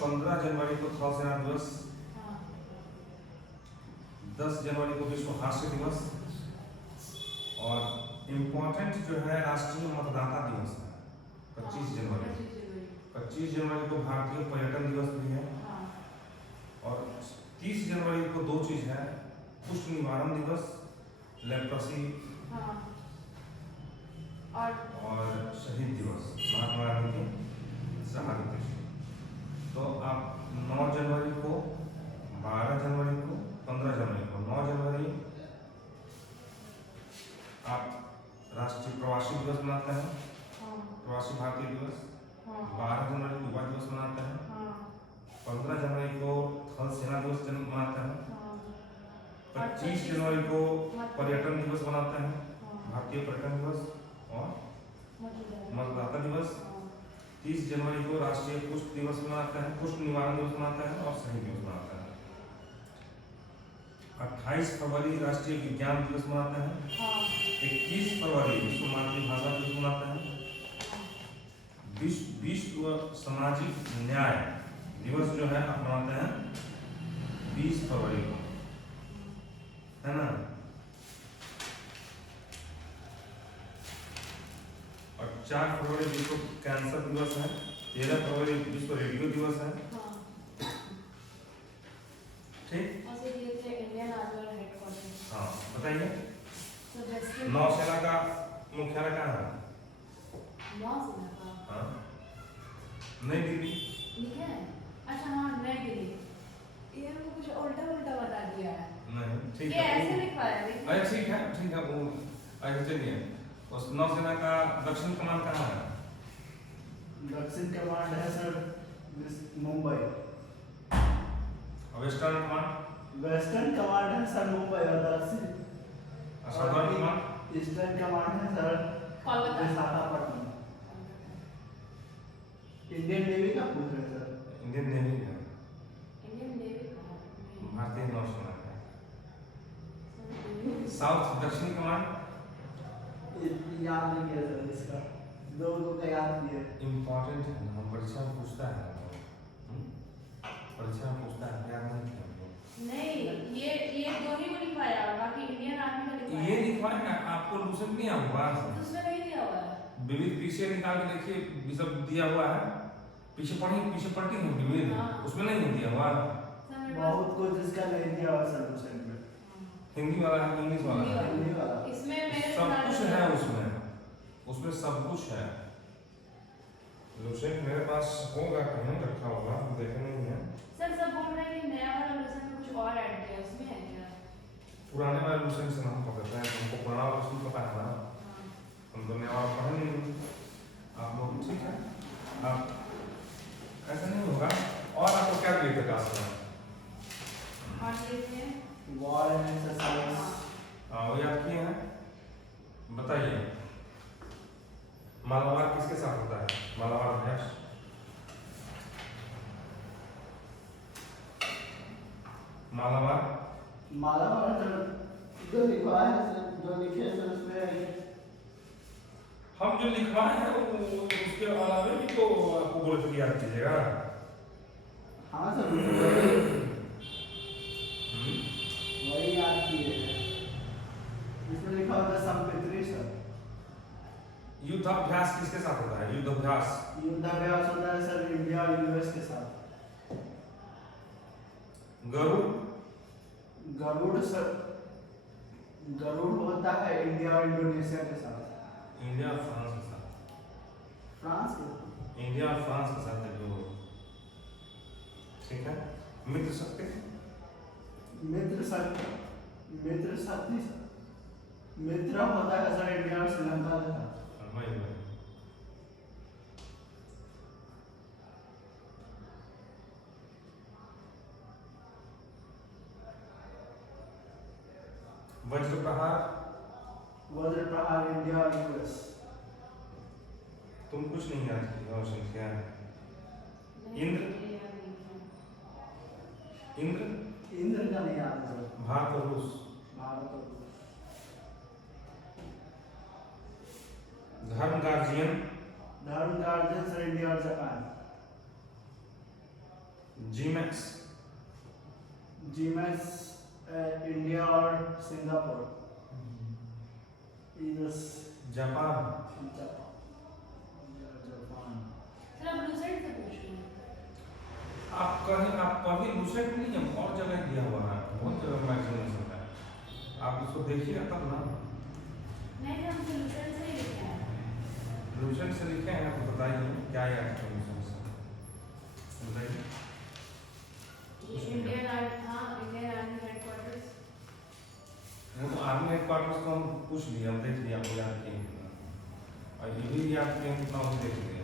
15 जनवरी को थल सेना दिवस, 10 जनवरी को विश्व हास्य दिवस और इम्पोर्टेंट जो है राष्ट्रीय मतदाता दिवस है 25 जनवरी। 25 जनवरी को भारतीय पर्यटन दिवस भी है और 30 जनवरी को दो चीज है, कुष्ठ निवारण दिवस, लेप्रोसी और शहीद दिवस, महात्मा गांधी की शहादत दिवस। तो आप 9 जनवरी को, 12 जनवरी को, 15 जनवरी को, 9 जनवरी आप राष्ट्रीय प्रवासी दिवस मनाते हैं, प्रवासी भारतीय दिवस। 12 जनवरी युवा दिवस मनाते हैं। 15 जनवरी को थल सेना दिवस मनाते हैं। 25 जनवरी को पर्यटन दिवस मनाते हैं, भारतीय पर्यटन दिवस और मतदाता दिवस। 30 जनवरी को राष्ट्रीय कुष्ठ दिवस मनाते हैं, कुष्ठ निवारण दिवस मनाते हैं और शहीद दिवस मनाते हैं। 28 फरवरी राष्ट्रीय विज्ञान दिवस मनाते हैं। 21 फरवरी विश्व मातृभाषा दिवस मनाते हैं। विश्व सामाजिक न्याय दिवस जो है आप मनाते हैं 20 फरवरी को, है ना। और 4 फरवरी विश्व कैंसर दिवस है। 13 फरवरी विश्व रेडियो दिवस है। ठीक, हाँ बताइए। नौसेना का मुख्यालय कहाँ है? हाँ, नई दिल्ली। अच्छा हाँ, नई दिल्ली। ये हमको कुछ उल्टा उल्टा बता दिया है। नहीं, ठीक ये है। ऐसे लिखा है। अरे ठीक है, ठीक है। वो ऐसे चलिए, उस नौसेना का दक्षिण कमान कहाँ है? दक्षिण कमांड है सर मुंबई। वेस्टर्न कमान? वेस्टर्न कमांड है सर मुंबई और दक्षिण सदर्न कमान? ईस्टर्न कमांड है सर विशाखापट्टनम। इंडियन नेवी का पूछ रहे सर? इंडियन नेवी है, इंडियन नेवी का भारतीय नौसेना का। साउथ दक्षिण कमान? याद नहीं किया सर इसका, दो का याद किया। इम्पोर्टेंट है ना, हम परीक्षा में पूछता है, परीक्षा में पूछता है, याद नहीं किया। नहीं, ये दो ही को लिखवाया, बाकी इंडियन आर्मी का लिखवाया। ये लिखवाया आपको लूसेंट नहीं हुआ? दूसरा नहीं दिया हुआ है। विविध पीछे निकाल के देखिए, सब दिया हुआ है, पीछे पलटी है विविध, उसमें नहीं दिया हुआ। बहुत कुछ इसका नहीं दिया हुआ सर लूसेंट में। हिंदी वाला है, इंग्लिश वाला है, हिंदी वाला। इसमें मेरे सब कुछ है उसमें सब कुछ है। लूसेंट मेरे पास होगा, कहीं रखा होगा, देखे नहीं है। सर सब बोल रहे हैं कि नया वाला लूसेंट में कुछ और ऐड किया, उसमें है क्या? पुराने वाले लूसेंट से हम पकड़ते हैं, हमको पुराना वाला लूसेंट पता है ना, हम तो नया वाला पढ़े नहीं। आप लोग ठीक है, आप ऐसा नहीं होगा। और आपको क्या दिए थे क्लास में? हाँ देखिए, वॉर एंड एक्सरसाइज। हाँ, वो याद किए हैं? बताइए, मालाबार किसके साथ होता है? मालाबार अभ्यास मालाबार जो लिखवाया है सर, जो लिखे हैं सर उसमें हम जो लिखवाए हैं उसके अलावा भी तो आपको बोल के याद कीजिएगा। हाँ सर वही याद किए हैं। इसमें लिखा होता है संपित्री सर। युद्धाभ्यास किसके साथ होता है? युद्धाभ्यास होता है सर इंडिया और यूएस के साथ। गरुड़ सर, गरुड़ होता है इंडिया और इंडोनेशिया के साथ। इंडिया और फ्रांस के साथ। फ्रांस के? इंडिया और फ्रांस के साथ है जो, ठीक है। मित्र शक्ति मित्र होता है सर इंडिया और श्रीलंका के साथ। वज्र प्रहार इंडिया और यूएस। तुम कुछ नहीं याद किया संख्या। इंद्र का नहीं याद है सर। भारत और रूस। धर्म गार्जियन सर इंडिया और जापान। जीमैक्स जीमैक्स इंडिया और सिंगापुर। इधर जापान जापान। चलो ब्लूसेंट से पूछ लो। आप कहीं लूसेंट नहीं है, बहुत जगह दिया हुआ है, बहुत जगह मैक्सिमम है, आप इसको देखिएगा तब ना। नहीं हम ब्लूसेंट से ही लिखे हैं। लूसेंट से लिखे हैं, आपको बताइए क्या याद है लूसेंट से, बताइए। इंडियन आर्मी, हाँ इंडियन आर्मी हेडक्वार्टर्स। वो तो आर्मी हेडक्वार्टर्स को हम पूछ लिए, हम देख लिए, आपको याद किए कितना, और ये भी याद किए कितना हम देख लिए।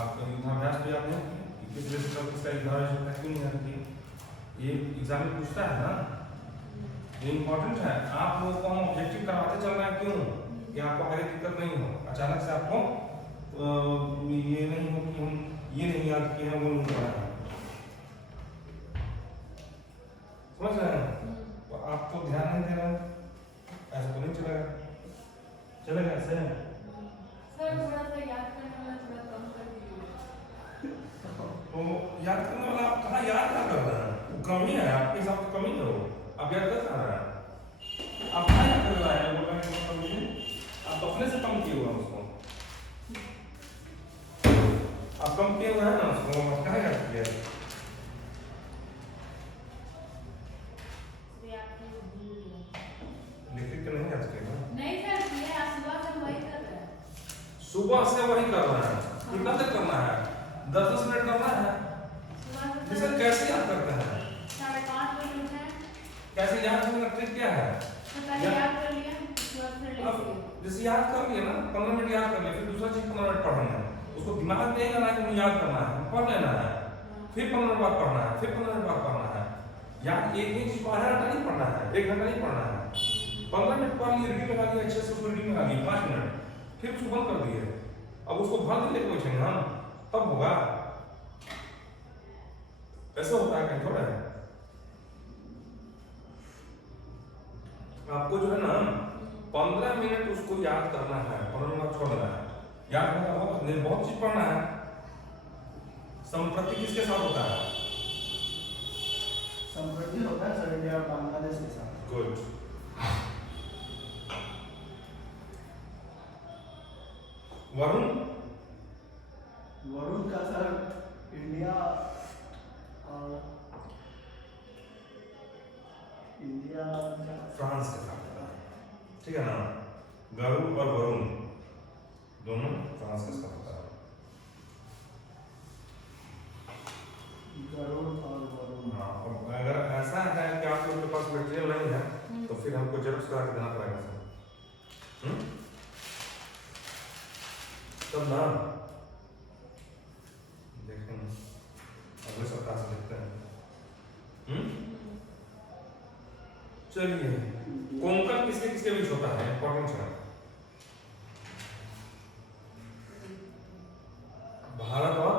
आप युद्धाभ्यास भी याद नहीं किए, किस वजह से कब किसका युद्धाभ्यास होता है, क्यों नहीं याद किए, ये एग्जाम में पूछता है ना, ये इम्पोर्टेंट है। आप लोगों को हम ऑब्जेक्टिव कराते चल रहे हैं, क्यों, कि आपको आगे दिक्कत नहीं हो, अचानक से आपको ये नहीं हो कि हम ये नहीं याद किए हैं, वो नहीं पढ़ा है, समझ रहे हैं। तो आप तो ध्यान नहीं दे रहे हैं, ऐसा तो नहीं चलेगा, चलेगा ऐसे। सर थोड़ा सा याद करने वाला थोड़ा कम कर दीजिए। तो याद करने वाला आप कहाँ याद क्या कर रहे हैं, वो कमी है आपके हिसाब से, कमी है वो, आप याद कर रहे हैं, आप कहाँ याद कर रहे हैं, बोल रहे हैं कमी है, आप अपने से कम किए हुए हैं उसको, आप कम किए हुए हैं ना उसको, आप कहाँ याद किया है? लिख के नहीं याद किया ना? नहीं सर ये आज सुबह से वही कर रहे हैं। सुबह से वही कर रहे हैं, कितना तक करना है, 10-10 मिनट करना है। सुबह जैसे से कैसे याद करते हैं, 5:30 बजे उठे हैं, कैसे याद करने का ट्रिक क्या है? तो पहले याद कर लिया, उसके बाद फिर लिख अब लिया। जैसे याद कर लिए ना, 15 मिनट याद कर लिए, फिर दूसरा चीज 15 मिनट पढ़ना है, उसको दिमाग में नहीं लाना है कि मुझे याद करना है, पढ़ लेना है, फिर 15 मिनट बाद पढ़ना है, फिर 15 मिनट बाद पढ़ना है। याद एक ही चीज को आधा घंटा नहीं पढ़ना है, 1 घंटा नहीं पढ़ना है, 15 मिनट पढ़ लिए, रीडिंग लगा दिया, अच्छे से उसको रीडिंग लगा दी 5 मिनट, फिर उसको बंद कर दिए, अब उसको भर दिन लेके बैठेंगे हम, तब होगा, ऐसा होता है कहीं थोड़ा है। आपको जो है ना 15 मिनट उसको याद करना है, 15 मिनट छोड़ देना है, याद करना बहुत चीज पढ़ना है। संप्रति किसके साथ होता है? संप्रति होता है सर इंडिया और बांग्लादेश के साथ। गुड। वरुण, वरुण का सर इंडिया और फ्रांस के साथ होता है, ठीक है ना, गरुड़ और वरुण दोनों फ्रांस के साथ होता है। गरुड़ और वरुण। हाँ, और अगर ऐसा है कि आप लोगों के पास मटेरियल नहीं है तो फिर हमको जेरॉक्स करा के देना पड़ेगा सर, तब ना देखें, अगले सप्ताह से देखते हैं। चलिए, कोंकण किसके किसके बीच होता है, इंपॉर्टेंट है। भारत और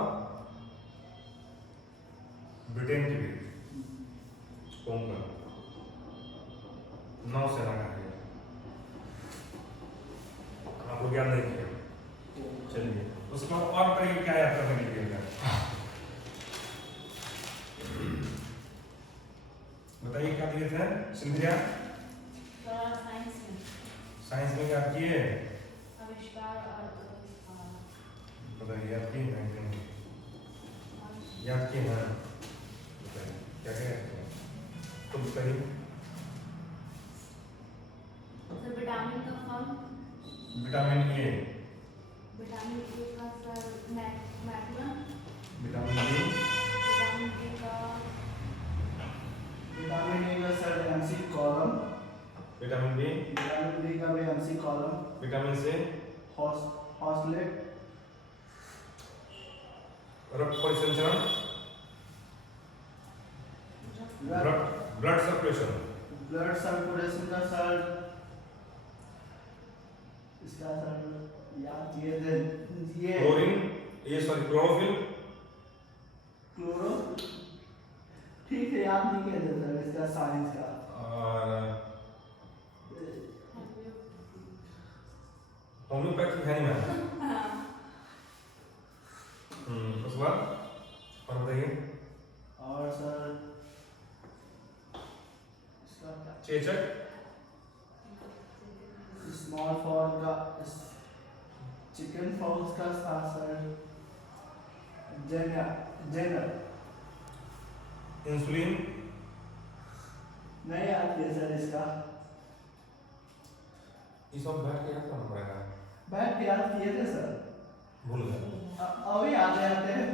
ब्रिटेन के बीच कोंकण, नौसेना का है, आप लोग याद नहीं किए, चलिए उसको और कहीं क्या याद करने के लिए बताइए क्या दिए थे सिंधिया? साइंस में। साइंस में याद किए? आविष्कार और बताइए याद किए हैं? याद किए हैं? बताइए क्या क्या याद किए? तुम बताइए। सर विटामिन का form. Vitamin A. Vitamin A का sir magnesium. Vitamin B. Vitamin B का विटामिन ए का sir McCollum. Vitamin B. Vitamin B का भी एमसी कॉलम। विटामिन सी हॉस्लेट। रक्त परिसंचरण, ब्लड सर्कुलेशन। ब्लड सर्कुलेशन का सर इसका सर याद किए थे ये क्लोरीन, ये सॉरी क्लोरोफिल। क्लोरो ठीक है, याद नहीं किए थे सर इसका साइंस का। और होम्योपैथी है नहीं मैम। उसके बाद और बताइए। और चेचक। स्मॉल फॉल का चिकन फॉल्स का था सर जेनर। इंसुलिन। नहीं याद किया सर इसका। ये सब बैठ के याद करना पड़ेगा। बैठ के याद किए थे सर। भूल गए। अभी याद आते हैं।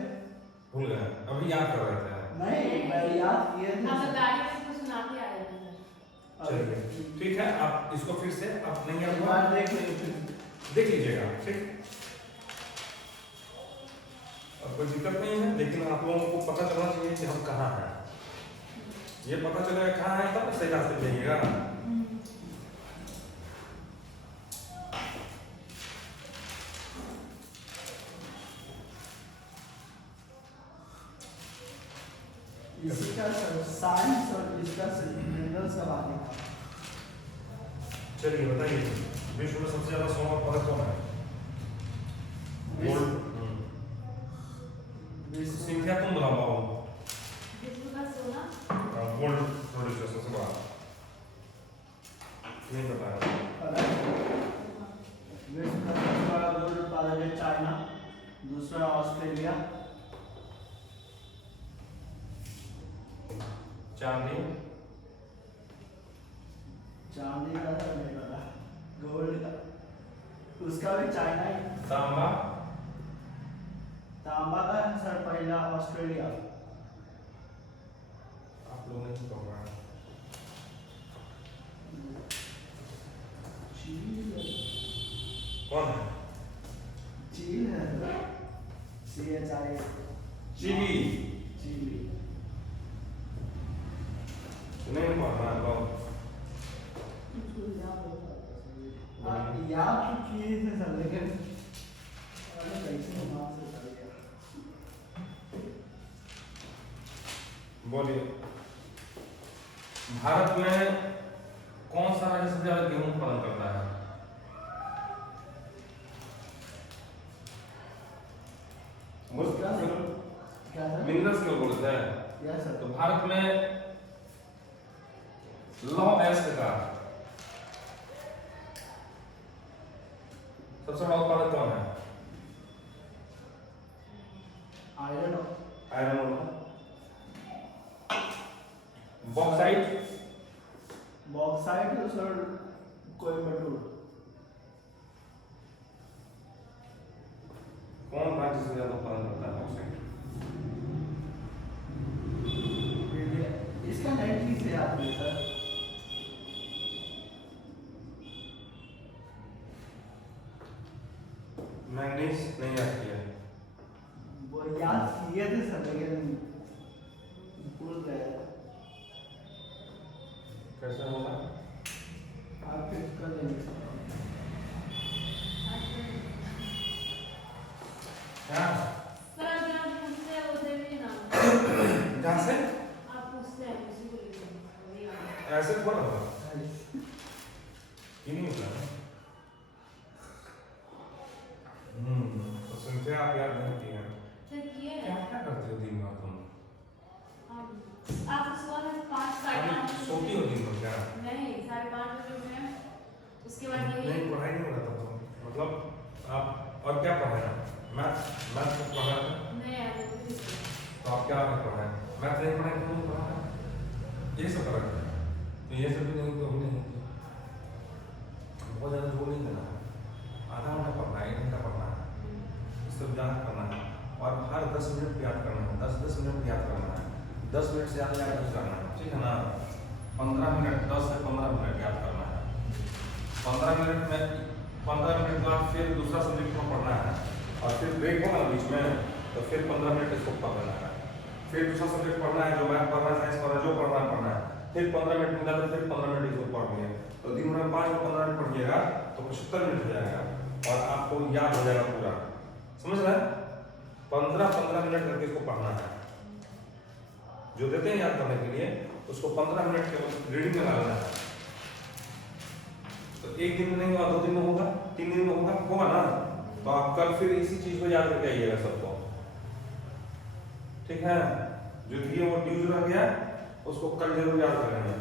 भूल गए, अभी याद कर रहे थे। नहीं मैं याद किए थे हम सर। गाड़ी में कुछ सुना के आए थे सर। चलिए ठीक है, आप इसको फिर से आप नहीं याद एक हुआ बार देख लीजिए। देख लीजिएगा, ठीक। अब कोई दिक्कत नहीं है, लेकिन आप लोगों को पता चलना चाहिए कि हम कहाँ हैं। ये पता चलेगा कहाँ है तब सही रास्ते पे जाइएगा। इसका साइंस और इसका मिनरल्स का बात है। चलिए बताइए, विश्व में सबसे ज्यादा सोना उत्पादक कौन है? गोल्ड। संख्या तुम बताओ बाबू। विश्व का सोना गोल्ड प्रोड्यूसर सबसे बड़ा नहीं पता है। विश्व का सबसे बड़ा गोल्ड उत्पादक है चाइना, दूसरा ऑस्ट्रेलिया। चांदी। चांदी का तो नहीं पता। गोल्ड का उसका भी चाइना ही। तांबा। तांबा का है सर पहला ऑस्ट्रेलिया। आप लोग नहीं पढ़ रहे। चील कौन है? चील है सर। CHI chilli. चिली। नहीं पढ़ रहा है लोग। याद तो किए थे सर लेकिन कैसे नाम से चल गया। बोलिए, भारत में कौन सा राज्य सबसे ज्यादा गेहूं उत्पादन करता है? क्या सर? मिनरल्स क्यों बोलते हैं? Yes sir. तो भारत में लौह अयस्क का सबसे बड़ा उत्पादक कौन है? Iron iron ore. Bauxite. Bauxite sir Coimbatore. कौन राज्य से ज्यादा उत्पादन करता है बॉक्साइट? इसका नहीं ठीक से याद नहीं सर। मैंगनीज नहीं याद किया। वो याद किए थे सर लेकिन भूल गए। कैसे होगा? आप फिर कर लेंगे सर। क्या? सर जब पूछते हैं वो दे देना। कहाँ से? आप पूछते हैं उसी को लेकर। ऐसे थोड़ा होगा। ये नहीं होता है। तो संख्या आप याद नहीं किए हैं। सर किए क्या हैं। क्या करते हो दिन भर तुम? आप सुबह में 5 साढ़े अभी 5 सोती हो दिन भर क्या? नहीं 5:30 बजे उठे हैं। उसके बाद नहीं यही पढ़ाई नहीं होता तो मतलब आप और क्या पढ़े हैं? मैथ को पढ़ा है नहीं आया तो आप क्या नहीं पढ़े हैं? मैथ नहीं पढ़े क्यों नहीं पढ़ा है? ये सब करें तो ये सब भी नहीं तो नहीं बहुत ज़्यादा जोर नहीं देना है। आधा घंटा पढ़ना है, 1 घंटा पढ़ना है, इस सब याद करना है और हर 10 मिनट याद करना है। 10-10 मिनट याद करना है। 10 मिनट से ज़्यादा याद नहीं करना है, ठीक है ना? 15 मिनट 10 से 15 मिनट याद करना है। 15 मिनट में 15 मिनट बाद फिर दूसरा सब्जेक्ट को पढ़ना है और फिर ब्रेक होगा बीच में तो फिर 15 मिनट इसको पढ़ना है। फिर दूसरा सब्जेक्ट पढ़ना है, जो मैथ पढ़ना है, साइंस पढ़ना है, जो पढ़ना है पढ़ना है। फिर 15 मिनट मिला तो फिर 15 मिनट इसको पढ़ लिए। तो दिन भर में 5-15 मिनट पढ़िएगा तो 75 मिनट हो जाएगा और आपको याद हो जाएगा पूरा। समझ रहे हैं? 15-15 मिनट करके इसको पढ़ना है। जो देते हैं याद करने के लिए उसको 15 मिनट के रीडिंग में लगाना है। तो एक दिन में नहीं हुआ, 2 दिन में होगा, 3 दिन में होगा ना? तो आप कल फिर इसी चीज को याद करके आइएगा सबको, ठीक है? जो दिए वो ड्यूज रह गया उसको कल जरूर याद करेंगे।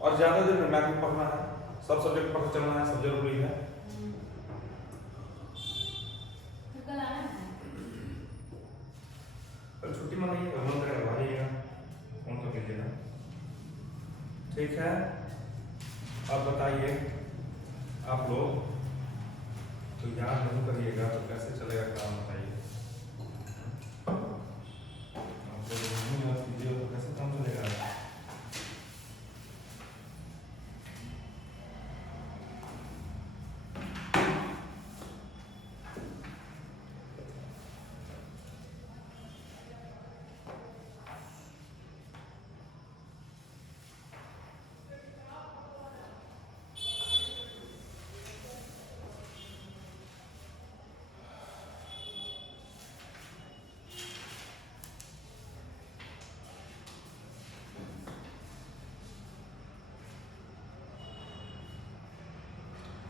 और ज़्यादा देर में मैथ भी पढ़ना है, सब सब्जेक्ट पढ़ चलना है, सब जरूरी है। फिर कल आना है। कल छुट्टी मनाइए, मन करेगा भाइएगा, फोन तो कीजिएगा। ठीक है, अब बताइए आप लोग तो याद नहीं करिएगा तो कैसे चलेगा काम, बताइए। आप लोग नहीं याद कीजिएगा तो कैसे काम चलेगा।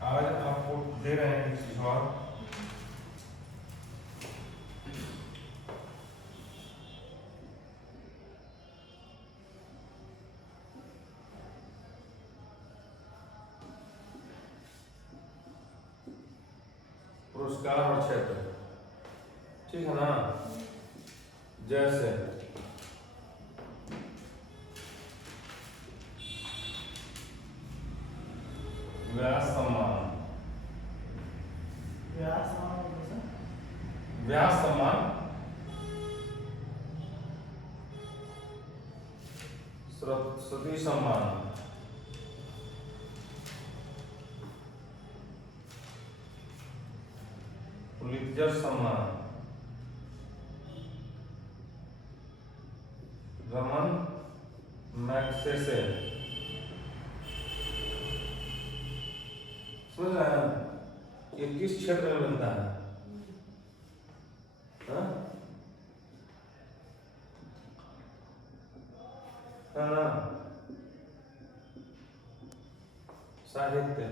आज आपको दे रहे हैं एक चीज और, पुरस्कार और क्षेत्र, ठीक है ना। जैसे व्यास सम्मान, व्यास मान कैसा? व्यास सम्मान, सती सम्मान, पुलित्जर सम्मान, रमन मैग्सेसे, समझ रहे हैं? ये किस क्षेत्र में बनता है? हाँ? है ना? साहित्य,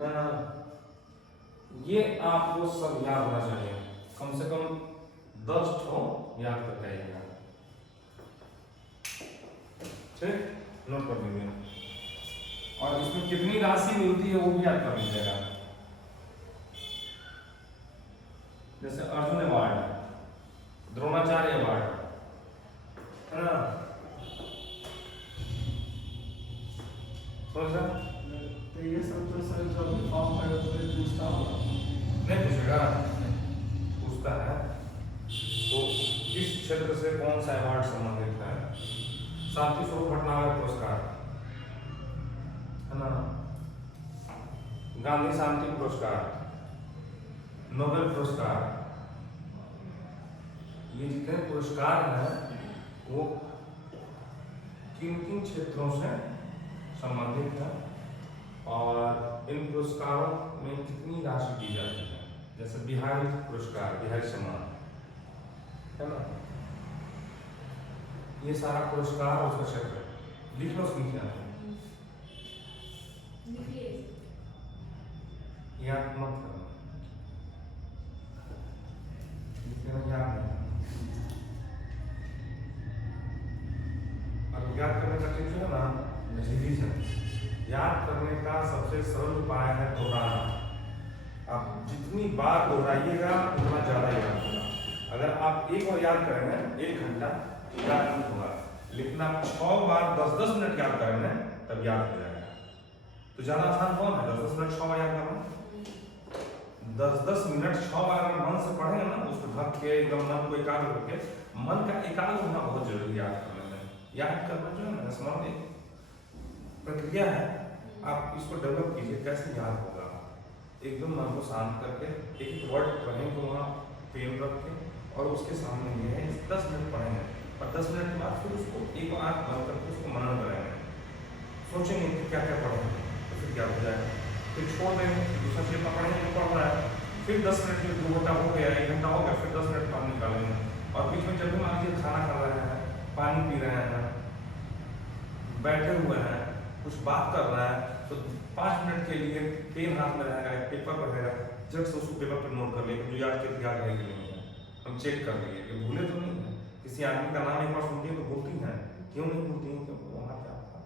है ना? ये आपको सब याद होना चाहिए, कम से कम 10 ठो याद करके आइएगा। ठीक, नोट कर लीजिए। और इसमें कितनी राशि मिलती है वो भी याद कर लीजिएगा। जैसे अर्जुन अवार्ड, द्रोणाचार्य अवार्ड, है ना? समझ रहे? तो ये सब तो सर जो अभी फॉर्म भरे तो फिर पूछता होगा। नहीं पूछेगा, पूछता है तो किस क्षेत्र से कौन सा अवार्ड संबंधित है। शांति स्वरूप भटनागर पुरस्कार, है ना? गांधी शांति पुरस्कार, नोबेल पुरस्कार, ये जितने पुरस्कार हैं वो किन किन क्षेत्रों से संबंधित है और इन पुरस्कारों में कितनी राशि दी जाती है। जैसे बिहारी पुरस्कार, बिहारी सम्मान, है ना? ये सारा पुरस्कार उसका क्षेत्र है। लिख लो उसमें क्या है, याद मत करना, लिखना याद नहीं। अब याद करने का टिप्स है ना, रिवीजन। याद करने का सबसे सरल उपाय है दोहराना। आप जितनी बार दोहराइएगा उतना ज़्यादा याद होगा। अगर आप एक बार याद करेंगे 1 घंटा याद नहीं होगा, लेकिन आप 6 बार 10-10 मिनट याद करेंगे तब याद हो जाएगा। तो ज़्यादा आसान कौन है? 10-10 मिनट 6 बार याद करना। 10-10 मिनट 6 बार अगर मन से पढ़ेंगे ना, उसको ढक के एकदम मन को एकाग्र करके, मन का एकाग्र होना बहुत जरूरी है याद करने में। याद करना जो है ना स्मरण एक प्रक्रिया है, आप इसको डेवलप कीजिए। कैसे याद होगा? एकदम मन को शांत करके एक वर्ड पढ़ेंगे वहाँ पेन रख के और उसके सामने ये है 10 मिनट पढ़ेंगे और 10 मिनट के बाद फिर उसको एक बार आँख बंद करके उसको मनन करेंगे, सोचेंगे कि क्या क्या पढ़ेंगे तो फिर क्या हो जाएगा, फिर छोड़ देंगे, दूसरा चीज पढ़ेंगे जो पढ़ रहा है, फिर 10 मिनट में 2 घंटा हो गया, 1 घंटा हो गया, फिर 10 मिनट काम निकालेंगे। और बीच में जब भी मान लीजिए खाना खा रहे हैं, पानी पी रहे हैं, बैठे हुए हैं, कुछ बात कर रहे हैं, तो 5 मिनट के लिए पेन हाथ में रहेगा, पेपर रहेगा, झट से उसको पेपर पर नोट कर लेंगे, जो याद किया याद रहेगी नहीं है, हम चेक कर लिए कि भूले तो नहीं है। किसी आदमी का नाम एक बार सुनती है तो भूलती हैं, क्यों नहीं भूलती हैं? क्योंकि वहाँ पे आपका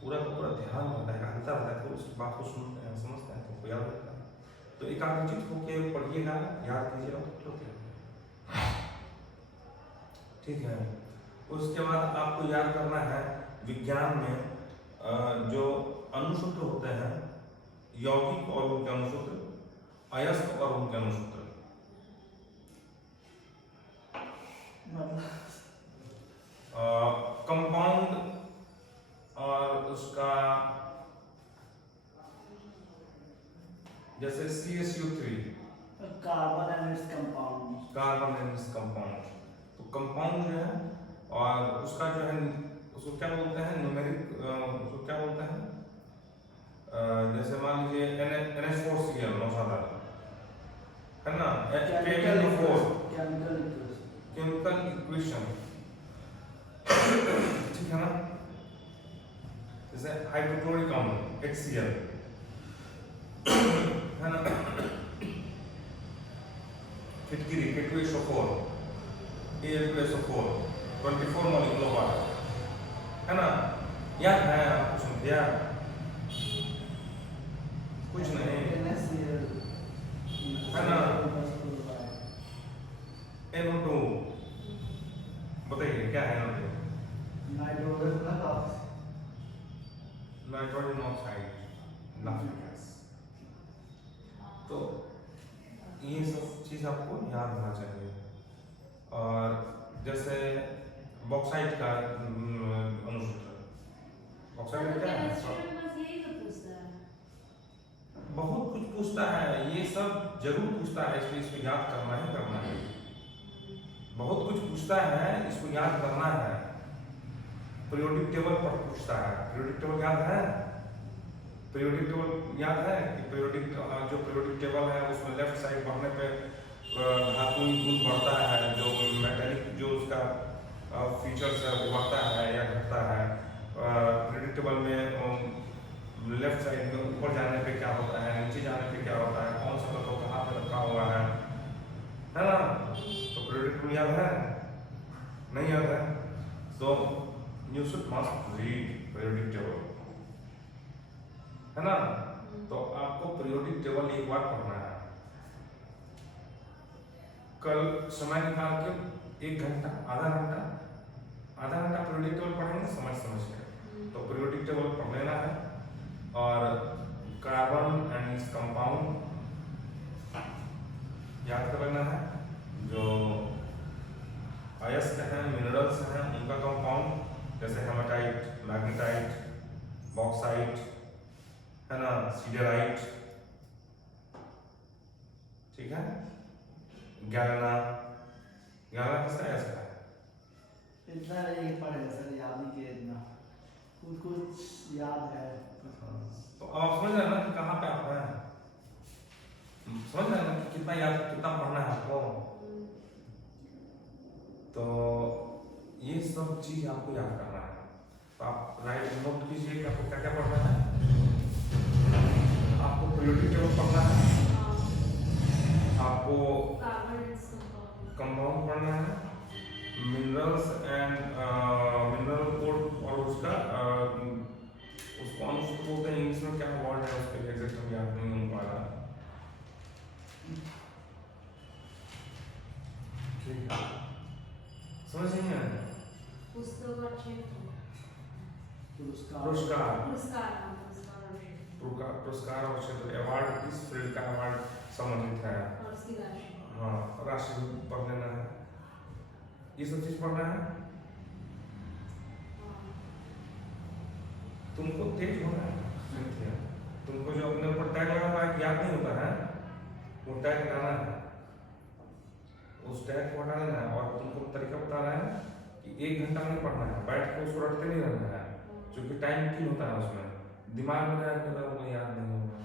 पूरा का पूरा ध्यान रहता है, हलता रहता है, तो उस बात को सुनते हैं, समझते हैं, तो याद रहता है। तो एकाग्रचित होकर पढ़िएगा, याद कीजिएगा तो ठीक है। उसके बाद आपको याद करना है विज्ञान में जो अनुसूत्र होते हैं, यौगिक और उनके अनुसूत्र, अयस्क और उनके अनुसूत्र। कंपाउंड और उसका जैसे CSU3 carbon and its compound, carbon and its compound. तो कंपाउंड जो है और उसका जो है उसको क्या बोलते हैं, न्यूमेरिक, उसको क्या बोलते हैं, जैसे मान लीजिए NH4Cl मौसादा है ना, केमिकल इक्वेशन, ठीक है ना। जैसे हाइड्रोक्लोरिक अम्ल HCl है ना, फिटकिरी K2SO4 Al2SO4 24 मॉलिक्यूल वाला है ना। याद है आपको, सुन दिया कुछ नहीं है ना। NO2 बताइए क्या है NO2? Nitrogen oxide, laughing gas. तो ये सब चीज़ आपको याद होना चाहिए। और जैसे बॉक्साइट का अनुसूत्र, बॉक्साइट क्या है, बहुत कुछ पूछता है, ये सब जरूर पूछता है, इसलिए इसको याद करना ही करना है। बहुत कुछ पूछता है, इसको याद करना है। पीरियोडिक टेबल पर पूछता है, पीरियोडिक टेबल याद है, पीरियोडिक टेबल याद है कि पीरियोडिक जो पीरियोडिक टेबल है उसमें लेफ्ट साइड बढ़ने पे धातुई गुण बढ़ता है, जो मेटेलिक जो उसका फीचर्स है वो बढ़ता है या घटता है। पीरियोडिक टेबल में लेफ्ट साइड में ऊपर जाने पे क्या होता है, नीचे जाने पे क्या होता है, कौन सा तत्व कहाँ पे रखा हुआ है ना। तो पीरियोडिक टेबल याद है, नहीं याद है, तो you should must read periodic table, है ना। तो आपको पीरियोडिक टेबल एक बार पढ़ना है। कल समय निकाल के 1 घंटा, आधा घंटा पीरियोडिक टेबल पढ़ेंगे समझ के। तो पीरियोडिक टेबल पढ़ लेना है। और कार्बन एंड इट्स कंपाउंड याद कर लेना है। जो अयस्क हैं, मिनरल्स हैं, उनका कंपाउंड जैसे हेमाटाइट, मैग्नेटाइट, बॉक्साइट है ना, सीडराइट, ठीक है। गैलेना किसका अयस्क है? इतना नहीं पढ़ेगा सर, याद नहीं किया इतना, कुछ याद है। तो अब आप समझ रहे हैं ना कि कहाँ पे आप हैं, समझ रहे हैं ना कि कितना याद, कितना पढ़ना है आपको। तो ये सब चीज आपको याद करना है। तो आप राइट नोट कीजिए कि आपको क्या क्या पढ़ना है। आपको पीरियोडिक टेबल पढ़ना है, आपको कंपाउंड पढ़ना है, मिनरल्स एंड मिनरल कोड और उसका उसको अनुसूत्र बोलते हैं, इंग्लिश में क्या वर्ड है उसके लिए एग्जैक्ट हम याद नहीं हो पा रहा, ठीक है। समझ नहीं आया? पुरस्कार और क्षेत्र अवार्ड, किस फील्ड का अवार्ड संबंधित है, हाँ, राशि पढ़ लेना है, ये सब चीज पढ़ना है। तुमको तेज होना है, तुमको जो अपने ऊपर टैग लगा हुआ है याद नहीं होता है, वो टैग हटाना है, उस टैग को हटा देना है। और तुमको तरीका बता रहा है कि 1 घंटा नहीं पढ़ना है, बैठ के उसको रटते नहीं रहना है, क्योंकि टाइम किल होता है उसमें। दिमाग में रहेगा वो याद नहीं होगा,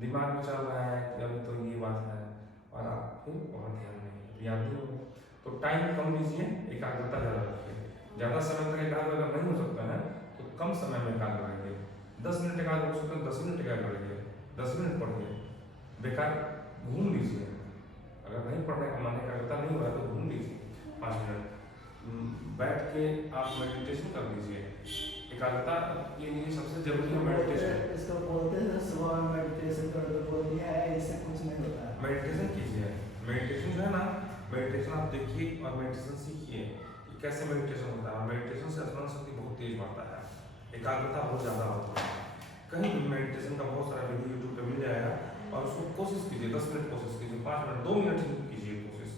दिमाग में चल रहा है कि अभी तो ये बात है और आप फिर वहाँ ध्यान नहीं, याद नहीं होगा। तो टाइम कम लीजिए, एकाग्रता ज़्यादा रखिए। ज़्यादा समय तक एकाग्र अगर नहीं हो सकता है तो कम समय में एकाग्र रहिए। 10 मिनट एकाग्र हो सकता है, 10 मिनट एकाग्र रहिए, 10 मिनट पढ़िए, बेकार घूम लीजिए। अगर नहीं पढ़ने का मन, एकाग्रता नहीं हो रहा तो घूम लीजिए 5 मिनट, बैठ के आप मेडिटेशन कर लीजिए। एकाग्रता के लिए सबसे जरूरी है मेडिटेशन। इसको बोलते हैं सुबह में मेडिटेशन कर दो, बोल दिया है, इससे कुछ नहीं होता है। मेडिटेशन कीजिए। मेडिटेशन जो है ना, मेडिटेशन आप देखिए और मेडिटेशन सीखिए कि कैसे मेडिटेशन होता है। मेडिटेशन से स्मरण शक्ति बहुत तेज बढ़ता है, एकाग्रता बहुत ज़्यादा होती है। कहीं भी मेडिटेशन का बहुत सारा वीडियो यूट्यूब पे मिल जाएगा और उसको कोशिश कीजिए, 10 मिनट कोशिश कीजिए, 5 मिनट, 2 मिनट ही कीजिए कोशिश,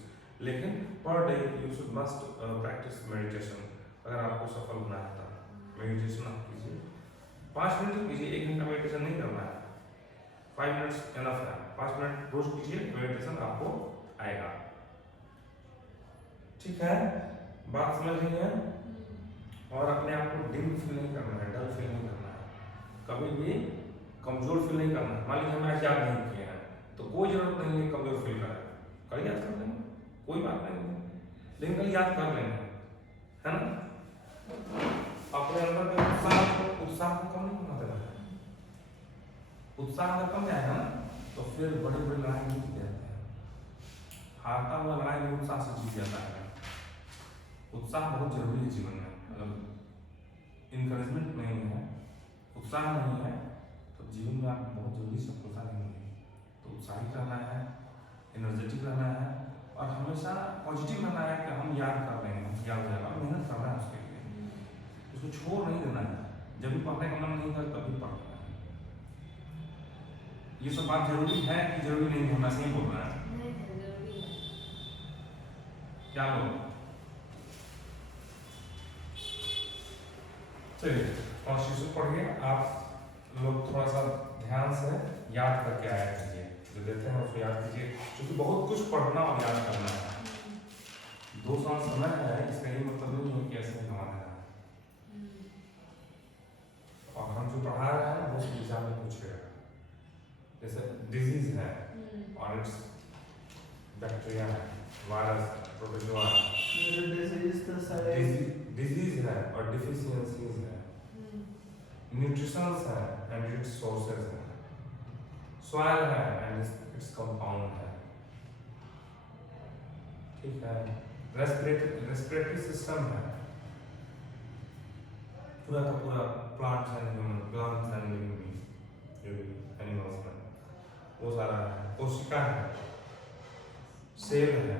लेकिन per day you should must practice meditation. अगर आपको सफल होना है तो मेडिटेशन आप कीजिए, 5 मिनट कीजिए, 1 घंटा मेडिटेशन नहीं करना है, 5 मिनट्स इनफ है। 5 मिनट रोज कीजिए, मेडिटेशन आपको आएगा। ठीक है, बात समझ रही है? और अपने आप को डिम फील नहीं करना है, डल फील नहीं करना है, कभी भी कमजोर फील नहीं करना है। मान लीजिए हम आज याद नहीं किए हैं तो कोई जरूरत नहीं है कमजोर फील करें, कल याद कर लेंगे, कोई बात नहीं, लेकिन कल याद कर लेंगे, है ना? अपने अंदर में उत्साह को कम नहीं होना देना है। उत्साह अगर कम जाएगा ना तो फिर बड़ी बड़ी लड़ाई नहीं जीत जाते हैं। हारता हुआ लड़ाई में उत्साह से जीत जाता है। उत्साह बहुत जरूरी है जीवन में। अगर इनकरेजमेंट नहीं है, उत्साह नहीं है, तो जीवन में आप बहुत जल्दी सफलता नहीं मिलेगी। तो उत्साहित रहना है, एनर्जेटिक रहना है और हमेशा पॉजिटिव रहना है कि हम याद कर लेंगे, हम याद हो जाएगा, मेहनत करना है उसके लिए, उसको छोड़ नहीं देना है। जब भी पढ़ने का मन नहीं कर तभी पढ़ना है। ये सब बात जरूरी है कि जरूरी नहीं है? हम ऐसे ही बोल रहे हैं, क्या बोल? चलिए कॉन्स्टिट्यूशन पढ़िए आप लोग, थोड़ा सा ध्यान से याद करके आया कीजिए, जो देते हैं उसको याद कीजिए, क्योंकि बहुत कुछ पढ़ना और याद करना है। 2 साल समय है, इसका ये मतलब नहीं है कि ऐसे ही गंवा देना है। और हम जो पढ़ा रहे हैं वो एग्जाम में पूछेगा, जैसे डिजीज है और इट्स बैक्टीरिया है, वायरस, प्रोटोजोआ डिजीज है और डिफिशियंसीज है, न्यूट्रिशंस है एंड इट्स सोर्सेज है, सॉइल है एंड इट्स कंपाउंड है, ठीक है, रेस्पिरेटरी सिस्टम है, पूरा का पूरा प्लांट्स एंड लिविंग एनिमल्स में वो सारा है, कोशिका है, सेल है,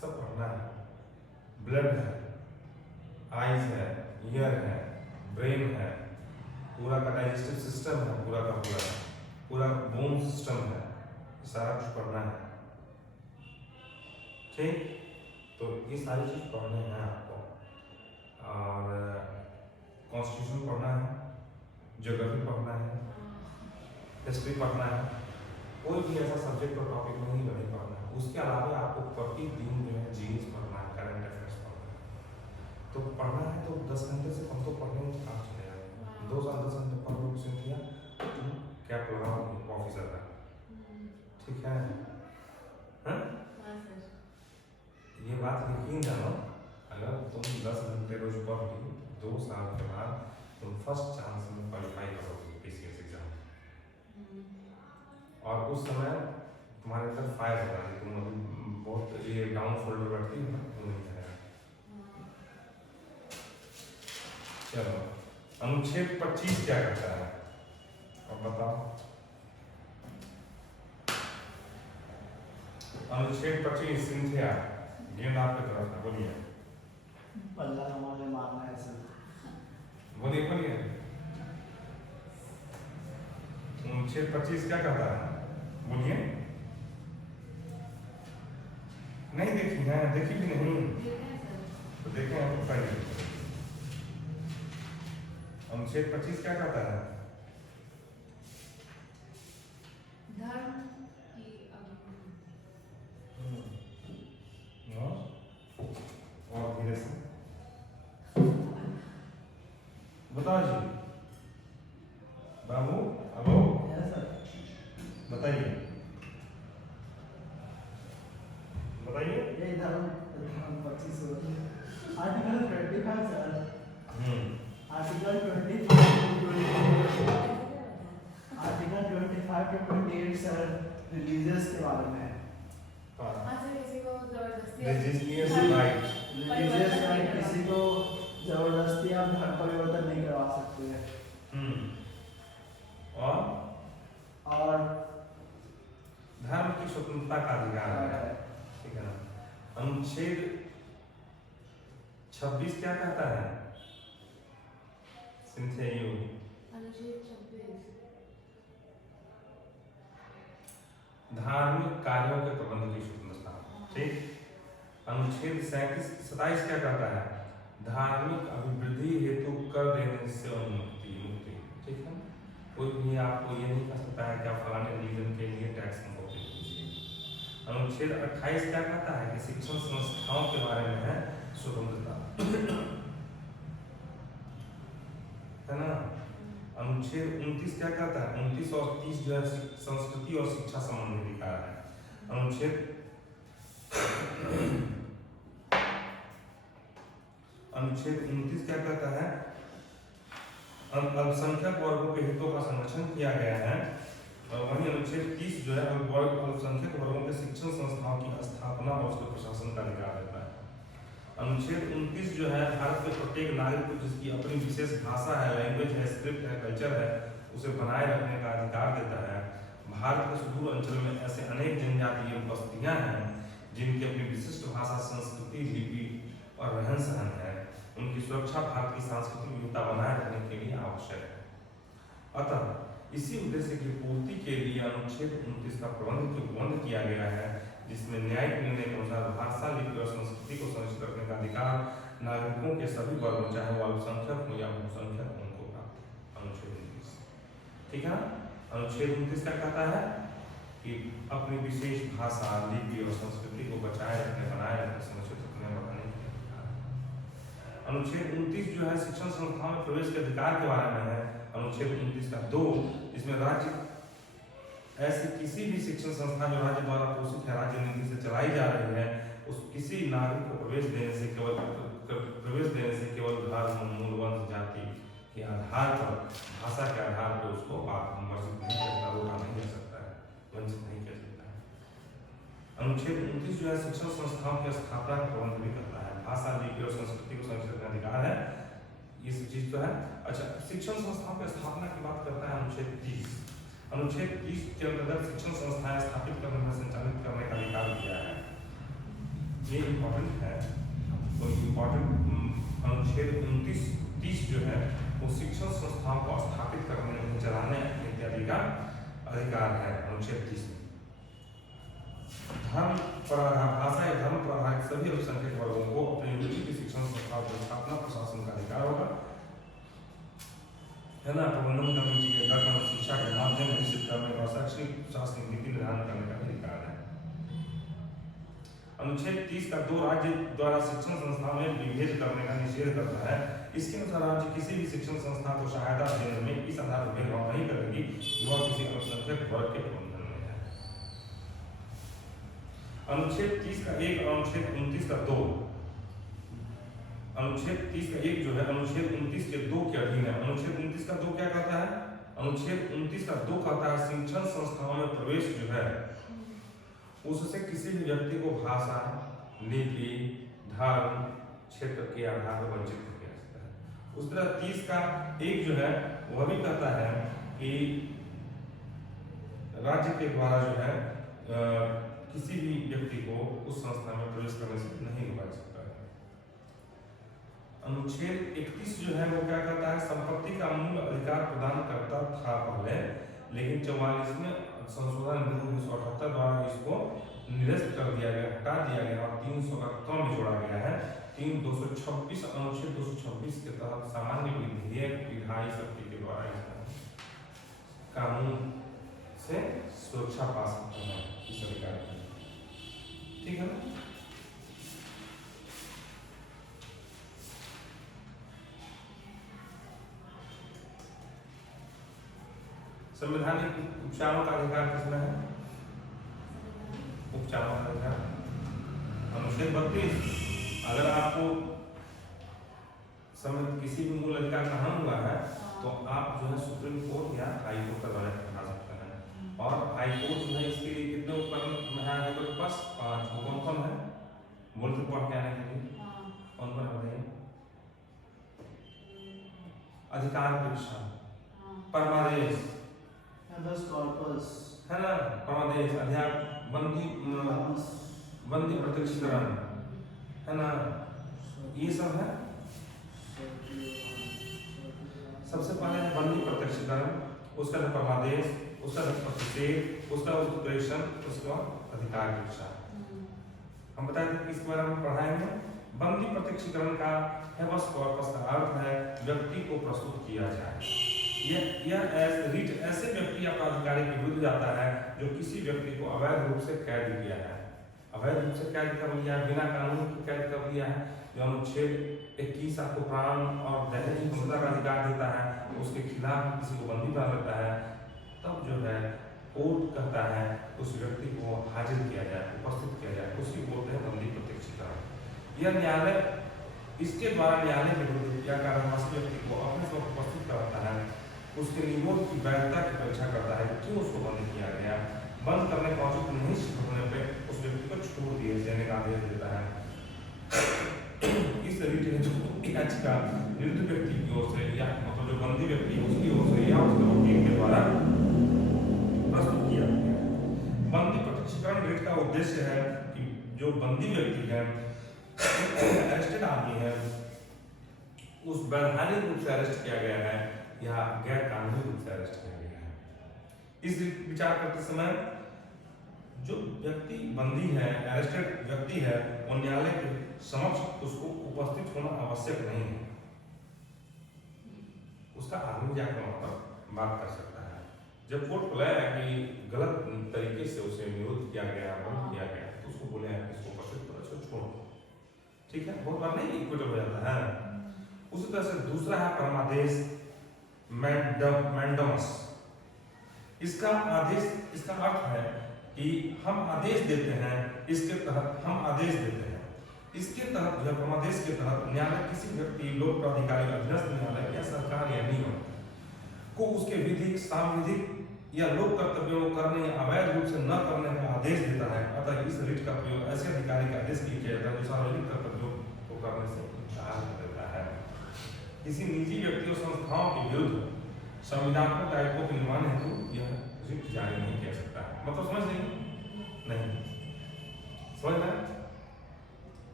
सब पढ़ना है, ब्लड है, आईज है, ईयर है, ब्रेन है, पूरा का डाइजेस्टिव सिस्टम है, पूरा बोन सिस्टम है, सारा कुछ पढ़ना है। ठीक, तो ये सारी चीज पढ़ने हैं आपको। और कॉन्स्टिट्यूशन पढ़ना है, ज्योग्राफी पढ़ना है, हिस्ट्री पढ़ना है, कोई भी ऐसा सब्जेक्ट और टॉपिक नहीं पढ़ना है। उसके अलावा आपको प्रतिदिन जो है जीएस पढ़ना है, करंट अफेयर्स पढ़ना है। तो पढ़ना है तो 10 घंटे से कम तो पढ़ने में काम चलेगा। 2 साल 10 घंटे पढ़ लो, कुछ किया तुम कैप लगाओ ऑफिसर का, ठीक है? हाँ? ये बात यकीन जानो, अगर तुम 10 घंटे रोज पढ़ ली, 2 साल के बाद तुम फर्स्ट चांस में क्वालिफाई करोगे पीसीएस एग्जाम। और उस समय तुम्हारे अंदर फायर होगा, तुम अभी बहुत ये डाउन फोल्डर बैठती हो ना, तुम नहीं करेगा। चलो, अनुच्छेद 25 क्या करता है अब बताओ? अनुच्छेद 25 सिंथिया, गेंद आपके तरफ है, बोलिए। बल्ला हमारे मारना है सर। बोलिए। अनुच्छेद 25 क्या कहता है? बोलिए। नहीं देखी है? देखी भी नहीं तो देखें हम पढ़ेंगे। अनुच्छेद 25 क्या कहता है? धर्म की और धीरे से बताओ जी, बाबू, हेलो, बताइए। ये धर्म 25 article 25 sir. Article 25 to 28 sir religious के बारे में है। किसी को जबरदस्ती रिलीजियस राइट किसी को जबरदस्ती और धर्म परिवर्तन नहीं करवा सकते हैं। और धर्म की स्वतंत्रता का अधिकार है, ठीक है ना। अनुच्छेद 26 क्या कहता है? सिंथिया यू अनुच्छेद 26 धार्मिक कार्यों के प्रबंध की स्वतंत्रता, ठीक। अनुच्छेद 27 क्या कहता है? धार्मिक अभिवृद्धि हेतु कर देने से मुक्ति, ठीक है। कोई भी आपको ये नहीं कह सकता है कि आप फलाने रिलीजन के लिए टैक्स हमको पे कीजिए। अनुच्छेद 28 क्या कहता है कि शिक्षण संस्थाओं के बारे में है स्वतंत्रता, है ना। अनुच्छेद 29 क्या कहता है? 29 और 30 जो है संस्कृति और शिक्षा संबंधी अधिकार है। अनुच्छेद 29 क्या कहता है? अल्पसंख्यक वर्गों के हितों का संरक्षण किया गया है। और वहीं अनुच्छेद 30 जो है अल्पसंख्यक वर्गों के शिक्षण संस्थाओं की स्थापना और उसके प्रशासन का अधिकार देता है। अनुच्छेद 29 जो है भारत के प्रत्येक नागरिक को जिसकी अपनी विशेष भाषा है, लैंग्वेज है, स्क्रिप्ट है, कल्चर है, उसे बनाए रखने का अधिकार देता है। भारत के सुदूर अंचल में ऐसे अनेक जनजातीय बस्तियां हैं जिनकी अपनी विशिष्ट भाषा, संस्कृति, लिपि और रहन सहन है। उनकी सुरक्षा भारत की सांस्कृतिक विविधता बनाए रखने के लिए आवश्यक है। अतः इसी उद्देश्य की पूर्ति के लिए अनुच्छेद 29 का प्रबंध किया गया है, जिसमें न्यायिक निर्णय के अनुसार भाषा, लिपि और संस्कृति को संरक्षित रखने का अधिकार नागरिकों के सभी वर्गों, चाहे वो अल्पसंख्यक हो या बहुसंख्यक हो, उनको प्राप्त है। अनुच्छेद 29, ठीक है। अनुच्छेद 29 क्या कहता है कि अपनी विशेष भाषा, लिपि और संस्कृति को बचाए रखने, बनाए रखने, संरक्षित रखने, बढ़ाने के अधिकार। अनुच्छेद 29 जो है शिक्षण संस्थाओं में प्रवेश के अधिकार के बारे में है। अनुच्छेद 29 का 2, जिसमें राज्य ऐसी किसी भी शिक्षण संस्था जो राज्य द्वारा पोषित है, राज्य निधि से चलाई जा रही है, उस किसी नागरिक को प्रवेश देने से केवल धर्म, मूल, वंश, जाति के आधार पर, भाषा के आधार पर उसको वर्जित नहीं कर सकता, रोका नहीं कर सकता है, वंचित नहीं कर सकता है। अनुच्छेद 29 जो है शिक्षण संस्थाओं की स्थापना का प्रबंध भी करता है। भाषा, लिपि और संस्कृति को संरक्षित करने का अधिकार है, ये सब चीज तो है। अच्छा, शिक्षण संस्थाओं की स्थापना की बात करता है अनुच्छेद 30। अनुच्छेद 30 के अंतर्गत शिक्षण संस्थाएं स्थापित करने में संचालित करने का अधिकार दिया है। ये इम्पोर्टेंट है, तो इम्पोर्टेंट अनुच्छेद 29-30 जो है वो शिक्षण संस्थाओं को स्थापित करने, चलाने इत्यादि का अधिकार है। अनुच्छेद 30 में धर्म पर भाषा या धर्म पर आधारित सभी अल्पसंख्यक वर्गों को अपनी रुचि की शिक्षण संस्थाओं की स्थापना, प्रशासन का अधिकार होगा, है ना। प्रबंधन करने की गठन शिक्षा के माध्यम निश्चित करने और शैक्षणिक प्रशासनिक नीति निर्धारण करने का अधिकार है। अनुच्छेद 30 का 2 राज्य द्वारा शिक्षण संस्थाओं में विभेद करने का निषेध करता है। इसके अनुसार राज्य किसी भी शिक्षण संस्था को सहायता देने में इस आधार पर भेदभाव नहीं करेगी कि वह किसी अल्पसंख्यक वर्ग के प्रबंधन में है। अनुच्छेद 30 का 1 और अनुच्छेद 29 का 2, अनुच्छेद 30 का 1 जो है अनुच्छेद 29 के 2 के अधीन है। अनुच्छेद 29 का 2 क्या कहता है? अनुच्छेद 29 का 2 कहता है शिक्षण संस्थाओं में प्रवेश जो है उससे किसी भी व्यक्ति को भाषा, लिपि, धर्म, क्षेत्र के आधार पर वंचित नहीं किया जाता है। उस तरह 30 का 1 जो है वह भी कहता है कि राज्य के द्वारा जो है किसी भी व्यक्ति को उस संस्था में प्रवेश करने से नहीं रोका जा सकता है। अनुच्छेद 31 जो है वो क्या कहता है? संपत्ति का मूल अधिकार प्रदान करता था पहले, लेकिन 44वें संशोधन 1978 द्वारा इसको निरस्त कर दिया गया, हटा दिया गया और 378 में जोड़ा गया है। 226 अनुच्छेद 226 के तहत सामान्य विधेयक विधायी शक्ति के द्वारा कानून से सुरक्षा पा सकते हैं इस अधिकार की, ठीक है ना। संवैधानिक उपचारों का अधिकार किसमें है? उपचारों का अधिकार अनुच्छेद 32। अगर आपको किसी भी मूल अधिकार का हानि हुआ है तो आप जो है सुप्रीम कोर्ट या हाई कोर्ट का द्वारा उठा सकते हैं। और हाई कोर्ट जो है इसके लिए कितने उपकरण है हाई कोर्ट के पास? 5। कौन कौन है? बोलते पढ़ के आने के लिए कौन कौन है बताइए? अधिकार भिक्षा, हाँ परमादेश habeas corpus, है ना, परमादेश, बंदी प्रत्यक्षीकरण है ना, ये सब है। सबसे पहले है बंदी प्रत्यक्षीकरण, उसका है परमादेश, उसका है प्रतिषेध, उसका उत्प्रेषण, उसका अधिकार भिक्षा। हम बताए थे कि इसके बारे में पढ़ाएंगे। बंदी प्रत्यक्षीकरण का हैबस कॉर्पस का अर्थ है व्यक्ति को प्रस्तुत किया जाए। यह ऐसे व्यक्ति या प्राधिकारी के विरुद्ध जाता है जो किसी व्यक्ति को अवैध रूप से कैद किया है। अवैध रूप से कैद कर लिया है, बिना कानून की कैद कर लिया है, जो अनुच्छेद 21 आपको प्राण और दैनिक स्वतंत्रता का अधिकार देता है, उसके खिलाफ किसी को बंदी बना लेता है, तब जो है कोर्ट कहता है उस व्यक्ति को हाजिर किया जाए, उपस्थित किया जाए, उसी को बोलते हैं बंदी प्रत्यक्षीकरण। यह न्यायालय इसके द्वारा न्यायालय के विरुद्ध या कारावासी व्यक्ति को अपने से उपस्थित कराता है, उसके नियमों की वैधता की परीक्षा करता है, क्यों उसको बंद किया गया, बंद करने का औचित्य नहीं सिद्ध होने पे उस व्यक्ति को छोड़ दिए जाने का आदेश देता है। इस रीति जो याचिका निरुद्ध व्यक्ति की ओर से या मतलब जो बंदी व्यक्ति है उसकी ओर से या उसके वकील के द्वारा प्रस्तुत किया गया। बंदी प्रत्यक्षीकरण रीट का उद्देश्य है कि जो बंदी व्यक्ति है, अरेस्टेड आदमी है, उस वैधानिक रूप से अरेस्ट किया गया है या गैर कानूनी रूप से अरेस्ट किया गया है। इस विचार करते समय जो व्यक्ति बंदी है, अरेस्टेड व्यक्ति है, वो न्यायालय के समक्ष उसको उपस्थित होना आवश्यक नहीं है। उसका आदमी जाकर वहां पर बात कर सकता है। जब कोर्ट बुलाया कि गलत तरीके से उसे विरोध किया गया, बंद किया गया, तो उसको बोले इसको उपस्थित करो, इसको छोड़ो, ठीक है। बहुत बार नहीं इक्विटल हो जाता है। उसी तरह से दूसरा है परमादेश मैंडमस। इसका अर्थ है कि हम आदेश देते हैं, इसके तहत हम आदेश देते हैं। इसके तहत जो परमादेश के तहत न्यायालय किसी व्यक्ति, लोक प्राधिकारी, अधीनस्थ न्यायालय या सरकार या निगम को उसके विधिक, सांविधिक या लोक कर्तव्यों को करने या अवैध रूप से न करने का आदेश देता है। अतः इस रीट का प्रयोग ऐसे अधिकारी का आदेश किया जाता है जो सार्वजनिक कर्तव्यों को करने से इनकार कर देता है। किसी निजी व्यक्ति और संस्थाओं के विरुद्ध संविधात्मक दायित्वों के निर्माण हेतु यह रिट जारी नहीं किया सकता है। मतलब समझ नहीं समझ रहे हैं?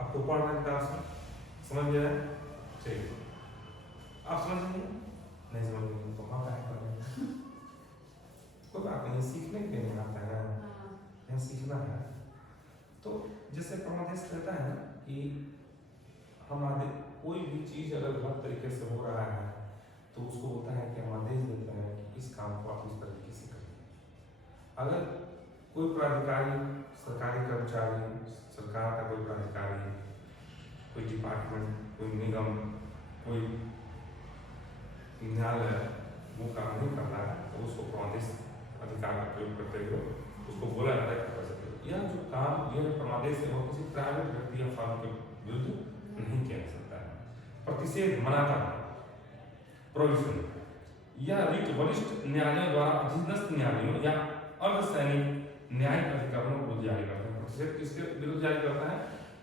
आपको पढ़ना है किताब से, समझ गया है? चलिए, आप समझ नहीं समझ रहे तो हाँ कर रहे हैं, कोई बात नहीं, सीखने के लिए आता है, यहाँ सीखना है। तो जैसे परमादेश कहता है कि हम आदेश, कोई भी चीज अगर गलत तरीके से हो रहा है तो उसको होता है कि हम आदेश देते हैं कि इस काम को आप इस तरीके से करिए। अगर कोई प्राधिकारी, सरकारी कर्मचारी, सरकार का कोई प्राधिकारी, कोई डिपार्टमेंट, कोई निगम, कोई न्यायालय वो काम नहीं कर रहा है तो उसको परमादेश अधिकार का प्रयोग करते हुए उसको बोला जाता है कर सकते हो। यह जो काम यह परमादेश है वो किसी प्राइवेट व्यक्ति या फर्म के विरुद्ध नहीं किया जा सकता है। प्रतिषेध, मना करना, प्रोविजन, यह रीट वरिष्ठ न्यायालयों द्वारा अधीनस्थ न्यायालयों या अर्धसैनिक न्यायिक अधिकारियों को जारी करता है। प्रतिषेध किसके विरुद्ध जारी करता है?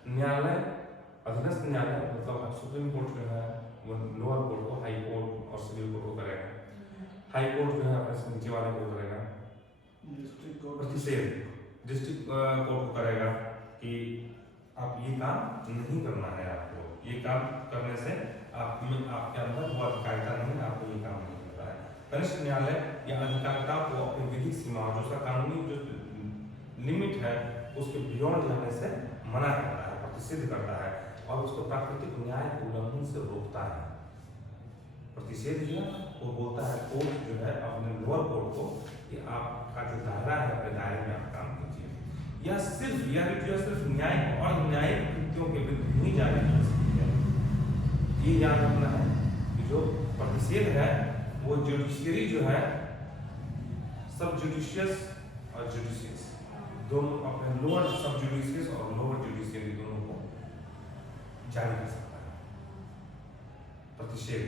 न्यायालय, अधीनस्थ न्यायालय, मतलब सुप्रीम कोर्ट जो है वो लोअर कोर्ट को, हाई कोर्ट और सिविल कोर्ट को करेगा। हाई कोर्ट जो है अपने नीचे वाले को करेगा। प्रतिषेध डिस्ट्रिक्ट कोर्ट को करेगा कि आप ये काम नहीं करना है, आपको ये काम करने से आपके अंदर वो अधिकारिता नहीं है, आपको ये काम नहीं करना है। कनिष्ठ न्यायालय या अधिकारिता को अपनी विधिक सीमा, जो उसका कानूनी जो लिमिट है उसके बियॉन्ड जाने से मना करता है, प्रतिषेध करता है और उसको प्राकृतिक न्याय उल्लंघन से रोकता है। प्रतिषेध जो है वो बोलता है कोर्ट जो है अपने लोअर कोर्ट को कि आपका जो दायरा है अपने दायरे में आप काम कीजिए। यह सिर्फ न्यायिक और न्यायिक कृत्यों के विरुद्ध नहीं जारी की सकती है। ये याद रखना है कि जो प्रतिषेध है वो जुडिशियरी जो है, सब जुडिशियस और जुडिशियस दोनों अपने लोअर सब जुडिशियस और लोअर जुडिशियरी दोनों को जारी कर सकता है प्रतिषेध।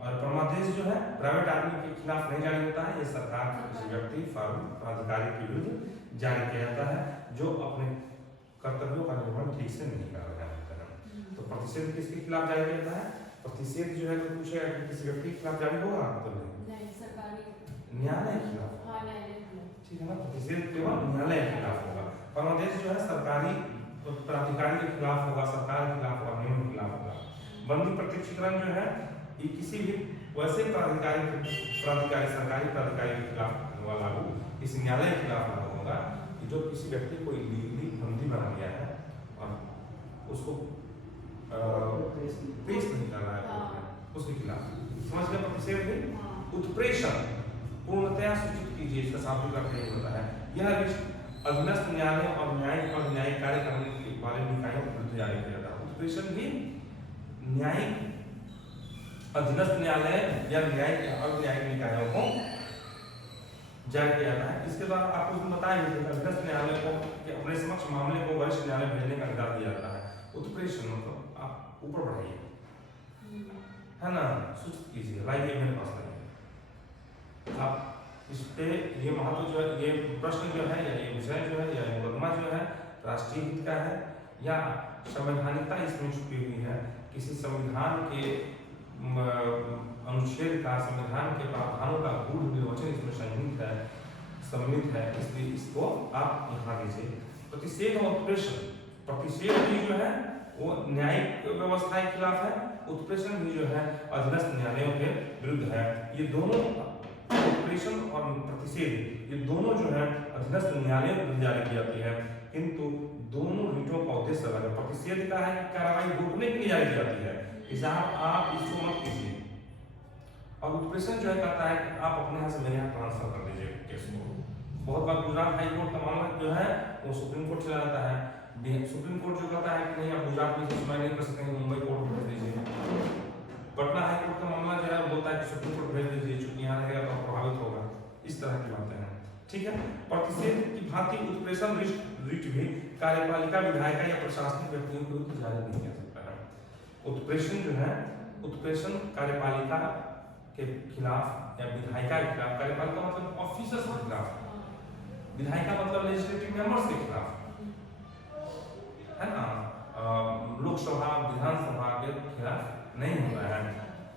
और परमादेश जो है प्राइवेट आदमी के खिलाफ नहीं जारी होता है, ये सरकार किसी व्यक्ति, फर्म, प्राधिकारी के विरुद्ध जारी किया जाता है जो अपने कर्तव्यों का निर्वहन ठीक से नहीं कर रहे होते हैं। तो प्रतिषेध किसके खिलाफ जारी किया जाता है? प्रतिषेध जो है तो पूछेगा कि किसी व्यक्ति के खिलाफ जारी होगा तो नहीं सरकारी न्यायालय के खिलाफ, हाँ न्यायालय के ठीक है ना। प्रतिषेध केवल न्यायालय के खिलाफ होगा। परमादेश जो है सरकारी प्राधिकारी के खिलाफ होगा, सरकार के खिलाफ होगा, नियम के खिलाफ होगा। बंदी प्रत्यक्षीकरण जो है ये किसी भी वैसे प्राधिकारी सरकारी प्राधिकारी के खिलाफ हुआ लागू, किसी न्यायालय के खिलाफ लागू होगा कि जो किसी व्यक्ति को इलीगली बंदी बना दिया है और उसको पेश नहीं कर रहा है उसके खिलाफ। समझ गए प्रतिषेध में। उत्प्रेषण पूर्णतया सूचित कीजिए, इसका शाब्दिक अर्थ यही होता है यह रिश्त अधीनस्थ न्यायालयों और न्यायिक और न्यायिक कार्य करने वाले निकायों के विरुद्ध जारी किया जाता है। उत्प्रेषण भी न्यायिक अधीनस्थ न्यायालय या न्यायिक और न्यायिक निकायों को जारी किया जाता है। इसके द्वारा आपको उसमें बताया गया है अधीनस्थ न्यायालय को अपने समक्ष मामले को वरिष्ठ न्यायालय भेजने का अधिकार दिया जाता है। उत्प्रेषण मतलब आप ऊपर बढ़ाइए, है ना, सूचित कीजिए, लाइए मेरे पास लाइए। आप इस पे ये महत्व जो है, ये प्रश्न जो है या ये विषय जो है या ये मुकदमा जो है राष्ट्रीय हित का है या संवैधानिकता इसमें छुपी हुई है, किसी संविधान के अनुच्छेद का, संविधान के प्रावधानों का गूढ़ विरोचन इसमें सम्मिलित है, इसलिए इसको आप यहाँ दीजिए। प्रतिषेध और उत्प्रेषण, प्रतिषेध भी जो है वो न्यायिक व्यवस्था के खिलाफ है, उत्प्रेषण भी जो है अधीनस्थ न्यायालयों के विरुद्ध है। ये दोनों उत्प्रेषण और प्रतिषेध ये दोनों जो है अधीनस्थ न्यायालयों के विरुद्ध जारी की जाती है, किंतु दोनों रीतों का उद्देश्य अलग है। प्रतिषेध का है कि कार्रवाई रोकने के लिए जारी की जाती है कि साहब आप इसको मत कीजिए, और उत्प्रेषण जो है कहता है कि आप अपने यहाँ से मेरे यहाँ ट्रांसफर कर दीजिए केस को। बहुत बार गुजरात हाई कोर्ट का मामला जो है वो सुप्रीम कोर्ट चला जाता है। सुप्रीम कोर्ट जो कहता है कि नहीं आप गुजरात में सुनवाई नहीं कर सकते, मुंबई कोर्ट भेज दीजिए। पटना हाई कोर्ट का मामला जो है बोलता है कि सुप्रीम कोर्ट भेज दीजिए, चूंकि यहाँ रहेगा तो प्रभावित होगा। इस तरह की बातें हैं, ठीक है। प्रतिषेध की भांति उत्प्रेषण रिट भी कार्यपालिका, विधायिका या प्रशासनिक व्यक्तियों के विरुद्ध जारी नहीं किया सकता है। उत्प्रेषण जो है, उत्प्रेषण कार्यपालिका के खिलाफ या विधायिका के खिलाफ, कार्यपालिका मतलब ऑफिसर्स के खिलाफ, विधायिका मतलब लेजिस्लेटिव मेंबर्स के खिलाफ, है ना, लोकसभा विधानसभा के खिलाफ नहीं होता है।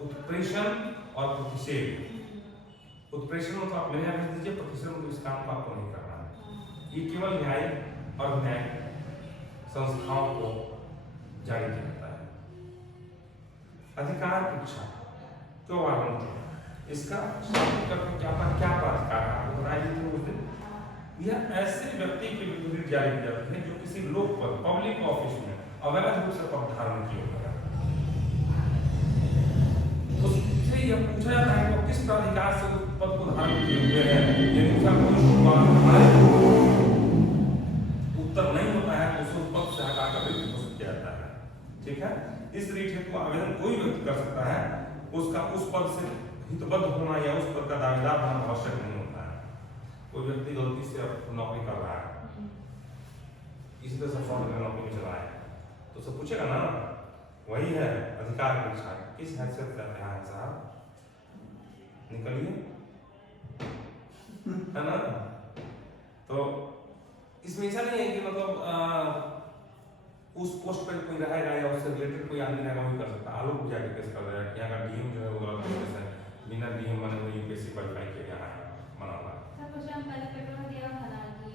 उत्प्रेषण और प्रतिषेध, उत्प्रेषण मतलब आप मेरे यहाँ भेज दीजिए, प्रतिषेध मतलब इस काम को आपको नहीं करना है। ये केवल न्यायिक और न्यायिक संस्थाओं को जारी किया जाता है। अधिकार की इच्छा क्यों वारंट है, इसका शाब्दिक अर्थ क्या प्राधिकार आपको बताया थे उस दिन। यह ऐसे व्यक्ति के विरुद्ध जारी की जाती है जो किसी लोक पद, पब्लिक ऑफिस में अवैध रूप से पद धारण किए हुए हैं। उससे यह पूछा जाता है कि वो किस प्राधिकार से उस पद को धारण किए हुए हैं। यदि उसका कोई उत्तर नहीं होता है तो उस पद से हटाकर घोषित किया जाता है, ठीक है। इस रीट हेतु आवेदन कोई व्यक्ति कर सकता है, उसका उस पद से हितबद्ध होना या उस पद का दावेदार होना आवश्यक नहीं होता है। कोई व्यक्ति गलती से नौकरी कर रहा है, इसी तरह से फ्रॉड में नौकरी में चला है तो सब पूछेगा ना, वही है अधिकार की इच्छा। किस हैसियत से यहाँ है साहब, निकलिए, है ना। तो इसमें ऐसा नहीं है कि मतलब उस पोस्ट पर कोई रहेगा या उससे रिलेटेड कोई आदमी रहेगा वही कर सकता है। आलोक जाके केस कर रहा है कि यहाँ का डीएम जो है वो गलत तरीके से बिना डीएम बने हुए यूपीएससी क्वालिफाई किया गया है, बना हुआ है। सर कुछ हम पहले पेपर में दिया था ना कि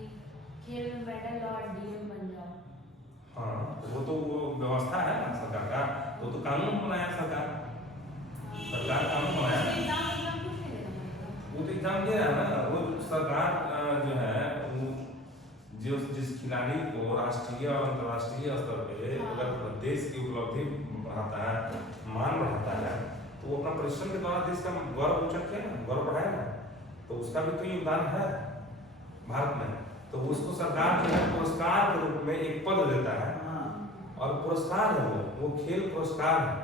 खेल में मेडल और डीएम बन जाओ। हाँ, वो तो वो व्यवस्था है ना सरकार का, तो कानून बनाया सरकार कानून बनाया। वो तो एग्जाम दे रहा है ना, वो सरकार जो है वो जिस खिलाड़ी को राष्ट्रीय और अंतर्राष्ट्रीय स्तर पे अगर देश की उपलब्धि बढ़ाता है, मान बढ़ाता है, तो वो अपना परिश्रम के द्वारा देश का गौरव ऊंचा किया ना, गौरव बढ़ाया ना, तो उसका भी तो योगदान है भारत में। तो उसको सरकार जो है पुरस्कार के रूप में एक पद देता है, और पुरस्कार है वो खेल पुरस्कार है।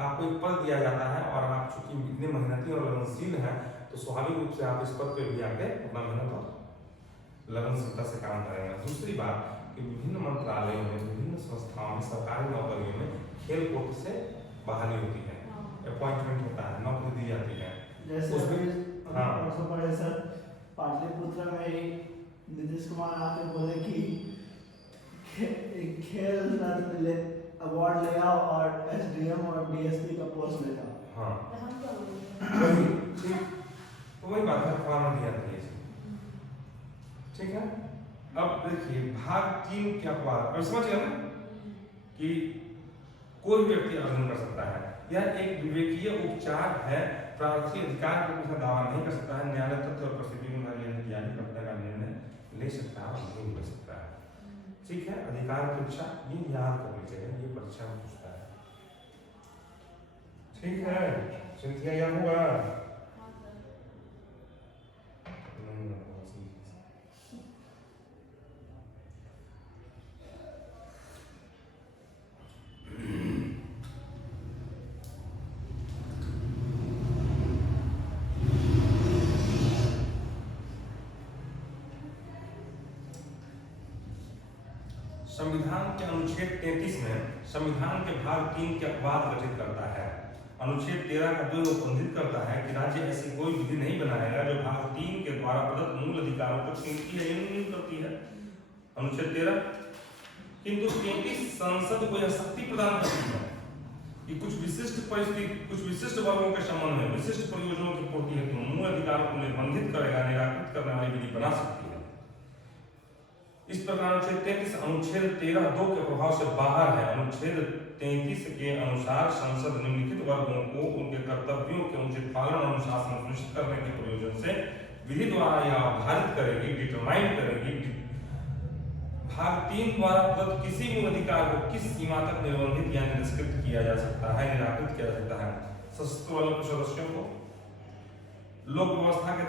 आपको एक पद दिया जाता है और आप चूंकि इतने मेहनती और लगनशील हैं तो स्वाभाविक रूप से आप इस पद पे भी आके अपना मेहनत और लगनशीलता से काम करेंगे। दूसरी बात कि विभिन्न मंत्रालयों में, विभिन्न संस्थाओं में, सरकारी नौकरियों में खेल कोटे से बहाली होती है, अपॉइंटमेंट होता है, नौकरी दी जाती है। जैसे हाँ सर पाटलिपुत्र में नीतीश कुमार आके बोले कि खेल रत्न अवार्ड ले आओ और एसडीएम और डीएसपी का पोस्ट ले जाओ। हाँ तो हम क्या बोलेंगे? वही ठीक, तो वही बात है, अखबार में भी आती है ठीक है। अब देखिए भाग 3 के अखबार, अब समझ गए ना कि कोई व्यक्ति आवेदन कर सकता है, यह एक विवेकीय उपचार है, प्रार्थी अधिकार के अनुसार दावा नहीं कर सकता है, न्यायालय तथ्य और परिस्थिति के अनुसार निर्णय करने का निर्णय ले सकता है और नहीं ले सकता है। ठीक है, अधिकार परीक्षा ये याद करनी चाहिए, ये परीक्षा में पूछता है। ठीक है, सिंथिया याद हुआ? संविधान के अनुच्छेद 33 में संविधान के भाग 3 के अपवाद गठित करता है। अनुच्छेद 13 का 2 उपबंधित करता है कि राज्य ऐसी कोई विधि नहीं बनाएगा जो भाग 3 के द्वारा प्रदत्त मूल अधिकारों को छीनती है या न्यूनतम करती है। अनुच्छेद 13 किंतु 33 संसद को यह शक्ति प्रदान करती है कि कुछ विशिष्ट परिस्थिति, कुछ विशिष्ट वर्गों के संबंध में विशिष्ट प्रयोजनों की पूर्ति हेतु मूल अधिकारों को निर्बंधित करेगा, निराकृत करने वाली विधि बना सकती है। इस प्रकार अनुच्छेद 33 अनुच्छेद 13(2) के प्रभाव से बाहर है। अनुच्छेद 33 के अनुसार संसद निम्नलिखित वर्गों को उनके कर्तव्यों के उचित पालन और अनुशासन सुनिश्चित करने के प्रयोजन से विधि द्वारा यह निर्धारित करेगी, डिटरमाइन करेगी भाग 3 द्वारा प्रदत्त किसी मूल अधिकार को किस सीमा तक निर्बंधित या निष्कृत किया जा सकता है, निराकृत किया जा सकता है। सशस्त्र बलों के सदस्यों को, लोक व्यवस्था के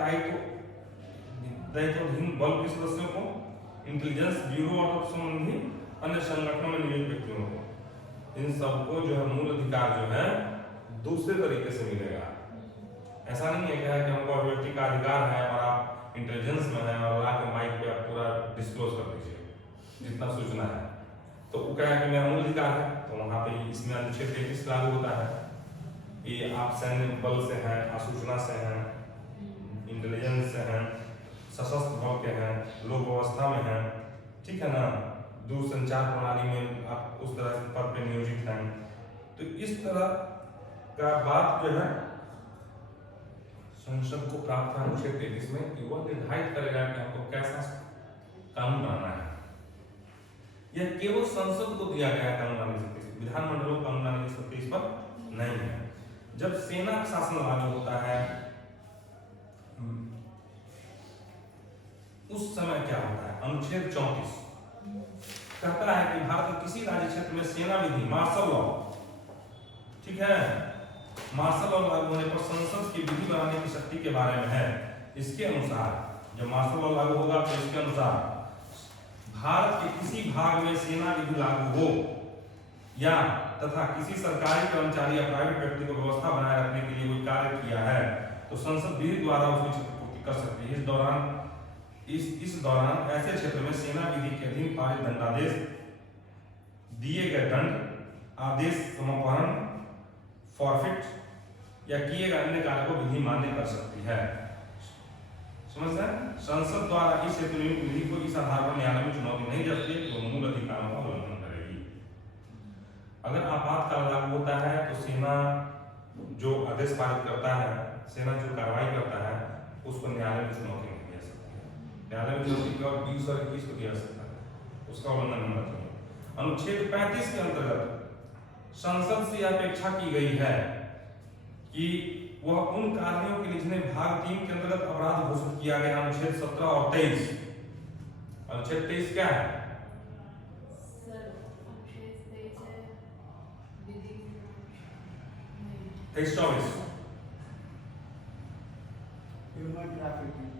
दायित्वहीन बल के सदस्यों को, इंटेलिजेंस ब्यूरो और संबंधी अन्य संगठनों में नियुक्त व्यक्तियों को, इन सबको जो है मूल अधिकार जो है दूसरे तरीके से मिलेगा। ऐसा नहीं है कि हमको अभिव्यक्ति का अधिकार है और आप इंटेलिजेंस में है और लाके माइक पे आप पूरा डिस्क्लोज कर दीजिए जितना सूचना है, तो वो कहा कि मेरा मूल अधिकार है, तो वहाँ पे इसमें अनुच्छेद 33 लागू होता है। ये आप सैन्य बल से हैं, आसूचना से हैं, इंटेलिजेंस से हैं, सशस्त्र बल के हैं, लोक व्यवस्था में हैं, ठीक है ना, दूरसंचार प्रणाली में आप उस तरह के पद पे नियोजित हैं। तो इस तरह का बात जो है संसद को प्राप्त है अनुच्छेद 33 में कि वह निर्धारित करेगा कि हमको कैसा कानून बनाना है। यह केवल संसद को दिया गया कानून बनाने की शक्ति, विधानमंडलों को कानून बनाने की शक्ति इस पर नहीं है। जब सेना का शासन लागू होता है उस समय क्या होता है, अनुच्छेद 34 कहता है कि भारत के किसी राज्य क्षेत्र में सेना विधि, मार्शल लॉ, ठीक है, मार्शल लॉ लागू होने पर संसद की विधि बनाने की शक्ति के बारे में है। इसके अनुसार जब मार्शल लॉ लागू होगा तो इसके अनुसार भारत के किसी भाग में सेना विधि लागू हो या तथा किसी सरकारी कर्मचारी या प्राइवेट व्यक्ति को व्यवस्था बनाए रखने के लिए कोई कार्य किया है तो संसद विधि द्वारा उसकी क्षतिपूर्ति कर सकती है। इस दौरान ऐसे क्षेत्र में सेना विधि के अधीन पारित दंडादेश, दिए गए दंड, आदेश समापन, फॉरफिट या किए गए अन्य कार्य को विधि मान्य कर सकती है। समझ रहे हैं? संसद द्वारा इस हेतु नियुक्त विधि को इस आधार पर न्यायालय में चुनौती नहीं जाती है कि वो मूल अधिकारों का उल्लंघन करेगी। अगर आपातकाल लागू होता है तो सेना जो आदेश पारित करता है, सेना जो कार्रवाई करता है, उसको न्यायालय में चुनौती नहीं दे सकती है। न्यायालय में चुनौती और 20 और 21 को दिया सकता है, उसका उल्लंघन होना चाहिए। अनुच्छेद 35 के अंतर्गत संसद से अपेक्षा की गई है कि वह उन कार्यों के लिए जिन्हें भाग 3 के अंतर्गत अपराध घोषित किया गया, अनुच्छेद 17 और 23। अनुच्छेद 23 क्या है? सर अनुच्छेद 23 है विधि 23-24 ह्यूमन ट्रैफिकिंग,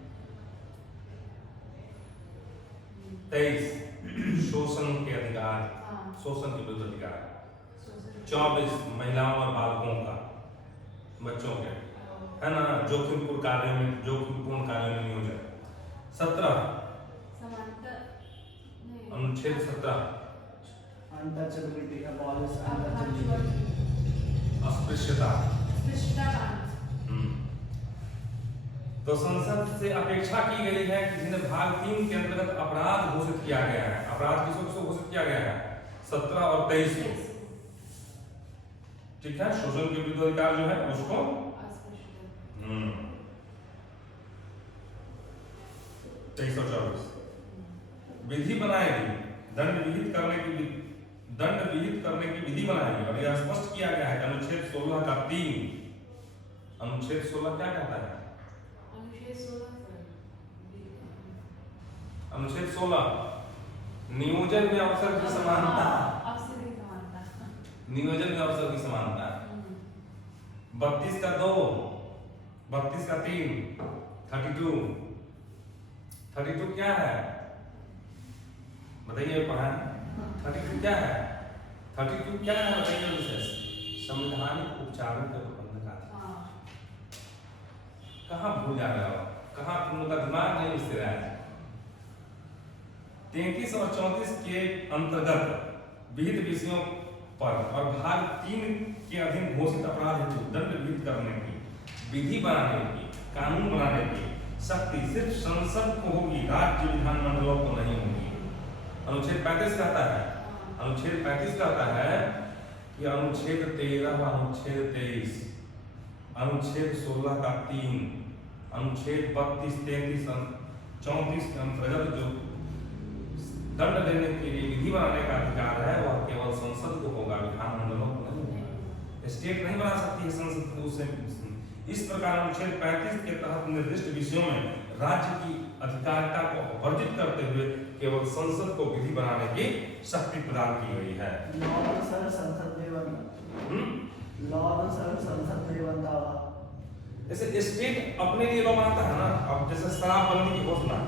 23 शोषण के अधिकार, शोषण के विरुद्ध अधिकार, 24 महिलाओं और बालकों का, बच्चों के, है ना, जोखिमपूर्ण कार्यों में नियोजन। 17 अनुच्छेद 17 अनटचेबिलिटी, अबॉलिश अनटचेबिलिटी, अस्पृश्यता। कांड। तो संसद से अपेक्षा की गई है कि जिन्हें भाग 3 के अंतर्गत अपराध घोषित किया गया है, अपराध किसको घोषित किया गया है? 17 और 23 को। ठीक है, शोषण के विरुद्ध अधिकार जो है उसको अस्पृश्यता 2324 विधि बनाएगी, दंड विहित करने की विधि बनाएगी। और यह स्पष्ट किया गया है अनुच्छेद 16 का 3। अनुच्छेद 16 क्या कहता है? अनुच्छेद 16 नियोजन में अवसर की समानता, नियोजन में अवसर की समानता। 32 का 2, 32 का 3, 32 क्या है बताइए? पढ़ा 32 क्या है? 32 क्या है बताइए? विशेष संवैधानिक उपचारों के प्रबंध का कहाँ भूल जा रहे हो? कहाँ तुम लोग का दिमाग नहीं स्थिर है? 33 और 34 के अंतर्गत विहित विषयों पर और भाग 3 के अधीन घोषित अपराध हेतु दंड विहित करने की, विधि बनाने की, कानून बनाने की शक्ति सिर्फ संसद को होगी, राज्य विधानमंडलों को नहीं होगी। अनुच्छेद 35 कहता है, अनुच्छेद 35 कहता है कि अनुच्छेद 13 व अनुच्छेद 23, अनुच्छेद 16 का 3, अनुच्छेद 32, 33, 34 के अंतर्गत जो दंड देने के लिए विधि बनाने का अधिकार है वह केवल संसद को होगा, विधानमंडलों को नहीं होगा। स्टेट नहीं बना सकती है संसद को उसे। इस प्रकार अनुच्छेद 35 के तहत निर्दिष्ट विषयों में राज्य की अधिकारिता को वर्जित करते हुए केवल संसद को विधि बनाने की शक्ति प्रदान की गई है। लॉ अनुसार संसद में बनता, लॉ अनुसार संसद में बनता। जैसे स्टेट अपने लिए लॉ बनाता है ना। अब जैसे शराबबंदी की घोषणा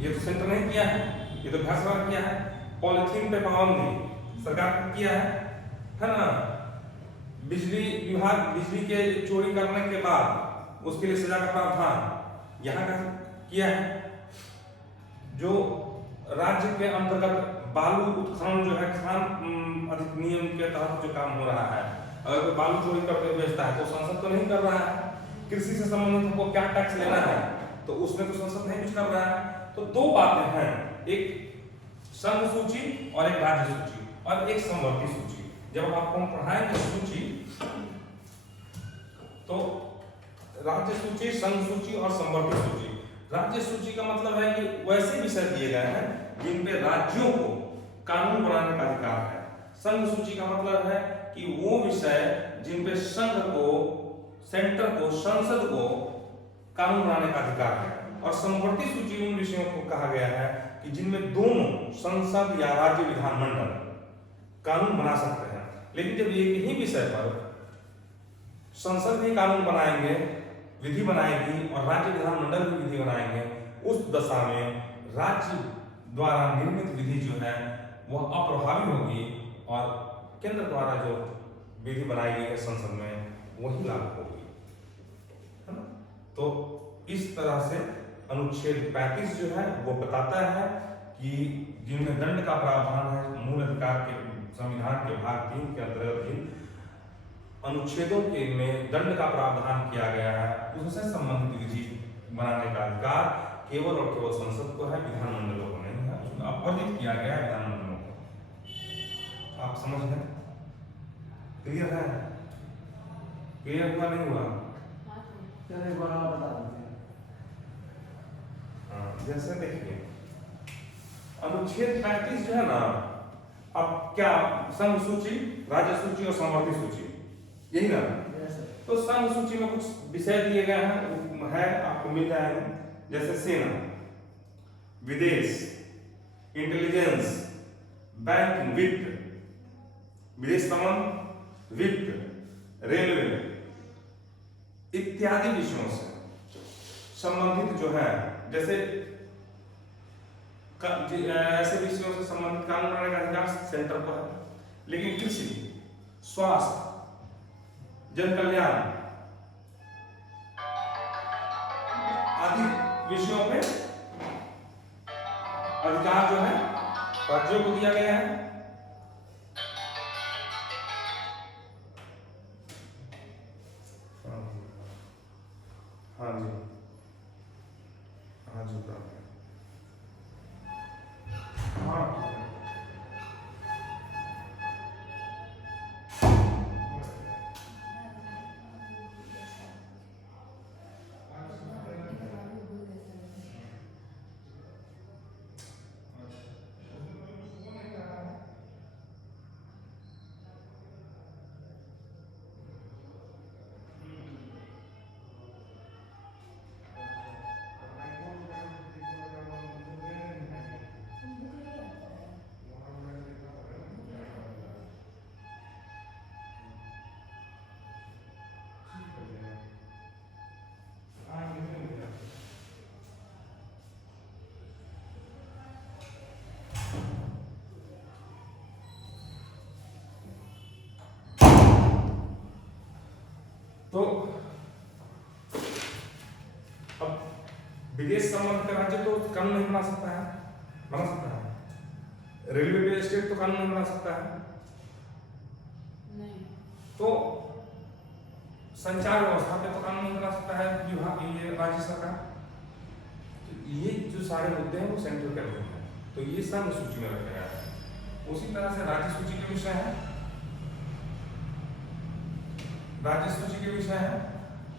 ये तो सेंटर ने किया है, ये तो बिहार सरकार किया है। पॉलिथीन पे पाबंदी सरकार ने किया है ना। बिजली विभाग बिजली के चोरी करने के बाद उसके लिए सजा का प्रावधान यहाँ का किया है। जो राज्य के अंतर्गत बालू उत्खनन जो है खान अधिनियम के तहत जो काम हो रहा है, अगर कोई बालू चोरी करके बेचता है तो संसद तो नहीं कर रहा है। कृषि से संबंधित हमको क्या टैक्स लेना है तो उसमें तो संसद नहीं कुछ कर रहा है। तो दो बातें हैं, एक संघ सूची और एक राज्य सूची और एक समवर्ती सूची। जब आपको हम पढ़ाएंगे सूची तो राज्य सूची, संघ सूची और समवर्ती सूची। राज्य सूची का मतलब है कि वैसे विषय दिए गए हैं जिन पे राज्यों को कानून बनाने का अधिकार है। संघ सूची का मतलब है कि वो विषय जिन पे संघ को, सेंटर को, संसद को कानून बनाने का अधिकार है। और समवर्ती सूची उन विषयों को कहा गया है कि जिनमें दोनों संसद या राज्य विधानमंडल कानून बना सकते हैं। लेकिन जब एक ही विषय पर संसद भी कानून बनाएंगे, विधि बनाएगी और राज्य विधानमंडल भी विधि बनाएंगे, उस दशा में राज्य द्वारा निर्मित विधि जो है वह अप्रभावी होगी और केंद्र द्वारा जो विधि बनाई गई है संसद में वही लागू होगी, है ना। तो इस तरह से अनुच्छेद 35 जो है वो बताता है कि जिनमें दंड का प्रावधान है, मूल अधिकार के संविधान के भाग 3 के अंतर्गत अनुच्छेदों के में दंड का प्रावधान किया गया है, उससे संबंधित विधि बनाने का अधिकार केवल और केवल संसद को है, विधानमंडलों को नहीं है। उसमें अपवर्जित किया गया है विधानमंडलों को। आप समझ गए? क्लियर है? क्लियर हुआ नहीं हुआ? चलिए बड़ा बता दीजिए। जैसे देखिए अनुच्छेद 35 जो है ना, अब क्या संघ सूची, राज्य सूची और समवर्ती सूची यही ना। तो संघ सूची में कुछ विषय दिए गए हैं, आपको मिल जाएगा। जैसे सेना, विदेश, इंटेलिजेंस, बैंकिंग, वित्त, विदेश संबंध, वित्त, रेलवे इत्यादि विषयों से संबंधित जो है, जैसे ऐसे विषयों से संबंधित कानून बनाने का अधिकार सेंटर को है। लेकिन कृषि, स्वास्थ्य, जन कल्याण आदि विषयों पे अधिकार जो है राज्यों को दिया गया है। हाँ जी, हाँ जी, हाँ तो अब विदेश संबंध का राज्य तो कानून नहीं बना सकता है, बना सकता है। रेलवे पे स्टेट तो कानून नहीं बना सकता है। नहीं। तो संचार व्यवस्था पे तो कानून नहीं बना सकता है विभाग, ये राज्य सरकार। तो ये जो सारे मुद्दे हैं वो सेंट्रल के अंदर हैं, तो ये सब सूची में रखा गया है। उसी तरह से राज्य सूची के विषय है, राज्य सूची के विषय है,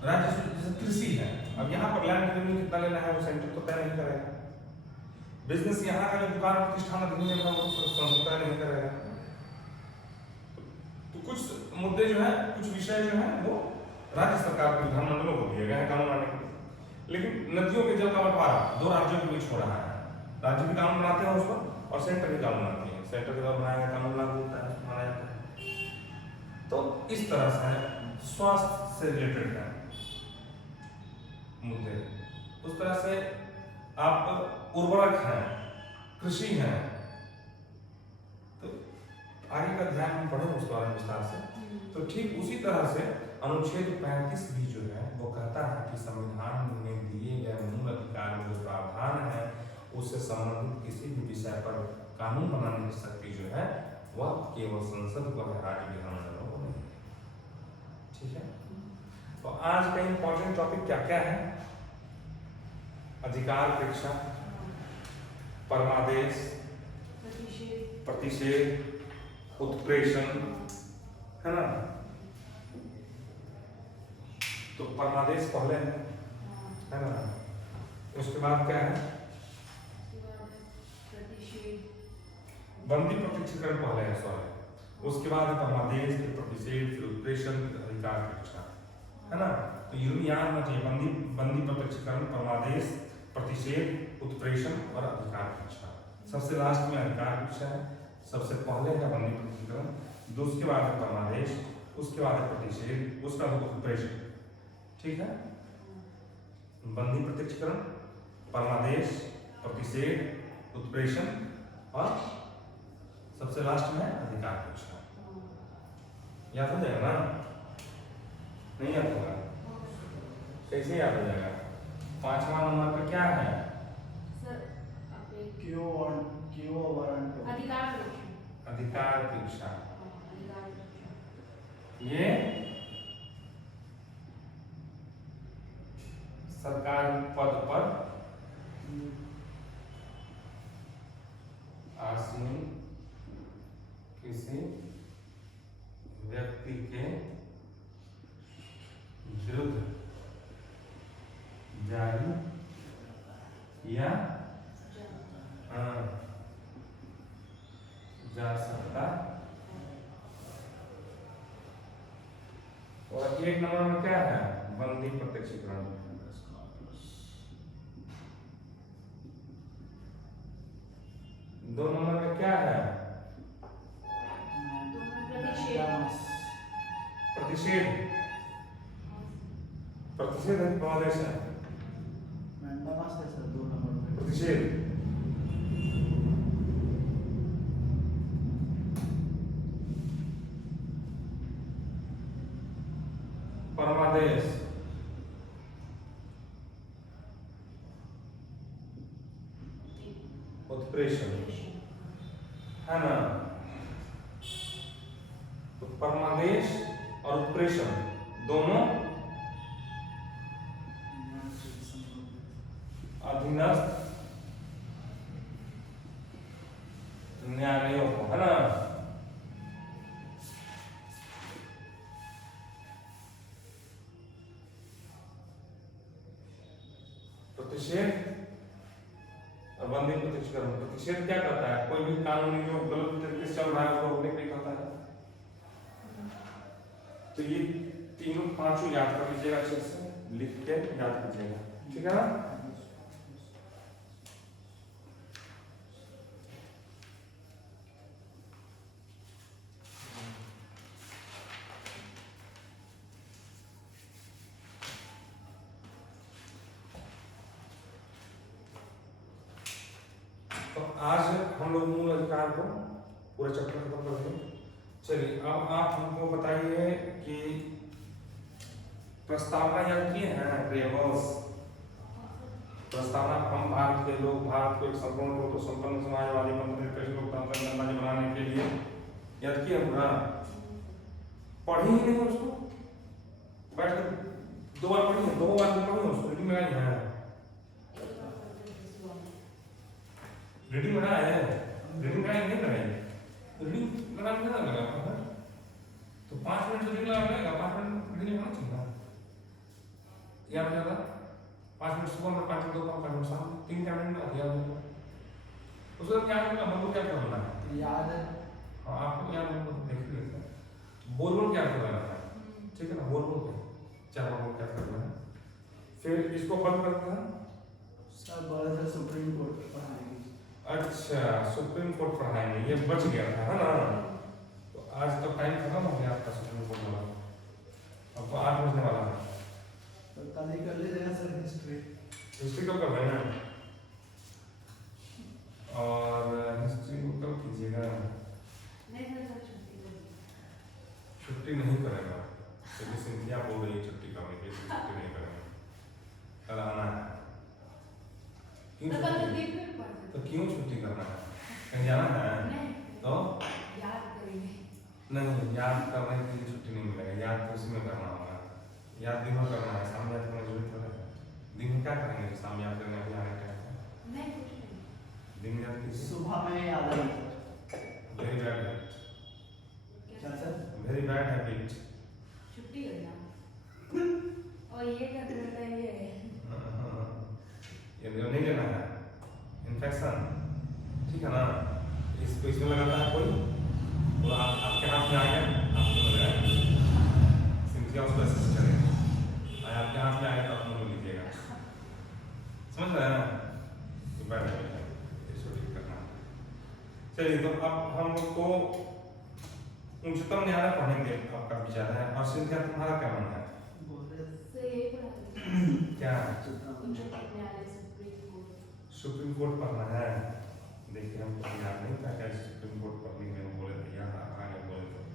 राज्य सूची जैसे कृषि है। अब यहाँ पर लैंड रेवेन्यू कितना लेना है वो सेंटर तो तय नहीं करेगा। बिजनेस यहाँ का जो दुकान प्रतिष्ठान अधिनियम है वो संसद तय नहीं करेगा। तो कुछ मुद्दे जो है, कुछ विषय जो है वो राज्य सरकार के विधानमंडलों को दिए गए हैं कानून बनाने के लिए। लेकिन नदियों के जल का बंटवारा दो राज्यों के बीच हो रहा है, राज्य भी कानून बनाते हैं उस पर और सेंटर भी कानून बनाती है। सेंटर के द्वारा बनाया गया कानून लागू होता है, माना जाता है। तो इस तरह से स्वास्थ्य से रिलेटेड है मुद्दे। उस तरह से आप उर्वरक हैं, कृषि है, तो आगे का ध्यान हम पढ़ें उस बारे में विस्तार से। तो ठीक उसी तरह से अनुच्छेद 35 भी जो है वो कहता है कि संविधान में दिए गए मूल अधिकार में जो प्रावधान है उससे संबंधित किसी भी विषय पर कानून बनाने की शक्ति जो है वह केवल संसद को है, राज्य विधानमंडलों को नहीं। ठीक है, तो आज का इंपॉर्टेंट टॉपिक क्या क्या है? अधिकार परीक्षा, परमादेश, प्रतिषेध, उत्प्रेषण, है ना। तो परमादेश पहले है ना, उसके बाद क्या है? बंदी प्रत्यक्षीकरण पहले है, सॉरी। उसके बाद परमादेश, फिर प्रतिषेध, फिर उत्प्रेषण, अधिकार परीक्षा, है ना। तो यूं याद रखना चाहिए, बंदी प्रत्यक्षीकरण, परमादेश, प्रतिषेध, उत्प्रेषण और अधिकार परीक्षा। सबसे लास्ट में अधिकार परीक्षा है, सबसे पहले है बंदी प्रत्यक्षीकरण, उसके बाद है परमादेश, उसके बाद है प्रतिषेध, उसका उत्प्रेषण। ठीक है, बंदी प्रत्यक्षीकरण, परमादेश, प्रतिषेध, उत्प्रेषण और सबसे लास्ट में अधिकार परीक्षा। याद हो जाएगा ना? नहीं याद होगा? कैसे याद हो जाएगा? 5वां नंबर पे क्या है? अधिकार परीक्षा। ये सरकारी पद पर आसीन किसी व्यक्ति के विरुद्ध जारी या जा सकता। और 1 नंबर में क्या है? बंदी प्रत्यक्षीकरण। 2 नंबर में क्या है? प्रतिषेध। प्रतिषेध है, परमादेश है। प्रतिषेध। परमादेश। उत्प्रेषण, है ना। तो परमादेश और उत्प्रेषण दोनों अधीनस्थ न्यायालयों को, है ना। प्रतिषेध और बंदी प्रत्यक्षीकरण। प्रतिषेध क्या करता है? कोई भी कानूनी जो गलत तरीके से चल रहा है उसको रोकने के लिए करता है। तो ये तीनों पांचों याद कर लीजिएगा, अच्छे से लिख के याद कीजिएगा, ठीक है ना। तो आज हम लोग मूल अधिकार को पूरा चैप्टर खत्म कर देंगे। चलिए अब आप हमको बताइए कि प्रस्तावना याद किए हैं प्रेमस प्रस्तावना हम भारत के लोग भारत को एक संपूर्ण रूप से संपन्न समाजवादी मंत्रित्व लोकतंत्र गणराज्य बनाने के लिए याद किए पूरा पढ़ी ही नहीं उसको बैठ कर 2 बार पढ़ी 2 बार पढ़ी उसको रीडिंग लगाई है रीडिंग लगाया है रीडिंग लगाई नहीं लगाई रीडिंग लगाने में लगा तो 5 मिनट रीडिंग लगाएगा 5 मिनट रीडिंग होना चाहिए याद हो जाता 5 मिनट सुबह में 5 मिनट दोपहर 5 मिनट शाम 3 मिनट में याद हो उसको क्या करना हमको क्या करना है याद है हाँ आपको याद है तो देख लेते हैं बोल क्या करना है ठीक है ना बोल के 4 बार क्या करना है फिर इसको बंद करते हैं सब बड़े से सुप्रीम कोर्ट पढ़ाएंगे अच्छा सुप्रीम कोर्ट पढ़ाएंगे ये बच गया था है ना तो आज तो टाइम खत्म हो गया आपका सुप्रीम कोर्ट वाला अब तो 8 बजने वाला है तो कल ही कर लीजिएगा सर हिस्ट्री कब कर रहे हैं और हिस्ट्री को कब कीजिएगा छुट्टी नहीं करेगा क्योंकि सिंधिया बोल रही है छुट्टी करने के लिए छुट्टी नहीं करेंगे कल आना है तो क्यों छुट्टी करना है कहीं जाना है तो नहीं याद करने के लिए छुट्टी नहीं मिलेगा याद तो उसी में करना होगा याद दिन में करना है शाम याद करने की जरूरत है दिन में क्या करेंगे शाम याद करने के आने टाइम दिन याद कीजिए सुबह में याद आई वेरी बैड है क्या सर वेरी बैड हैबिट छुट्टी करना और ये कर देता है ये नहीं लेना है इन्फेक्शन ठीक है ना इसको इसमें लगाता है कोई तो आपके हाथ में आ गया आपको लग जाएगा सिंपली उसको असिस्ट करेंगे और आपके हाथ में आएगा तो आप लोग लीजिएगा समझ रहे हैं ना तो बैठ जाइए इसको ठीक करना चलिए तो अब हम लोग को उच्चतम न्यायालय पढ़ेंगे आपका विचार है और सिंधिया तुम्हारा क्या मन है क्या सुप्रीम कोर्ट पढ़ना है देखिए हमको याद नहीं था क्या सुप्रीम कोर्ट पढ़ने में बोले थे याद आगे बोले थे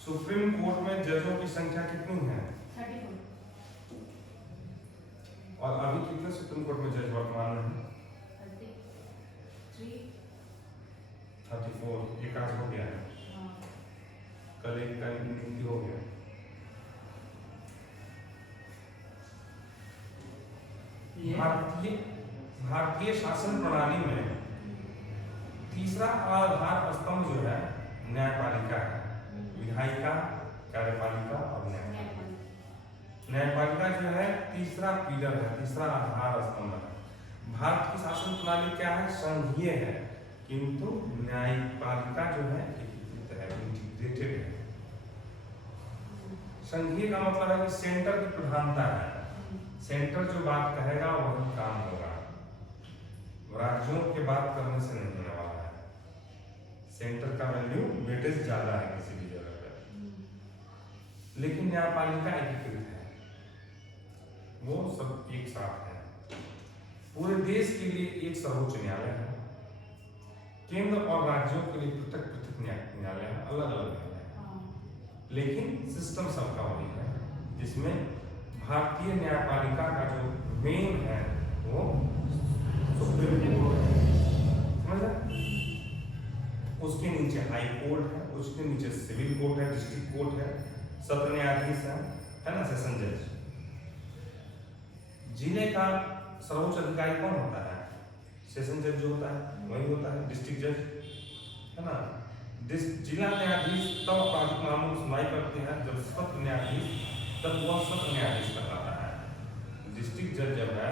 सुप्रीम कोर्ट में जजों की संख्या कितनी है 34 और अभी कितने सुप्रीम कोर्ट में जज वर्तमान में हैं 34 एक आज हो गया है कल एक का नियुक्ति हो गया भारतीय शासन प्रणाली में तीसरा आधार स्तंभ जो है न्यायपालिका है विधायिका कार्यपालिका और न्यायपालिका जो है तीसरा पिलर है तीसरा आधार स्तंभ है भारत की शासन प्रणाली क्या है संघीय है किंतु न्यायपालिका जो है एकीकृत है इंटीग्रेटेड है संघीय का मतलब है कि सेंटर की प्रधानता है सेंटर जो बात कहेगा वही काम होगा राज्यों के बात करने से नहीं होने वाला है सेंटर का वैल्यू वेटेज ज्यादा है किसी भी जगह पर लेकिन न्यायपालिका एकीकृत है वो सब एक साथ है पूरे देश के लिए एक सर्वोच्च न्यायालय है केंद्र और राज्यों के लिए पृथक पृथक न्यायालय है अलग अलग न्यायालय है लेकिन सिस्टम सबका वही है जिसमें भारतीय न्यायपालिका का जो मेन है वो सुप्रीम कोर्ट समझा उसके नीचे हाई कोर्ट है उसके नीचे सिविल कोर्ट है डिस्ट्रिक्ट कोर्ट है सत्र न्यायाधीश है ना सेशन जज जिले का सर्वोच्च अधिकारी कौन होता है सेशन जज जो होता है वही होता है डिस्ट्रिक्ट जज है ना जिला न्यायाधीश तब आपराधिक मामलों की सुनवाई करते हैं जब सत्र न्यायाधीश तब वह सत्र न्यायाधीश कहलाता है डिस्ट्रिक्ट जज जब है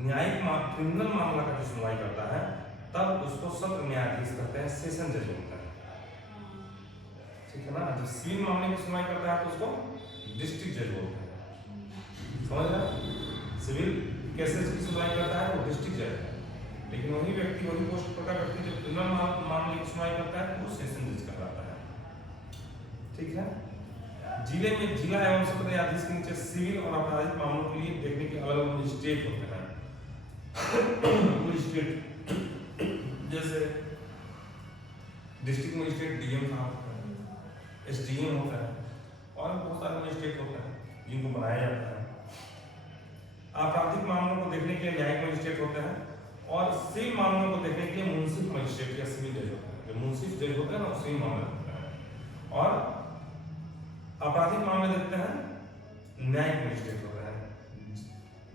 न्यायिक क्रिमिनल मामला का जो सुनवाई करता है तब उसको सत्र न्यायाधीश कहते हैं सेशन जज होता है ठीक है ना जब सिविल मामले की सुनवाई करता है तो उसको डिस्ट्रिक्ट जज बोलते हैं समझ रहे सिविल केसेस की सुनवाई करता है वो डिस्ट्रिक्ट जज है लेकिन वही व्यक्ति, वही पोस्ट पर का व्यक्ति जब क्रिमिनल मामले की सुनवाई करता है तो वो सेशन जज कहलाता है। ठीक है। जिले में जिला एवं सत्र न्यायाधीश के नीचे सिविल और आपराधिक मामलों के लिए देखने के अलग अलग मजिस्ट्रेट होते हैं। मजिस्ट्रेट जैसे डिस्ट्रिक्ट मजिस्ट्रेट डीएम साहब होता है, एसडीएम होता है, और बहुत सारे मजिस्ट्रेट होते हैं जिनको बनाया जाता है। आपराधिक मामलों को देखने के लिए न्यायिक मजिस्ट्रेट होते हैं, और सिविल मामलों को देखने के लिए मुंसिफ मजिस्ट्रेट या सिविल जज होते हैं। जो मुंसिफ जज होते हैं ना, सिविल मामले होते हैं। और आपराधिक मामले देखते हैं न्यायिक मजिस्ट्रेट होता है,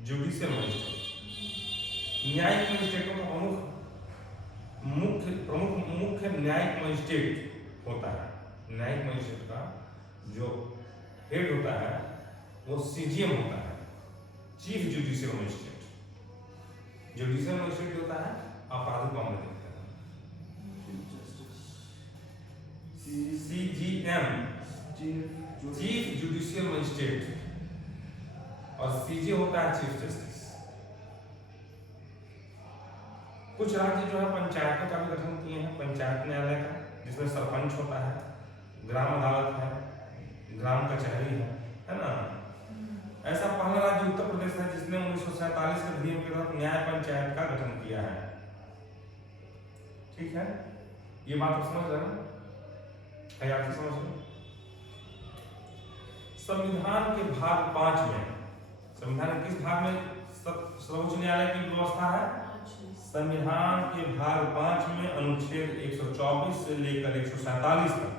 जुडिशियल मजिस्ट्रेट। न्यायिक मजिस्ट्रेटों का मुख्य न्यायिक मजिस्ट्रेट होता है। न्यायिक मजिस्ट्रेट का जो हेड होता है वो सीजीएम होता है, chief judicial magistrate. Judicial magistrate होता है आपराधिक मामले देखते हैं। सीजीएम चीफ जुडिशियल मजिस्ट्रेट, और सीजे होता है चीफ जस्टिस। कुछ राज्य जो है पंचायतों का भी गठन किए हैं, पंचायत न्यायालय का, जिसमें सरपंच होता है, ग्राम अदालत है, ग्राम कचहरी है ना। ऐसा पहला राज्य उत्तर प्रदेश है जिसने 1947 के अधिनियम के तहत न्याय पंचायत का गठन किया है। ठीक है, ये बात आप समझ रहे हैं? आप समझ रहे? संविधान के भाग 5 में, संविधान के किस भाग में सर्वोच्च न्यायालय की व्यवस्था है? संविधान के भाग 5 में अनुच्छेद 124 से लेकर 147 तक,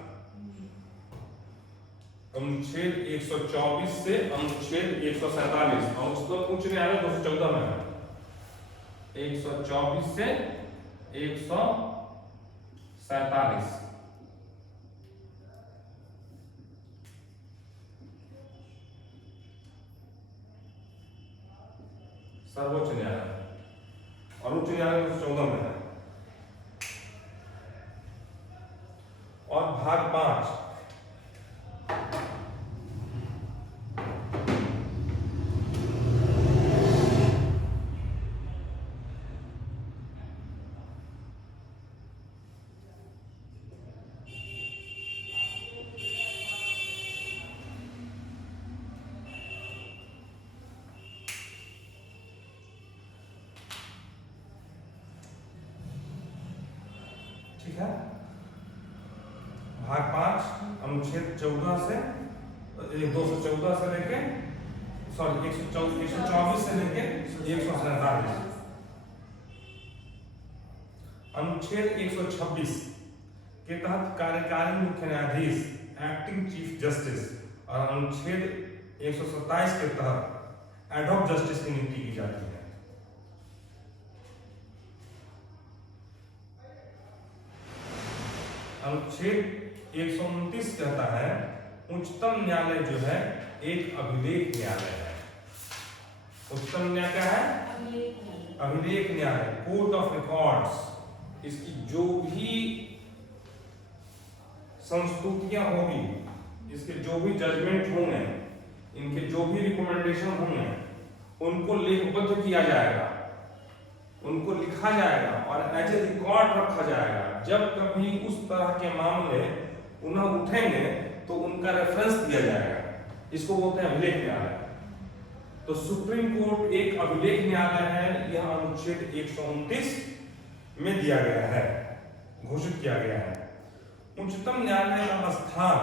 अनुच्छेद 124 से अनुच्छेद 147, और उसको उच्च न्यायालय 214 में है। 124 से 147 सर्वोच्च न्यायालय, और उच्च न्यायालय 214 में है। और भाग 5 ठीक है। भाग 5 अनुच्छेद 14 से 214 से लेके 124 से लेके 147। अनुच्छेद 126 के तहत कार्यकारी मुख्य न्यायाधीश, एक्टिंग चीफ जस्टिस, और अनुच्छेद 127 के तहत एडहॉक जस्टिस की नियुक्ति की जाती है। अनुच्छेद 129 कहता है उच्चतम न्यायालय जो है एक अभिलेख न्यायालय है। उच्चतम न्यायालय क्या है? अभिलेख न्यायालय, कोर्ट ऑफ रिकॉर्ड्स। इसकी जो भी संस्तुतियां होगी, इसके जो भी जजमेंट होंगे, इनके जो भी रिकमेंडेशन होंगे, उनको लेखबद्ध किया जाएगा, उनको लिखा जाएगा और एज ए रिकॉर्ड रखा जाएगा। जब कभी उस तरह के मामले पुनः उठेंगे तो उनका रेफरेंस दिया जाएगा। इसको बोलते हैं अभिलेख न्यायालय। तो सुप्रीम कोर्ट एक अभिलेख न्यायालय है, यह अनुच्छेद 129 में दिया गया है, घोषित किया गया है। उच्चतम न्यायालय का स्थान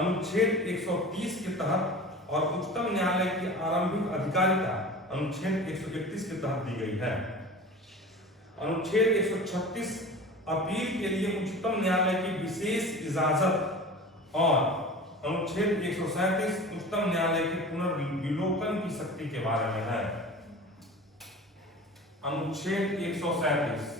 अनुच्छेद 130 के तहत और उच्चतम न्यायालय की आरंभिक अधिकारिता अनुच्छेद 131 के तहत दी गई है। अनुच्छेद 136 अपील के लिए उच्चतम न्यायालय की विशेष इजाजत, और अनुच्छेद 137 उच्चतम न्यायालय के पुनर्विलोकन की शक्ति के बारे में है। अनुच्छेद 137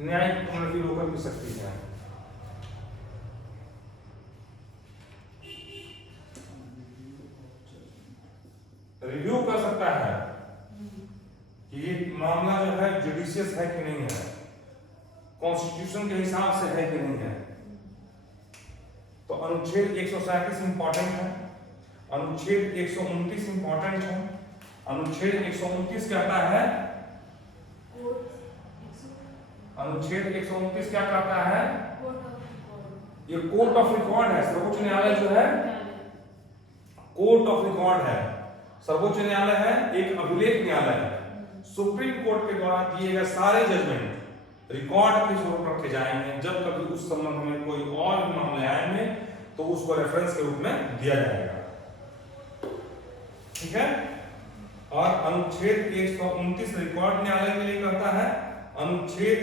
न्यायिक पुनर्विलोकन की शक्ति है। रिव्यू कर सकता है कि ये मामला जो है जुडिशियस है कि नहीं है, कॉन्स्टिट्यूशन के हिसाब से है कि नहीं है। तो अनुच्छेद 137 इंपॉर्टेंट है, अनुच्छेद 129 इंपॉर्टेंट है। अनुच्छेद 129 कहता है, अनुच्छेद 129 क्या कहता है, ये कोर्ट ऑफ रिकॉर्ड है। सर्वोच्च न्यायालय जो है कोर्ट ऑफ रिकॉर्ड है, सर्वोच्च न्यायालय है, एक अभिलेख न्यायालय है। सुप्रीम कोर्ट के द्वारा दिए गए सारे जजमेंट रिकॉर्ड के स्वरूप रखे जाएंगे। जब कभी उस संबंध में कोई और भी मामले आएंगे तो उसको रेफरेंस के रूप में दिया जाएगा, ठीक है। और अनुच्छेद 129 रिकॉर्ड न्यायालय के लिए कहता है। अनुच्छेद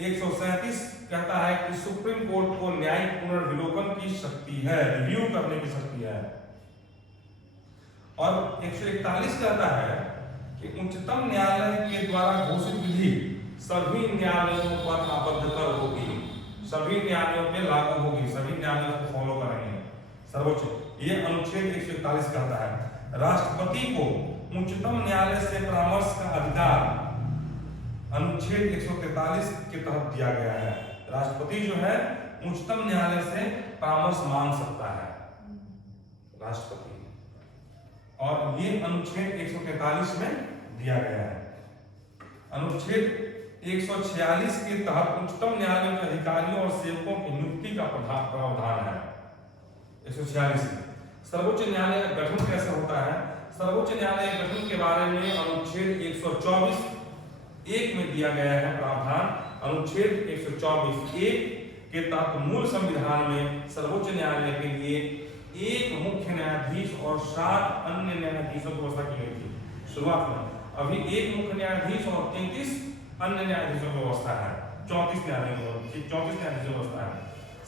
137 कहता है कि सुप्रीम कोर्ट को न्यायिक पुनर्विलोकन की शक्ति है, रिव्यू करने की शक्ति है। और 141 कहता है कि उच्चतम न्यायालय के द्वारा घोषित विधि सभी न्यायालयों पर आबद्धकर होगी, सभी न्यायालयों पे लागू होगी, सभी न्यायालयों को फॉलो करेंगे सर्वोच्च। ये अनुच्छेद 141 कहता है। राष्ट्रपति को उच्चतम न्यायालय से परामर्श का अधिकार अनुच्छेद 143 के तहत दिया गया है। राष्ट्रपति जो है उच्चतम न्यायालय से परामर्श मांग सकता है राष्ट्रपति, और ये अनुच्छेद 143 में दिया गया है। अनुच्छेद 146 के तहत उच्चतम न्यायालय के अधिकारियों और सेवकों की नियुक्ति का प्रावधान है। 146 सर्वोच्च न्यायालय का गठन कैसे होता है। सर्वोच्च न्यायालय के गठन के बारे में अनुच्छेद 124 एक में दिया गया है प्रावधान। अनुच्छेद 124 एक के तहत मूल संविधान में सर्वोच्च न्यायालय के लिए एक मुख्य न्यायाधीश और 7 अन्य न्यायाधीशों की व्यवस्था की गई थी शुरुआत में। अभी एक मुख्य न्यायाधीश और 33 अन्य न्यायाधीशों की व्यवस्था है, 34 न्यायाधीशों की व्यवस्था है।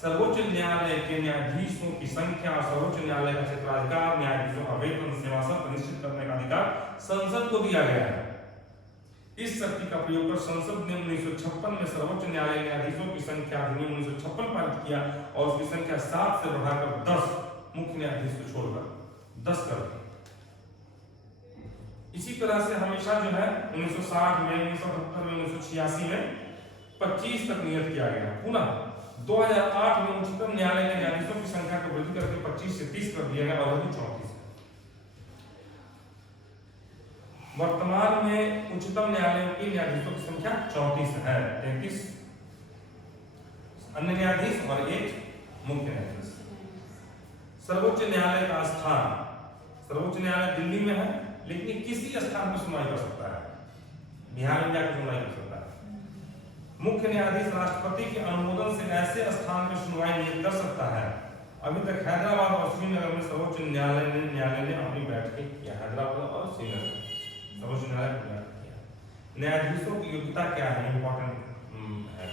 सर्वोच्च न्यायालय के न्यायाधीशों की संख्या और सर्वोच्च न्यायालय का क्षेत्राधिकार, न्यायाधीशों का वेतन, सेवा शर्त निश्चित करने का अधिकार संसद को दिया गया है। इस शक्ति का प्रयोग कर संसद ने 1956 में सर्वोच्च न्यायालय न्यायाधीशों की संख्या अधिनियम 1956 पारित किया और उसकी संख्या 7 से बढ़ाकर 10 मुख्य न्यायाधीश को छोड़कर 10 कर दी। इसी तरह से हमेशा जो है 1960 में, 1970 में, 1986 में 25 तक नियत किया गया। पुनः 2008 में उच्चतम न्यायालय के न्यायाधीशों की संख्या को वृद्धि करके 25 से 30 कर दिया गया और अभी 34। वर्तमान में उच्चतम न्यायालय के न्यायाधीशों की संख्या 34 है, 33 अन्य न्यायाधीश और एक मुख्य न्यायाधीश। सर्वोच्च न्यायालय का स्थान, सर्वोच्च न्यायालय दिल्ली में है, लेकिन किसी स्थान पर सुनवाई कर सकता है, बिहार में जाकर सुनवाई कर सकता है। मुख्य न्यायाधीश राष्ट्रपति के अनुमोदन से ऐसे स्थान पर सुनवाई नहीं कर सकता है। अभी तक हैदराबाद और श्रीनगर में सर्वोच्च न्यायालय ने अपनी बैठकें किया, हैदराबाद और श्रीनगर सर्वोच्च न्यायालय ने बैठक किया। न्यायाधीशों की योग्यता क्या है, इंपॉर्टेंट है।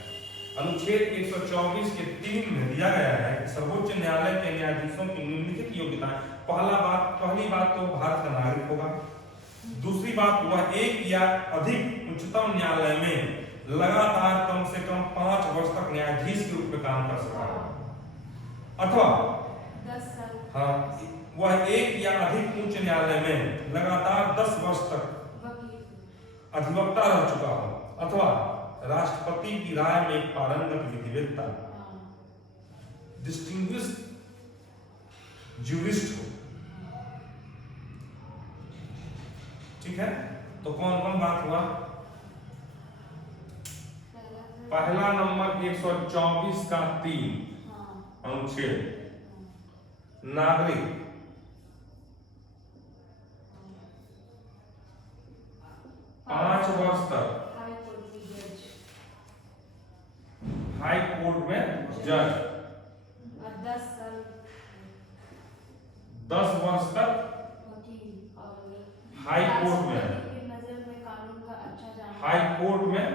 अनुच्छेद 124 के 3 में दिया गया है कि सर्वोच्च न्यायालय के न्यायाधीशों की निम्नलिखित योग्यता। पहली बात तो भारत का नागरिक होगा। दूसरी बात, वह एक या अधिक उच्चतम न्यायालय में लगातार कम से कम 5 वर्ष तक न्यायाधीश के रूप में काम कर सकता है, अथवा 10 साल, हाँ, वह एक या अधिक उच्च न्यायालय में लगातार 10 वर्ष तक अधिवक्ता रह चुका हो, अथवा राष्ट्रपति की राय में पारंगत विधिवेत्ता, डिस्टिंग्विश्ड ज्यूरिस्ट हो। ठीक है, तो कौन कौन बात हुआ। पहला नंबर 124 का 3 अनुच्छेद, नागरिक, पांच वर्ष तक हाई कोर्ट में जज, 10 वर्ष तक हाई कोर्ट में, हाई कोर्ट में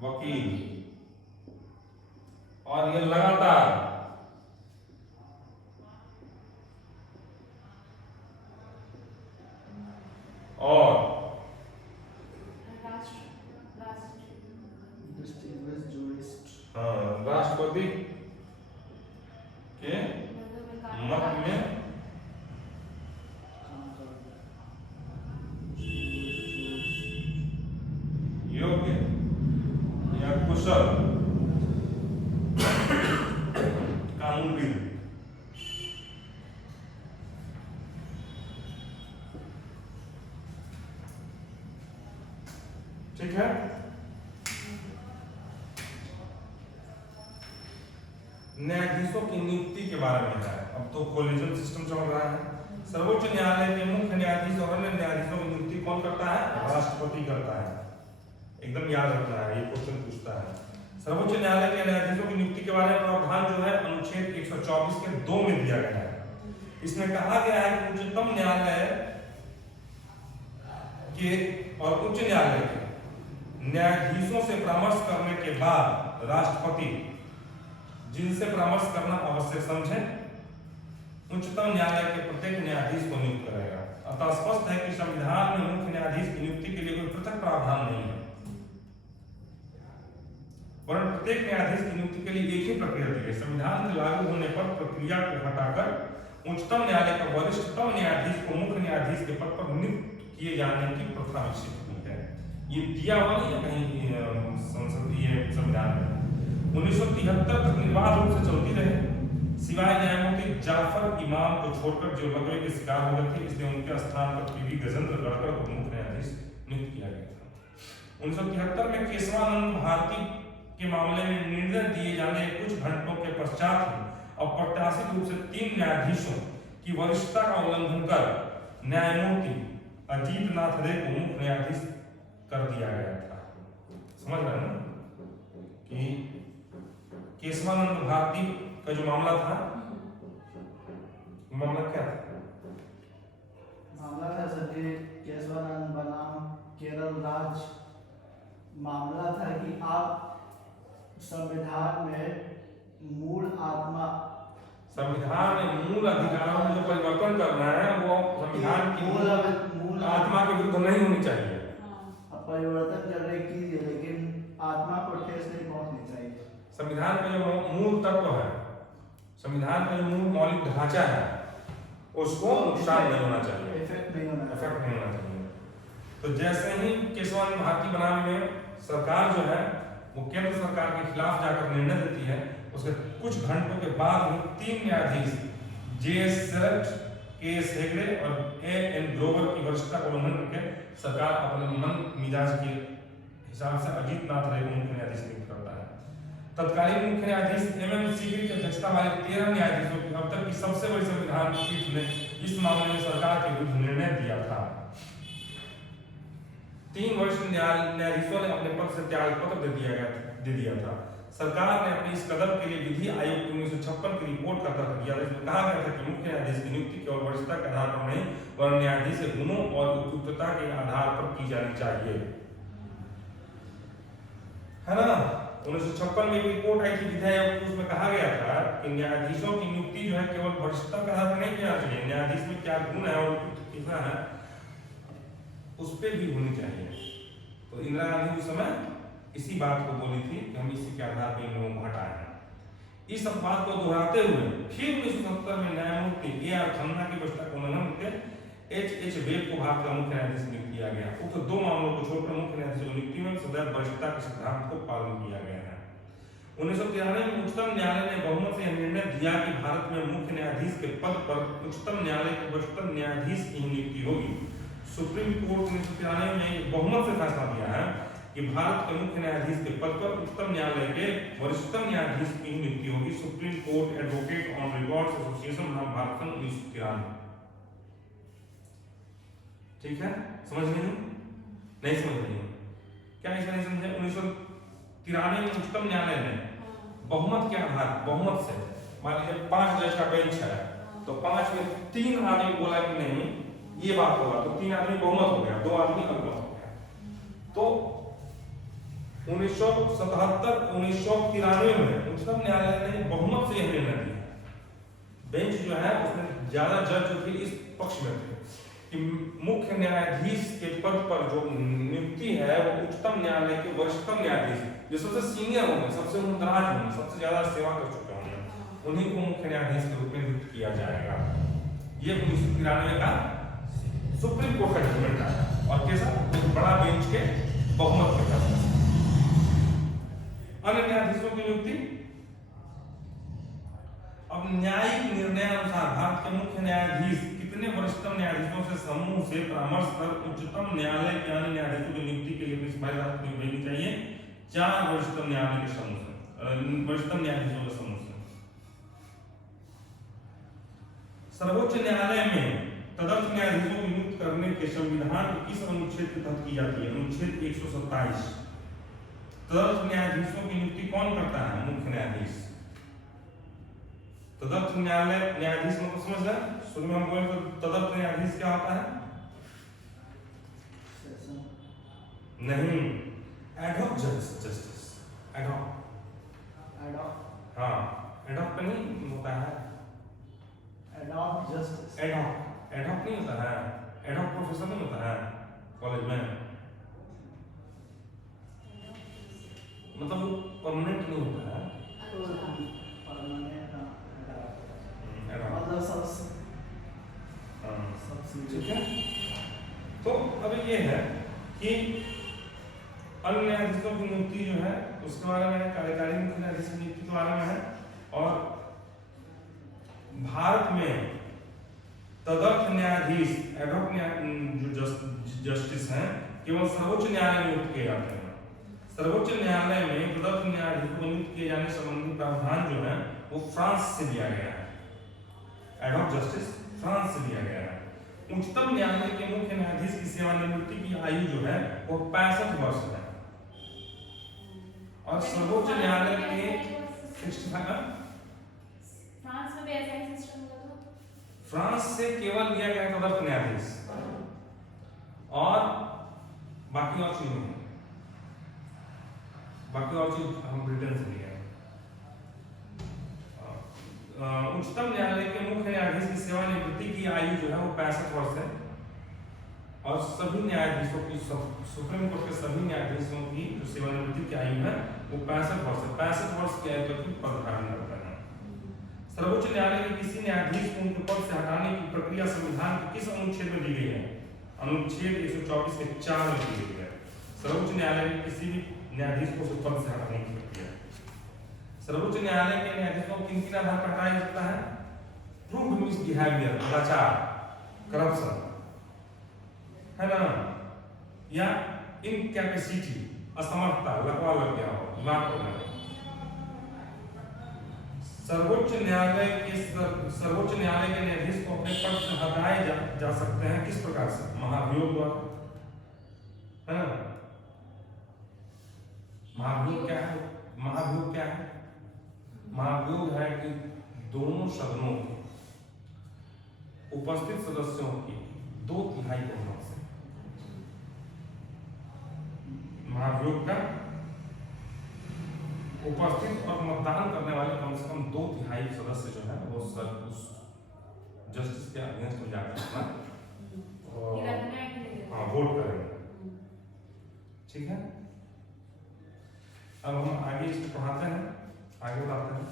वकील, और ये लगातार और राष्ट्रपति के मत में योग्य या कुशल कानूनविद। ठीक है। न्यायाधीशों की नियुक्ति के बारे में है। अब तो कॉलेजियम सिस्टम चल रहा है। सर्वोच्च न्यायालय के मुख्य न्यायाधीश और अन्य न्यायाधीशों की नियुक्ति कौन करता है? राष्ट्रपति करता है। एकदम याद रखना है, ये क्वेश्चन पूछता है। सर्वोच्च न्यायालय के न्यायाधीशों की नियुक्ति के बारे में प्रावधान जो है अनुच्छेद 124 के 2 में दिया गया है। इसमें कहा गया है कि उच्चतम न्यायालय के और उच्च न्यायालय के न्यायाधीशों से परामर्श करने के बाद राष्ट्रपति जिनसे परामर्श करना आवश्यक समझे उच्चतम न्यायालय के प्रत्येक न्यायाधीश को नियुक्त करेगा। अतः स्पष्ट है कि संविधान में मुख्य न्यायाधीश की नियुक्ति के लिए कोई पृथक प्रावधान नहीं है, वरन प्रत्येक न्यायाधीश की नियुक्ति के लिए एक ही प्रक्रिया दी है। संविधान के लागू होने पर प्रक्रिया को हटाकर उच्चतम न्यायालय का वरिष्ठतम न्यायाधीश को मुख्य न्यायाधीश के पद पर नियुक्त किए जाने की प्रथा विकसित हुई है। ये दिया हुआ नहीं है कहीं संसदीय संविधान में। 1973 तक निर्बाध रूप से चलती रही, सिवाय न्यायमूर्ति जाफर इमाम को छोड़कर जो लकवे के शिकार हो गए थे, इसलिए उनके स्थान पर पीवी गजेंद्र गढ़कर को मुख्य न्यायाधीश नियुक्त किया गया था। 1973 में केशवानंद भारती के मामले में निर्णय दिए जाने कुछ घंटों के पश्चात ही अप्रत्याशित रूप से 3 न्यायाधीशों की वरिष्ठता का उल्लंघन कर न्यायमूर्ति अजीत नाथ रे को मुख्य न्यायाधीश कर दिया गया था। समझ रहे हैं ना कि केशवानंद भारती का जो मामला था, मामला क्या था? मामला था सर जी केशवानंद बनाम केरल राज्य। मामला था कि आप संविधान में मूल आत्मा, संविधान में मूल अधिकारों में जो परिवर्तन करना है वो संविधान की मूल आत्मा के विरुद्ध नहीं होनी चाहिए। परिवर्तन करने कीजिए, लेकिन आत्मा को ठेस नहीं पहुंचनी चाहिए। संविधान का जो मूल तत्व है, संविधान का जो मूल मौलिक ढांचा है, उसको नुकसान नहीं होना चाहिए, इफेक्ट नहीं होना चाहिए। तो जैसे ही केशवानंद भारती बनाम में सरकार जो है वो केंद्र सरकार के खिलाफ जाकर निर्णय देती है, उसके कुछ घंटों के बाद ही 3 न्यायाधीश जे.एस. सेरट, के.एस. हेगड़े और ए.एन. ग्रोवर की वरिष्ठता को उल्लंघन करके सरकार अपने मन मिजाज के हिसाब से अजीत नाथ रे को मुख्य न्यायाधीश नियुक्त करता है। तत्कालीन मुख्य न्यायाधीश एम.एम. सीकरी की अध्यक्षता वाले 13 न्यायाधीशों की अब तक की सबसे बड़ी संविधान पीठ ने इस मामले में सरकार के विरुद्ध निर्णय दिया था। 3 वरिष्ठ न्यायाधीशों ने अपने पद से त्याग पत्र दे दिया था। सरकार ने अपने इस कदम के लिए विधि आयोग की 1956 की रिपोर्ट का तर्क दिया, जिसमें कहा गया था कि मुख्य न्यायाधीश की नियुक्ति केवल वरिष्ठता के आधार पर नहीं, वरन न्यायाधीश के गुणों और उपयुक्तता के आधार पर की जानी चाहिए, है ना। 1956 में एक रिपोर्ट आई थी विधि आयोग की, उसमें कहा गया था कि न्यायाधीशों की नियुक्ति जो है केवल वरिष्ठता के आधार पर नहीं किया चाहिए, न्यायाधीश में क्या गुण है और कितना है उस पर भी होनी चाहिए। तो इंदिरा गांधी उस समय इसी बात को बोली थी कि हम इसी के आधार पर इन लोगों को हटाए हैं। इस बात को दोहराते हुए फिर 1970 में न्यायमूर्ति ए.आर. खन्ना की वरिष्ठता को उल्लंघन करके H.H. वेब को भारत का मुख्य न्यायाधीश नियुक्त किया गया। उक्त 2 मामलों को छोड़कर मुख्य न्यायाधीश की नियुक्ति में सदैव वरिष्ठता के सिद्धांत को पालन किया गया है। 1993 में उच्चतम न्यायालय ने बहुमत से यह निर्णय दिया कि भारत में मुख्य न्यायाधीश के पद पर उच्चतम न्यायालय के वरिष्ठतम न्यायाधीश की नियुक्ति होगी। सुप्रीम कोर्ट ने 1993 में बहुमत से फैसला दिया है कि भारत के मुख्य न्यायाधीश के पद पर उच्चतम न्यायालय के वरिष्ठतम न्यायाधीश की नियुक्ति होगी। Supreme court advocate on records association नाम भारत सन 1993। ठीक है, समझ नहीं समझ रही क्या इसमें नहीं समझे? 1993 में उच्चतम न्यायालय ने बहुमत के आधार बहुमत से, मान लीजिए 5 जज का बेंच है तो 5 में 3 आदमी बोला कि नहीं ये बात होगा, तो 3 आदमी बहुमत हो गया, 2 आदमी अल्पमत हो गया। तो 1977 1993 में उच्चतम न्यायालय ने बहुमत से यह निर्णय दिया। बेंच जो है उसमें ज्यादा जज जो थे इस पक्ष में थे कि मुख्य न्यायाधीश के पद पर जो नियुक्ति है वो उच्चतम न्यायालय के वरिष्ठतम न्यायाधीश जो सबसे सीनियर होंगे, सबसे उम्रदराज होंगे, सबसे ज्यादा सेवा कर चुके होंगे, उन्हीं को मुख्य न्यायाधीश के रूप में नियुक्त किया जाएगा। ये 1993 का सुप्रीम कोर्ट का जजमेंट है और कैसा बड़ा बेंच के बहुमत के साथ की नियुक्ति। अब न्यायिक निर्णय अनुसार भारत के मुख्य न्यायाधीश कितने वरिष्ठतम न्यायाधीशों से समूह से परामर्श कर उच्चतम न्यायालय के अन्य न्यायाधीशों की नियुक्ति के लिए अपनी सिफारिश राष्ट्रपति को भेजनी चाहिए? 4 वरिष्ठतम न्यायालय के समूह से, वरिष्ठतम न्यायाधीशों के समूह से। सर्वोच्च न्यायालय में तदर्थ न्यायाधीशों की नियुक्ति करने के संविधान के किस अनुच्छेद के तहत की जाती है? अनुच्छेद 127। तदर्थ न्यायाधीशों की नियुक्ति कौन करता है? मुख्य न्यायाधीश। तदर्थ न्यायाधीश मतलब समझ रहे? शुरू में हम बोले तो तदर्थ न्यायाधीश क्या होता है? नहीं, एडहॉक जस्टिस। एडहॉक, हाँ, एडहॉक पे नहीं होता है। एडहॉक जस्टिस, एडहॉक नहीं होता है, एडहॉक प्रोफेसर नहीं होता है कॉलेज में, मतलब वो परमानेंट नहीं होता है। ठीक है। तो अब ये है कि अन्य न्यायाधीशों की नियुक्ति जो है उसके बारे में, कार्यकारी मुख्य न्यायाधीश की नियुक्ति के बारे में है। और भारत में तदर्थ न्यायाधीश एडहॉक जो जस्टिस हैं केवल सर्वोच्च न्यायालय में नियुक्त किए जाते हैं। सर्वोच्च न्यायालय में तदर्थ न्यायाधीश को नियुक्त किए जाने संबंधी प्रावधान जो है वो फ्रांस से लिया गया है। एडहॉक जस्टिस फ्रांस से लिया गया है। उच्चतम न्यायालय के मुख्य न्यायाधीश की सेवानिवृत्ति की आयु जो है वो 65 वर्ष है और सर्वोच्च न्यायालय के 65। फ्रांस में भी ऐसा ही सिस्टम होगा तो? फ्रांस से केवल लिया गया तदर्थ न्यायाधीश और बाकी और चीज नहीं, बाकी और चीज हम ब्रिटेन से लिया। उच्चतम न्यायालय के मुख्य न्यायाधीश की सेवानिवृत्ति की आयु जो है वो 65 वर्ष है और सभी न्यायाधीशों की, सुप्रीम कोर्ट के सभी न्यायाधीशों की जो सेवानिवृत्ति की आयु है वो 65 वर्ष है। 65 वर्ष की आयु तक पद धारण करते हैं। सर्वोच्च न्यायालय के किसी न्यायाधीश को उनके पद से हटाने की प्रक्रिया संविधान के किस अनुच्छेद में दी गई है? अनुच्छेद 124 के 4 में दी गई है। सर्वोच्च न्यायालय के किसी भी न्यायाधीश को उस पद से हटाने की प्रक्रिया। सर्वोच्च न्यायालय के न्यायाधीशों को किन आधार पर हटाया जा सकता है? प्रूव्ड मिसबिहेवियर, भ्रष्टाचार, करप्शन, है ना, या इनकैपेसिटी, असमर्थता, लकवा लग गया हो, दिमाग हो गया। सर्वोच्च न्यायालय के न्यायाधीश को अपने पद से हटाए जा सकते हैं किस प्रकार से? महाभियोग द्वारा, है ना। महाभियोग क्या है? महाभियोग क्या है? महाभियोग है कि दोनों सदनों के उपस्थित सदस्यों की 2/3 बहुमत से, महाभियोग का उपस्थित और मतदान करने वाले कम से कम 2/3 सदस्य जो है वो उस जस्टिस के अगेंस्ट में जाकर वोट करेंगे। ठीक है। अब हम आगे इसको पढ़ाते हैं, आगे बढ़ाते हैं।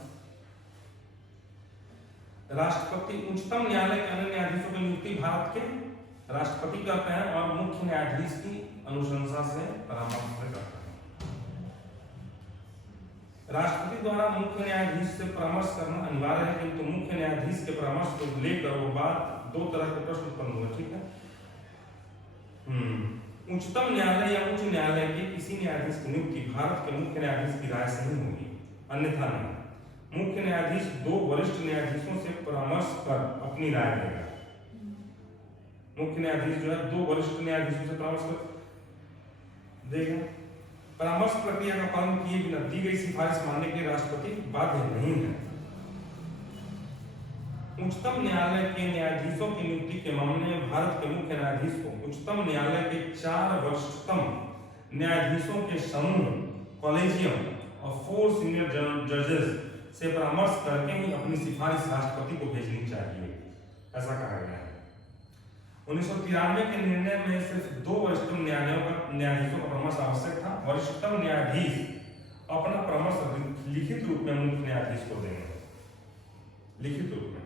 राष्ट्रपति, उच्चतम न्यायालय के अन्य न्यायाधीशों की नियुक्ति भारत के राष्ट्रपति करते हैं और मुख्य न्यायाधीश की अनुशंसा से परामर्श से करते हैं। राष्ट्रपति द्वारा मुख्य न्यायाधीश से परामर्श करना अनिवार्य है, किंतु मुख्य न्यायाधीश के परामर्श को लेकर वो बात 2 तरह के प्रश्न उत्पन्न हुए। ठीक है। उच्चतम न्यायालय या उच्च न्यायालय के किसी न्यायाधीश की नियुक्ति भारत के मुख्य न्यायाधीश की राय से ही होगी, अन्यथा नहीं। मुख्य न्यायाधीश 2 वरिष्ठ न्यायाधीशों से परामर्श कर अपनी राय देगा। मुख्य न्यायाधीश जो है 2 वरिष्ठ न्यायाधीशों से परामर्श कर देगा। परामर्श प्रक्रिया का पालन किए बिना दी गई सिफारिश मानने के लिए राष्ट्रपति बाध्य नहीं है। उच्चतम न्यायालय के न्यायाधीशों की नियुक्ति के मामले में भारत के मुख्य न्यायाधीश को उच्चतम न्यायालय के 4 वरिष्ठतम न्यायाधीशों के समूह, कॉलेजियम और 4 सीनियर जजेस से परामर्श करके ही अपनी सिफारिश राष्ट्रपति को भेजनी चाहिए, ऐसा कहा गया है। 1993 के निर्णय में सिर्फ 2 वरिष्ठतम न्यायाधीशों का परामर्श आवश्यक था। वरिष्ठतम न्यायाधीश अपना परामर्श लिखित रूप में मुख्य न्यायाधीश को देंगे, लिखित रूप में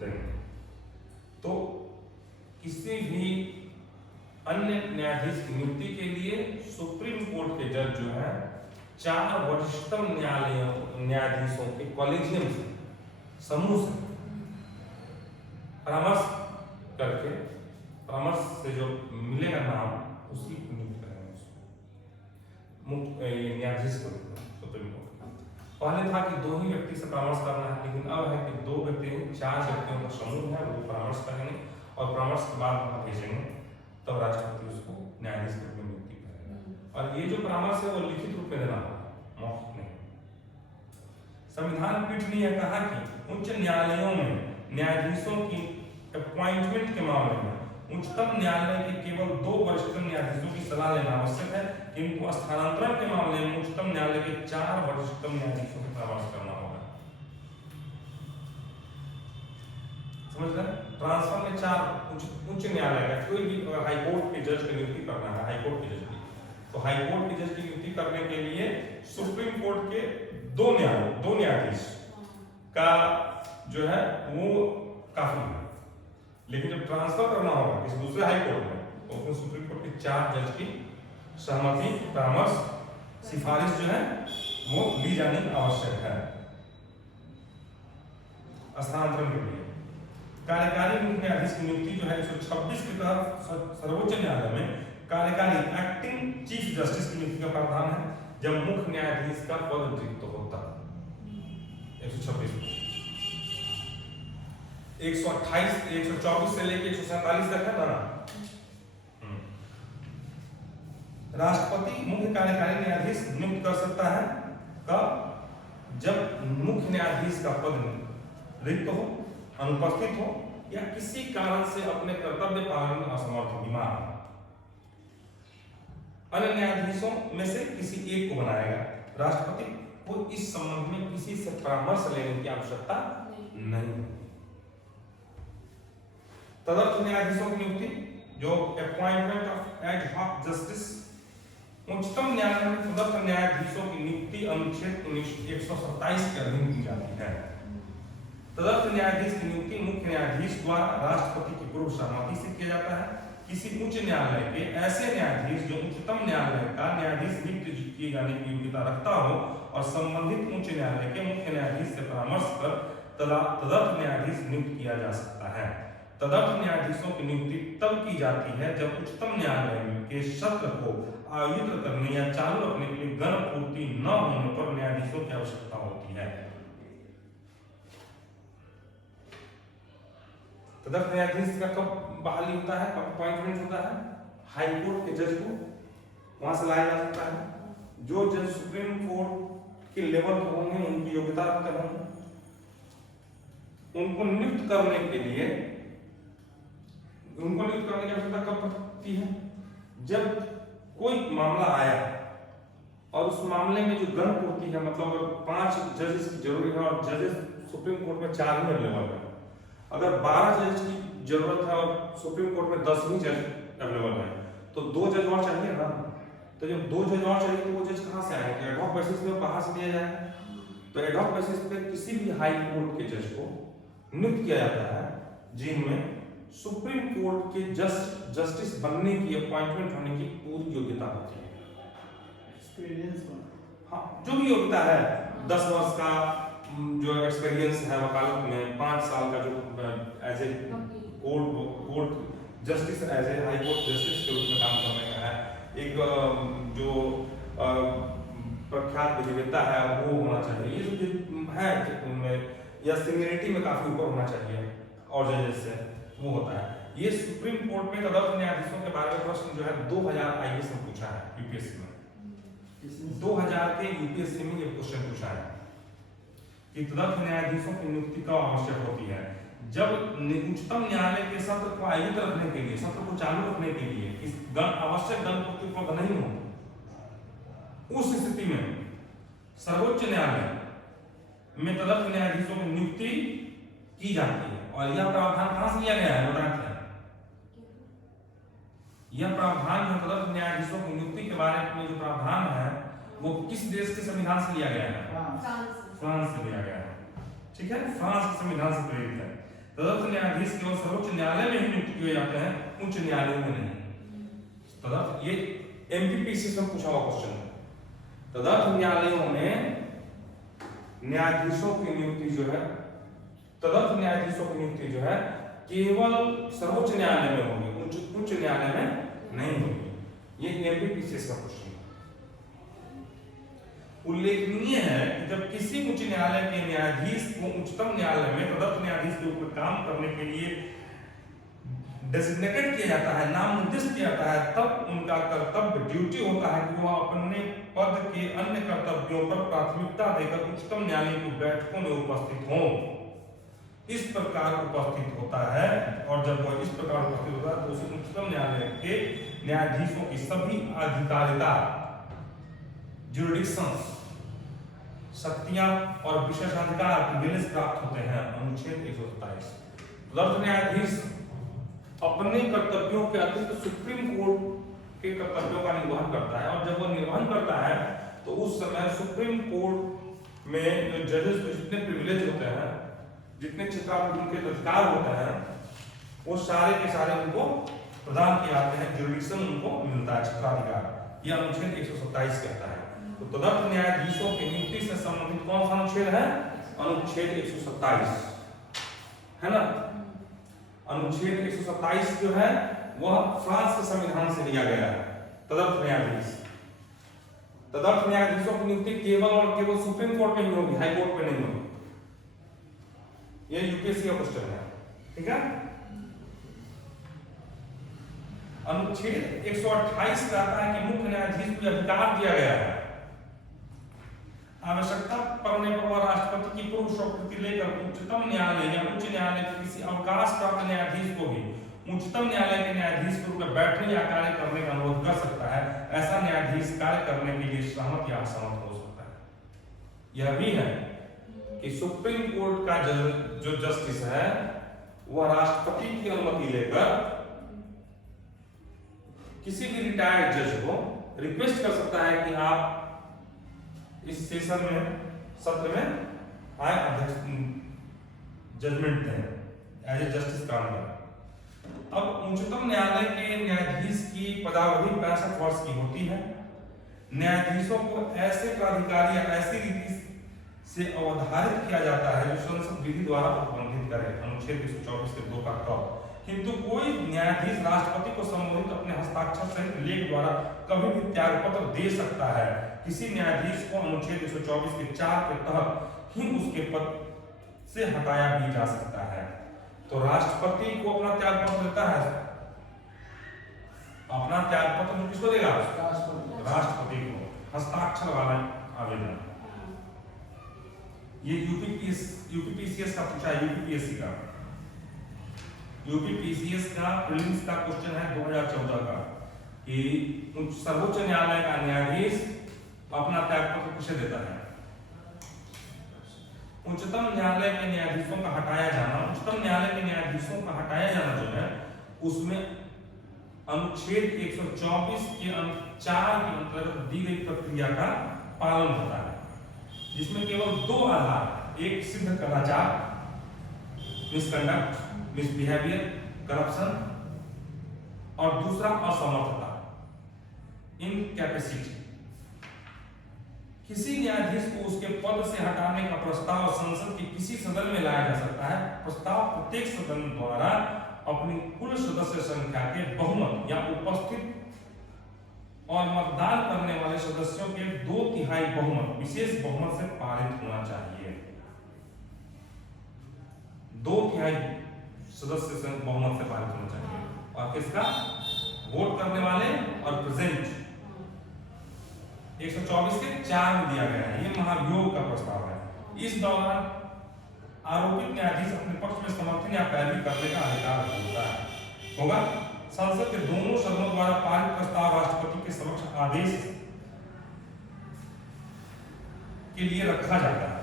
देंगे। तो किसी भी अन्य न्यायाधीश की नियुक्ति के लिए सुप्रीम कोर्ट के जज जो है 4 वरिष्ठतम न्यायाधीशों के कॉलेजियम से, समूह से परामर्श करके, परामर्श से जो मिलेगा नाम उसी को नियुक्त करेंगे उसको न्यायाधीश को सुप्रीम कोर्ट का। पहले था कि 2 ही व्यक्ति से परामर्श करना है, लेकिन अब है कि 2 व्यक्ति 4 व्यक्तियों का समूह है, वो परामर्श करेंगे और परामर्श के बाद वहाँ भेजेंगे, तब राष्ट्रपति उसको न्यायाधीश के रूप में नियुक्ति करेगा। और ये जो परामर्श है वो लिखित रूप में देना होगा, मौखिक नहीं। संविधान पीठ ने यह कहा कि उच्च न्यायालयों में न्यायाधीशों की अपॉइंटमेंट के मामले में उच्चतम न्यायालय के केवल 2 वरिष्ठतम न्यायाधीशों की सलाह लेना आवश्यक है, किंतु स्थानांतरण के मामले में उच्चतम न्यायालय के 4 वरिष्ठतम न्यायाधीशों से परामर्श करना होगा। समझ रहे? ट्रांसफर में 4 उच्च न्यायालय का कोई भी हाईकोर्ट के जज की नियुक्ति करना है, हाईकोर्ट के जज की, तो हाईकोर्ट के जज की नियुक्ति करने के लिए सुप्रीम कोर्ट के 2 न्यायाधीश का जो है वो काफी है। लेकिन जब ट्रांसफर करना होगा किसी दूसरे हाई कोर्ट में, तो उसमें सुप्रीम कोर्ट के 4 जज की सहमति, परामर्श, सिफारिश जो है वो ली जानी आवश्यक है। स्थानांतरण के लिए कार्यकारी मुख्य न्यायाधीश की नियुक्ति जो है 126 के तहत सर्वोच्च न्यायालय में कार्यकारी एक्टिंग चीफ जस्टिस की नियुक्ति का प्रावधान है, जब मुख्य न्यायाधीश का पद रिक्त होता है। 126 128 124 से लेकर 147 तक है ना। राष्ट्रपति मुख्य कार्यकारी न्यायाधीश नियुक्त कर सकता है कब? जब मुख्य न्यायाधीश का पद रिक्त हो, अनुपस्थित हो या किसी कारण से अपने कर्तव्य पालन में असमर्थ हो, बीमार हो। अन्य न्यायाधीशों में से किसी एक को बनाएगा। राष्ट्रपति को इस संबंध में किसी से परामर्श लेने की आवश्यकता नहीं। तदर्थ न्यायाधीशों की नियुक्ति जो appointment of ad hoc justice, उच्चतम न्यायालय में तदर्थ न्यायाधीशों की नियुक्ति अनुच्छेद 127 के अधीन की जाती है। तदर्थ न्यायाधीश की नियुक्ति मुख्य न्यायाधीश द्वारा राष्ट्रपति की पूर्व सहमति से किया जाता है। किसी उच्च न्यायालय के ऐसे न्यायाधीश जो उच्चतम न्यायालय का न्यायाधीश नियुक्त किए जाने की योग्यता रखता हो और संबंधित उच्च न्यायालय के मुख्य न्यायाधीश से परामर्श कर तदर्थ न्यायाधीश नियुक्त किया जा सकता है। तदर्थ न्यायाधीशों की नियुक्ति तब की जाती है जब उच्चतम न्यायालय के सत्र को आयोजित करने या चालू रखने के लिए गण पूर्ति न होने पर न्यायाधीशों की आवश्यकता होती है। तदर्थ न्यायाधीश का कब बहाली होता है, कब अपॉइंटमेंट होता है? हाई कोर्ट के जज को वहां से लाया जा सकता है। जो जज सुप्रीम कोर्ट के लेवल पर होंगे, उनकी योग्यता रखते होंगे, उनको नियुक्त करने के लिए की आवश्यकता कब पड़ती है? जब कोई मामला आया और उस मामले में जो गण पूर्ति है, मतलब अगर 5 जजेस की जरूरी है और जजेस सुप्रीम कोर्ट में 4 ही अवेलेबल है, अगर 12 जज की जरूरत है और सुप्रीम कोर्ट में 10 ही जज अवेलेबल है, तो 2 जज और चाहिए ना। तो जब 2 जज और चाहिए तो वो जज कहाँ से आएंगे? एडहॉक बेसिस पे बाहर से दिया जाए। तो एडहॉक बेसिस पे किसी भी हाई कोर्ट के जज को नियुक्त किया जाता है जिनमें सुप्रीम कोर्ट के जस्टिस बनने की, अपॉइंटमेंट होने की पूरी योग्यता होती है। एक्सपीरियंस, हाँ, जो भी योग्यता है, 10 वर्ष का जो एक्सपीरियंस है वकालत में, 5 साल का जो as a court justice, as a high court justice के रूप में काम करने का है, एक जो प्रख्यात विधिवेत्ता है वो होना चाहिए। ये जो है उनमें, या सीनियरिटी में काफी ऊपर होना चाहिए और जजेस से, वो होता है। ये सुप्रीम कोर्ट में तदर्थ न्यायाधीशों के बारे में प्रश्न जो है 2000 आईएएस में पूछा है, यूपीएससी में 2000 के यूपीएससी में ये क्वेश्चन पूछा है कि तदर्थ न्यायाधीशों की नियुक्ति कब आवश्यक होती है? जब उच्चतम न्यायालय के सत्र को आयोजित रखने के लिए, सत्र को चालू रखने के लिए इस आवश्यक गण पूर्ति उपलब्ध नहीं हो, उस स्थिति में सर्वोच्च न्यायालय में तदर्थ न्यायाधीशों की नियुक्ति की जाती है। और यह प्रावधान कहां से लिया गया है? बताते हैं। यह प्रावधान जो तदर्थ न्यायाधीशों की नियुक्ति के बारे में जो प्रावधान है वो किस देश के संविधान से लिया गया है? फ्रांस से लिया गया है। ठीक है, फ्रांस के संविधान से प्रेरित है। तदर्थ न्यायाधीश केवल सर्वोच्च न्यायालय में ही नियुक्त किए जाते हैं, उच्च न्यायालय में नहीं। तदर्थ ये एमपीपीसी से पूछा हुआ क्वेश्चन है। तदर्थ न्यायालयों में न्यायाधीशों की नियुक्ति जो है, तदर्थ न्यायाधीशों की नियुक्ति जो है केवल सर्वोच्च न्यायालय में होगी, उच्च न्यायालय में नहीं होगी। ये एमपीपीसीएस का क्वेश्चन है। उल्लेखनीय है कि जब किसी उच्च न्यायालय के न्यायाधीश को उच्चतम न्यायालय में तदर्थ न्यायाधीश के रूप में काम करने के लिए डेजिग्नेटेड किया जाता है, नाम निर्दिष्ट किया जाता है, तब उनका कर्तव्य ड्यूटी होता है कि वह अपने पद के अन्य कर्तव्यों पर प्राथमिकता देकर उच्चतम न्यायालय की बैठकों में उपस्थित हों। इस प्रकार उपस्थित होता है, और जब वह इस प्रकार उपस्थित होता है तो उसी उच्चतम न्यायालय के न्यायाधीशों की सभी अधिकारिता, जुरिडिक्शंस, शक्तियां और विशेषाधिकार प्रिविलेज प्राप्त होते हैं। अनुच्छेद 127। तदर्थ न्यायाधीश अपने कर्तव्यों के अतिरिक्त सुप्रीम कोर्ट के कर्तव्यों का निर्वहन करता है, और जब वह निर्वहन करता है तो उस समय सुप्रीम कोर्ट में जो जजेस को जितने प्रिविलेज होते हैं, जितने क्षेत्राधिकार उनके अधिकार होते हैं, वो सारे के सारे उनको प्रदान किए जाते हैं, जुरिडिक्शन उनको मिलता है, क्षेत्राधिकार। यह अनुच्छेद 127 कहता है। तो तदर्थ न्यायाधीशों की नियुक्ति से संबंधित कौन सा अनुच्छेद है? अनुच्छेद 127 है ना। अनुच्छेद 127 जो है वह फ्रांस के संविधान से लिया गया है। तदर्थ न्यायाधीश, तदर्थ न्यायाधीशों की नियुक्ति केवल और केवल सुप्रीम कोर्ट में ही होगी, हाई कोर्ट में नहीं होगी। यह यूपीएससी का क्वेश्चन है, ठीक है। अनुच्छेद 128 कहता है कि मुख्य न्यायाधीश को अधिकार दिया गया है, आवश्यकता पड़ने पर वह राष्ट्रपति की पूर्व स्वीकृति लेकर उच्चतम न्यायालय या उच्च न्यायालय के किसी अवकाश प्राप्त न्यायाधीश को भी उच्चतम न्यायालय के न्यायाधीश के रूप में बैठने या कार्य करने का अनुरोध कर सकता है। ऐसा न्यायाधीश कार्य करने के लिए सहमत या असहमत हो सकता है। यह भी है कि सुप्रीम कोर्ट का जो जस्टिस है वह राष्ट्रपति की अनुमति लेकर किसी भी रिटायर्ड जज को रिक्वेस्ट कर सकता है कि आप इस सेशन में, सत्र में आए, जजमेंट दें, एज ए जस्टिस काम करें। अब उच्चतम न्यायालय के न्यायाधीश की पदावधि 65 वर्ष की होती है। न्यायाधीशों को ऐसे प्राधिकारी या ऐसी रीति से अवधारित किया जाता है जो संसद विधि द्वारा प्रतिबंधित करे। अनुच्छेद 124 के 2 का क। किंतु कोई न्यायाधीश राष्ट्रपति को संबोधित अपने हस्ताक्षर सहित लेख द्वारा कभी भी त्यागपत्र दे सकता है। किसी न्यायाधीश को अनुच्छेद 124 के 4 के तहत ही उसके पद से हटाया भी जा सकता है। तो राष्ट्रपति को अपना त्यागपत्र देता है, अपना त्यागपत्र किसको देगा? राष्ट्रपति को, हस्ताक्षर वाला आवेदन। ये यूपीपीसीएस का पूछा है, यूपीपीएससी का, यूपीपीसीएस का प्रीलिम्स का क्वेश्चन है 2014 का, कि सर्वोच्च न्यायालय का न्यायाधीश अपना त्यागपत्र किसे देता है? उच्चतम न्यायालय के न्यायाधीशों का हटाया जाना, उच्चतम न्यायालय के न्यायाधीशों का हटाया जाना जो है उसमें अनुच्छेद 124 के 4 के अंतर्गत दी गई प्रक्रिया का पालन होता है, जिसमें केवल 2 आधार, एक सिद्ध कदाचार, मिसकंडक्ट, मिसबिहेवियर, करप्शन, और दूसरा असमर्थता, इनकैपेसिटी। किसी न्यायाधीश को उसके पद से हटाने का प्रस्ताव संसद के किसी सदन में लाया जा सकता है। प्रस्ताव प्रत्येक सदन द्वारा अपनी कुल सदस्य संख्या के बहुमत या उपस्थित और मतदान करने वाले सदस्यों के 2/3 बहुमत, विशेष बहुमत से पारित होना चाहिए। 2/3 सदस्य बहुमत से पारित होना चाहिए। और किसका? वोट करने वाले और प्रेजेंट। 124 के 4 में दिया गया है। ये महाभियोग का प्रस्ताव है। इस दौरान आरोपित न्यायाधीश अपने पक्ष में समर्थन या पैरवी करने का अधिकार होगा। संसद के दोनों सदनों द्वारा पारित प्रस्ताव राष्ट्रपति के समक्ष आदेश के लिए रखा जाता है।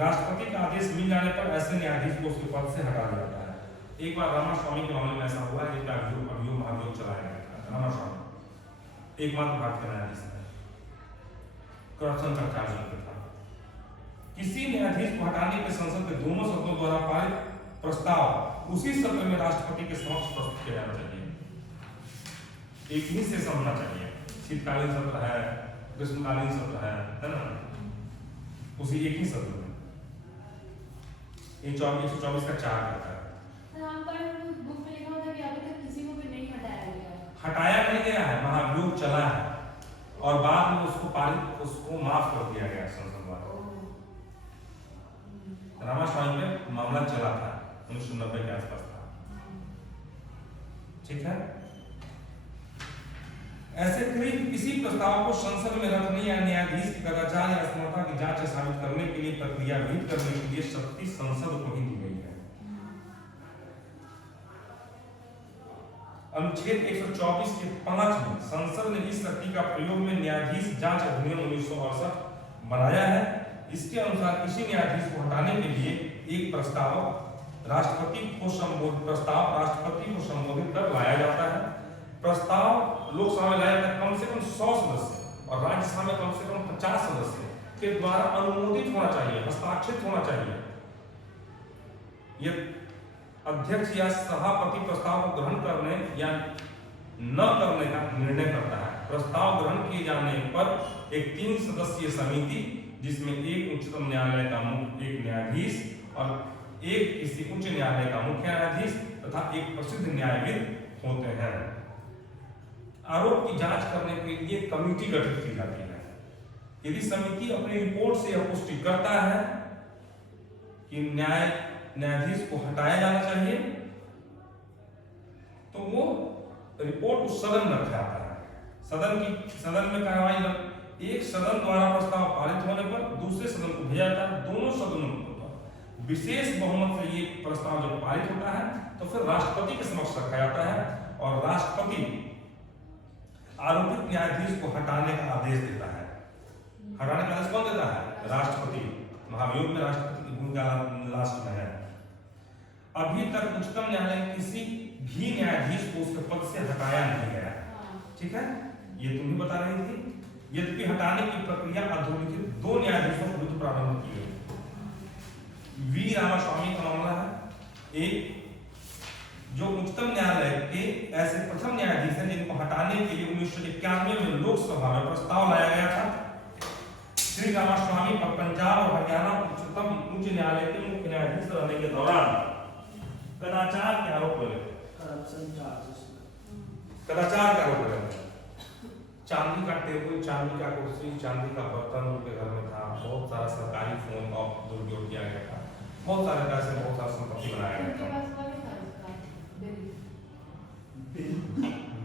राष्ट्रपति का आदेश मिल जाने पर ऐसे न्यायाधीश को उसके पद से हटा दिया जाता है। एक बार रामास्वामी के मामले में ऐसा हुआ है, जिनका अभियोग महाभियोग चलाया गया था। रामास्वामी एकमात्र भारतीय न्यायाधीश है, करप्शन का चार्ज था। किसी न्यायाधीश को हटाने के संसद के दोनों सदनों द्वारा पारित प्रस्ताव उसी सत्र में राष्ट्रपति के समक्ष प्रस्तुत किया जाना चाहिए। एक ही सेशन होना चाहिए। शीतकालीन सत्र है, ग्रीष्मकालीन सत्र है ना, उसी एक ही सत्र में ये 124 का 4 रहता है। सर हम पर बुक में लिखा होता है कि अभी तक किसी को भी नहीं हटाया गया। हटाया नहीं गया है, महाभियोग चला है और बाद में उसको माफ कर दिया गया संसद द्वारा। रामास्वामी पे मामला चला था 1990 के आसपास था, ठीक है। ऐसे करीब इसी प्रस्ताव को संसद में रखने या न्यायाधीश की कदाचार या असमर्थता की जांच साबित करने के लिए प्रक्रिया विहित करने के लिए शक्ति संसद को ही दी गई है। अनुच्छेद 124 के 5 में संसद ने इस शक्ति का प्रयोग में न्यायाधीश जांच अधिनियम 1968 बनाया है। इसके अनुसार किसी न्यायाधीश को हटाने के लिए एक प्रस्ताव राष्ट्रपति को संबोधित कर लाया जाता है। प्रस्ताव लोकसभा में लाया जाता है कम से कम 100 सदस्य और राज्यसभा में कम से कम 50 सदस्य के द्वारा अनुमोदित होना चाहिए, हस्ताक्षरित होना चाहिए। यह अध्यक्ष या सभापति प्रस्ताव को ग्रहण करने या न करने का निर्णय करता है। प्रस्ताव ग्रहण किए जाने पर एक 3 सदस्यीय समिति जिसमें एक उच्चतम न्यायालय का एक न्यायाधीश और एक किसी उच्च न्यायालय का मुख्य न्यायाधीश तथा एक प्रसिद्ध न्यायविद होते हैं। आरोप की जांच करने के लिए कमेटी गठित की जाती है। यदि समिति अपनी रिपोर्ट से यह पुष्टि करता है कि न्यायाधीश को हटाया जाना चाहिए तो वो रिपोर्ट उस सदन में रखा जाता है। सदन में कार्रवाई एक सदन द्वारा प्रस्ताव पारित होने पर दूसरे सदन को भेजा जाता है। दोनों सदनों को विशेष बहुमत से ये प्रस्ताव जब पारित होता है तो फिर राष्ट्रपति के समक्ष रखा जाता है और राष्ट्रपति आरोपित न्यायाधीश को हटाने का आदेश देता है। हटाने का आदेश कौन देता है? राष्ट्रपति। महाभियोग में राष्ट्रपति की भूमिका लास्ट में है। अभी तक उच्चतम न्यायालय किसी भी न्यायाधीश को उसके पद से हटाया नहीं गया, ठीक है, ये तुम भी बता रही थी। यद्यपि हटाने की प्रक्रिया अधोलिखित 2 न्यायाधीशों के विरुद्ध प्रारंभ की गई। वी रामास्वामी का मामला है एक, जो उच्चतम न्यायालय के ऐसे प्रथम न्यायाधीश हैं जिनको हटाने के लिए 1991 में लोकसभा में प्रस्ताव लाया गया था। श्री रामास्वामी पर पंजाब और हरियाणा उच्च न्यायालय के मुख्य न्यायाधीश रहने के दौरान कदाचार के आरोप लगे। कदाचार के आरोप लगे। चांदी का टेबल, चांदी का कुर्सी, चांदी का बर्तन उनके घर में था। बहुत सारा सरकारी फोन का दुरुपयोग किया गया था। बहुत सारे पैसे, बहुत सारा संपत्ति बनाया गया था।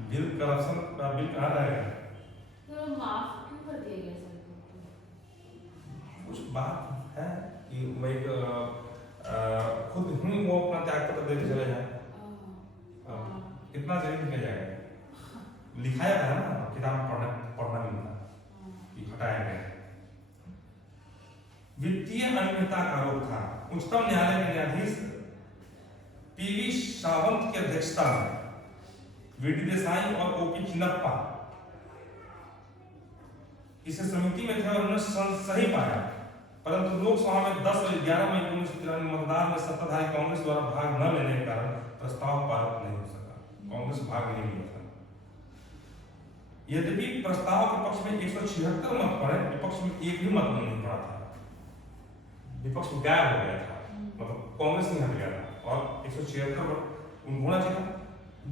बिल करप्शन का बिल कहाँ रहेगा? तो माफ क्यों कर दिया गया सर? कुछ बात है कि मैं खुद ही वो अपना त्याग पत्र देके चले जाए। कितना जरूरी किया जाएगा? लिखाया था ना, किताब पढ़ना नहीं था कि हटाया गया। वित्तीय अनियमितता का आरोप था। उच्चतम न्यायालय के न्यायाधीश पीवी सावंत की अध्यक्षता में वीडी देसाई और ओपी चिन्नप्पा इस समिति में थे और उन्होंने सही पाया, परंतु लोकसभा में 10 और 11 मई 1993 मतदान में सत्ताधारी कांग्रेस द्वारा भाग न लेने के कारण प्रस्ताव पारित नहीं हो सका। कांग्रेस भाग नहीं लिया था। यद्यपि प्रस्ताव के पक्ष में 176 मत पड़े, विपक्ष में एक भी मत नहीं पड़ा था। विपक्ष गायब हो गया था, मतलब कांग्रेस नहीं हट गया था और 176 उन्होंने जीता।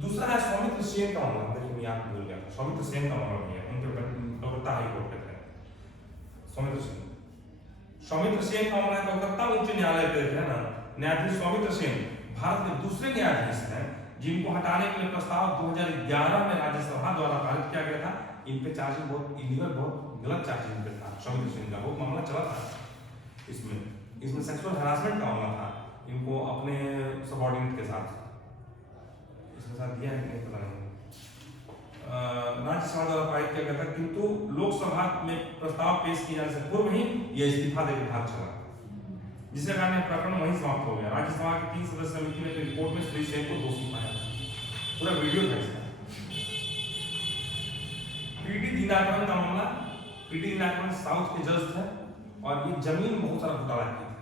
दूसरा है सौमित्र सेन का मामला, देखिए मैं आपको भूल गया। सौमित्र सेन का मामला भी है, उनके कोलकाता हाई कोर्ट के थे सौमित्र सेन का मामला है। कोलकाता उच्च न्यायालय के थे ना न्यायाधीश सौमित्र सेन भारत के दूसरे न्यायाधीश हैं जिनको हटाने के लिए प्रस्ताव 2011 में राज्यसभा द्वारा पारित किया गया था। इन पे चार्जिंग बहुत इलीगल, बहुत गलत चार्जिंग पे था। सौमित्र सेन का वो मामला चला था। इसमें सेक्सुअल हरासमेंट का मामला था। इनको अपने सबऑर्डिनेट के साथ दिया है नहीं पता नहीं। राज्यसभा द्वारा पारित किया गया था, किंतु लोकसभा में प्रस्ताव पेश किए जाने से पूर्व ही यह इस्तीफा देकर भाग चला, जिसके कारण प्रकरण वहीं समाप्त हो गया। राज्यसभा की 3 सदस्य समिति ने रिपोर्ट में श्री सेन को दोषी पाया। पूरा वीडियो था इसका। पीडी दिनाकरन का मामला। पीडी दिनाकरन साउथ के जज थे और ये जमीन बहुत सारा घोटाला किया था।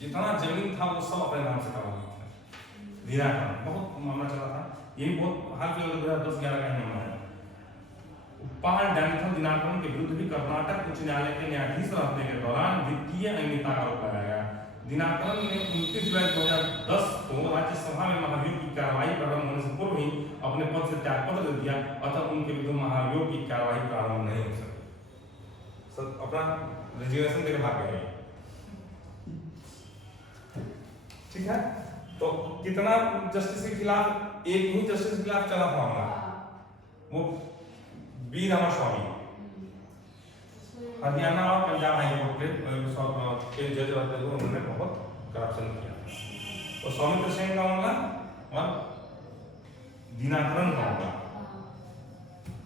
जितना जमीन था वो सब अपने नाम से करवा लिया था। दिनाकरन बहुत मामला चला था। ये भी बहुत हाल फिलहाल 2010-11 का मामला है। पाल डैनिथल दिनाकरन के विरुद्ध भी कर्नाटक उच्च न्यायालय के न्यायाधीश रहने के दौरान वित्तीय अनियमितता का आरोप लगाया गया। दिनाकरन ने 29 जुलाई 2010 को राज्यसभा में महाभियोग की कार्रवाई प्रारंभ होने से पूर्व ही अपने पद से त्यागपत्र दे दिया, अतः उनके विरुद्ध महाभियोग की कार्रवाई प्रारंभ नहीं हो सकी। सब अपना रिजिग्नेशन देकर भाग गए। ठीक है, तो कितना जस्टिस के खिलाफ, एक ही जस्टिस के खिलाफ चला था मामला, वो बी रामास्वामी, हरियाणा और पंजाब हाई कोर्ट के जज रहते हुए उन्होंने बहुत करप्शन किया। और सौमित्र सेन का मामला और दिनाकरन का मामला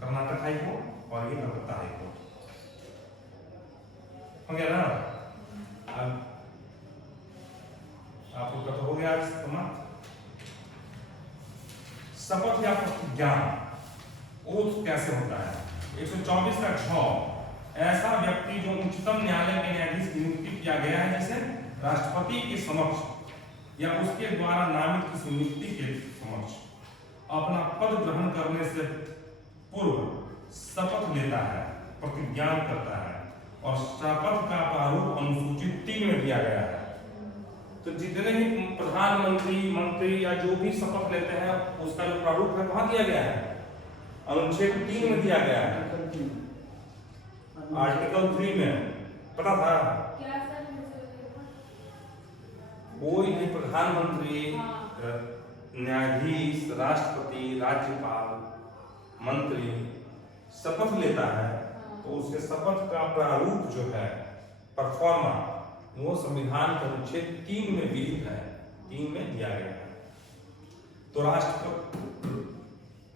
कर्नाटक हाई कोर्ट और ये कलकत्ता हाई कोर्ट हो गया ना। अब आपको पता हो गया शपथ या प्रतिज्ञान ओथ कैसे होता है। 124 का 6 ऐसा व्यक्ति जो उच्चतम न्यायालय के न्यायाधीश नियुक्ति किया गया है, जिसे राष्ट्रपति के समक्ष या उसके द्वारा नामित किसी नियुक्ति के समक्ष अपना पद ग्रहण करने से पूर्व शपथ लेता है, प्रतिज्ञान करता है, और शपथ का प्रारूप अनुसूचित 3 में दिया गया है। तो जितने भी प्रधानमंत्री, मंत्री या जो भी शपथ लेते हैं उसका जो प्रारूप है कहाँ दिया गया है, अनुच्छेद 3 में दिया गया है, आर्टिकल 3 में। पता था क्या सर? कोई भी प्रधानमंत्री, न्यायाधीश, राष्ट्रपति, राज्यपाल, मंत्री शपथ लेता है तो उसके शपथ का प्रारूप जो है, परफॉर्मा, वो संविधान के अनुच्छेद 3 में विहित है, 3 में दिया गया है। तो राष्ट्रपति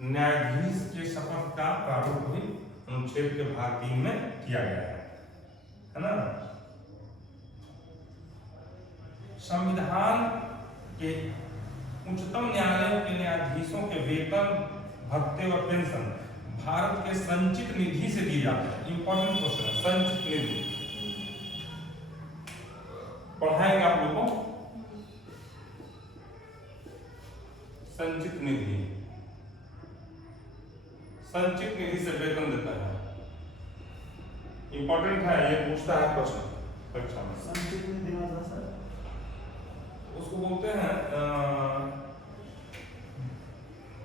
न्यायाधीश के शपथ का प्रारूप भी अनुच्छेद के भाग 3 में किया गया है ना। संविधान के उच्चतम न्यायालयों के न्यायाधीशों के वेतन, भत्ते और पेंशन भारत के संचित निधि से दिए जाते हैं। इंपॉर्टेंट क्वेश्चन है, संचित निधि पढ़ाएंगे आप लोगों को। संचित निधि, संचित निधि से वेतन देता है, इंपॉर्टेंट है, ये पूछता है प्रश्न परीक्षा में। संचित निधि मतलब सर उसको बोलते हैं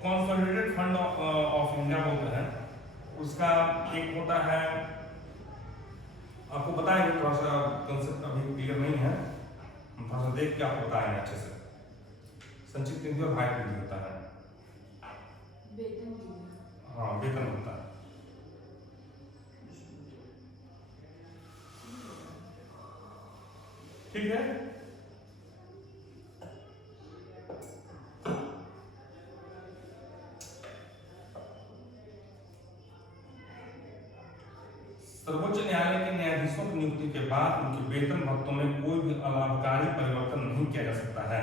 कॉन्सोलिडेटेड फंड ऑफ इंडिया बोलते हैं। उसका एक होता है, आपको बताएंगे, थोड़ा सा कंसेप्ट अभी क्लियर नहीं है, हम थोड़ा सा देख के आपको बताएंगे अच्छे से। संचित निधि और भाई निधि होता है, हाँ वेतन होता है। ठीक है, सर्वोच्च न्यायालय के न्यायाधीशों की नियुक्ति के बाद उनके वेतन भत्तों में कोई भी अलाभकारी परिवर्तन नहीं किया जा सकता है,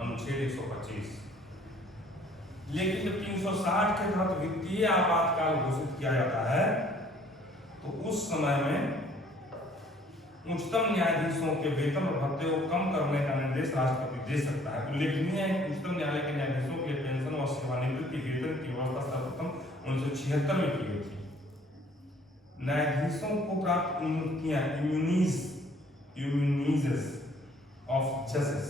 अनुच्छेद 125। लेकिन जब 360 के तहत वित्तीय आपातकाल घोषित किया जाता है तो उस समय में उच्चतम न्यायाधीशों के वेतन और भत्ते को कम करने का निर्देश राष्ट्रपति दे सकता है। उल्लेखनीय है कि उच्चतम न्यायालय के न्यायाधीशों के पेंशन और सेवानिवृत्ति वेतन की व्यवस्था सर्वप्रथम 1976 में की गई थी। न्यायाधीशों को प्राप्त उन्नतियां इम्यूनिजेस ऑफ जजेस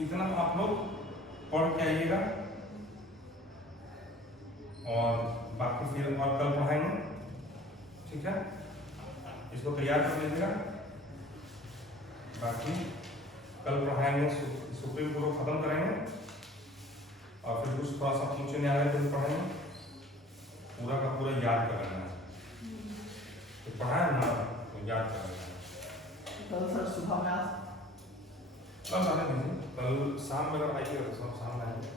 इतना आप लोग पढ़ के आइएगा और बाकी फिर और कल पढ़ाएंगे। ठीक है, इसको तैयार कर लीजिएगा, बाकी कल पढ़ाएंगे, सुप्रीम कोर्ट खत्म करेंगे और फिर कुछ थोड़ा सा उच्च न्यायालय को पढ़ेंगे, पूरा का पूरा याद कर लेना है। तो पढ़ाए ना तो याद कर लेना। कल सर सुबह में कल आने दीजिए, कल शाम में अगर आइएगा तो सब शाम में आएंगे।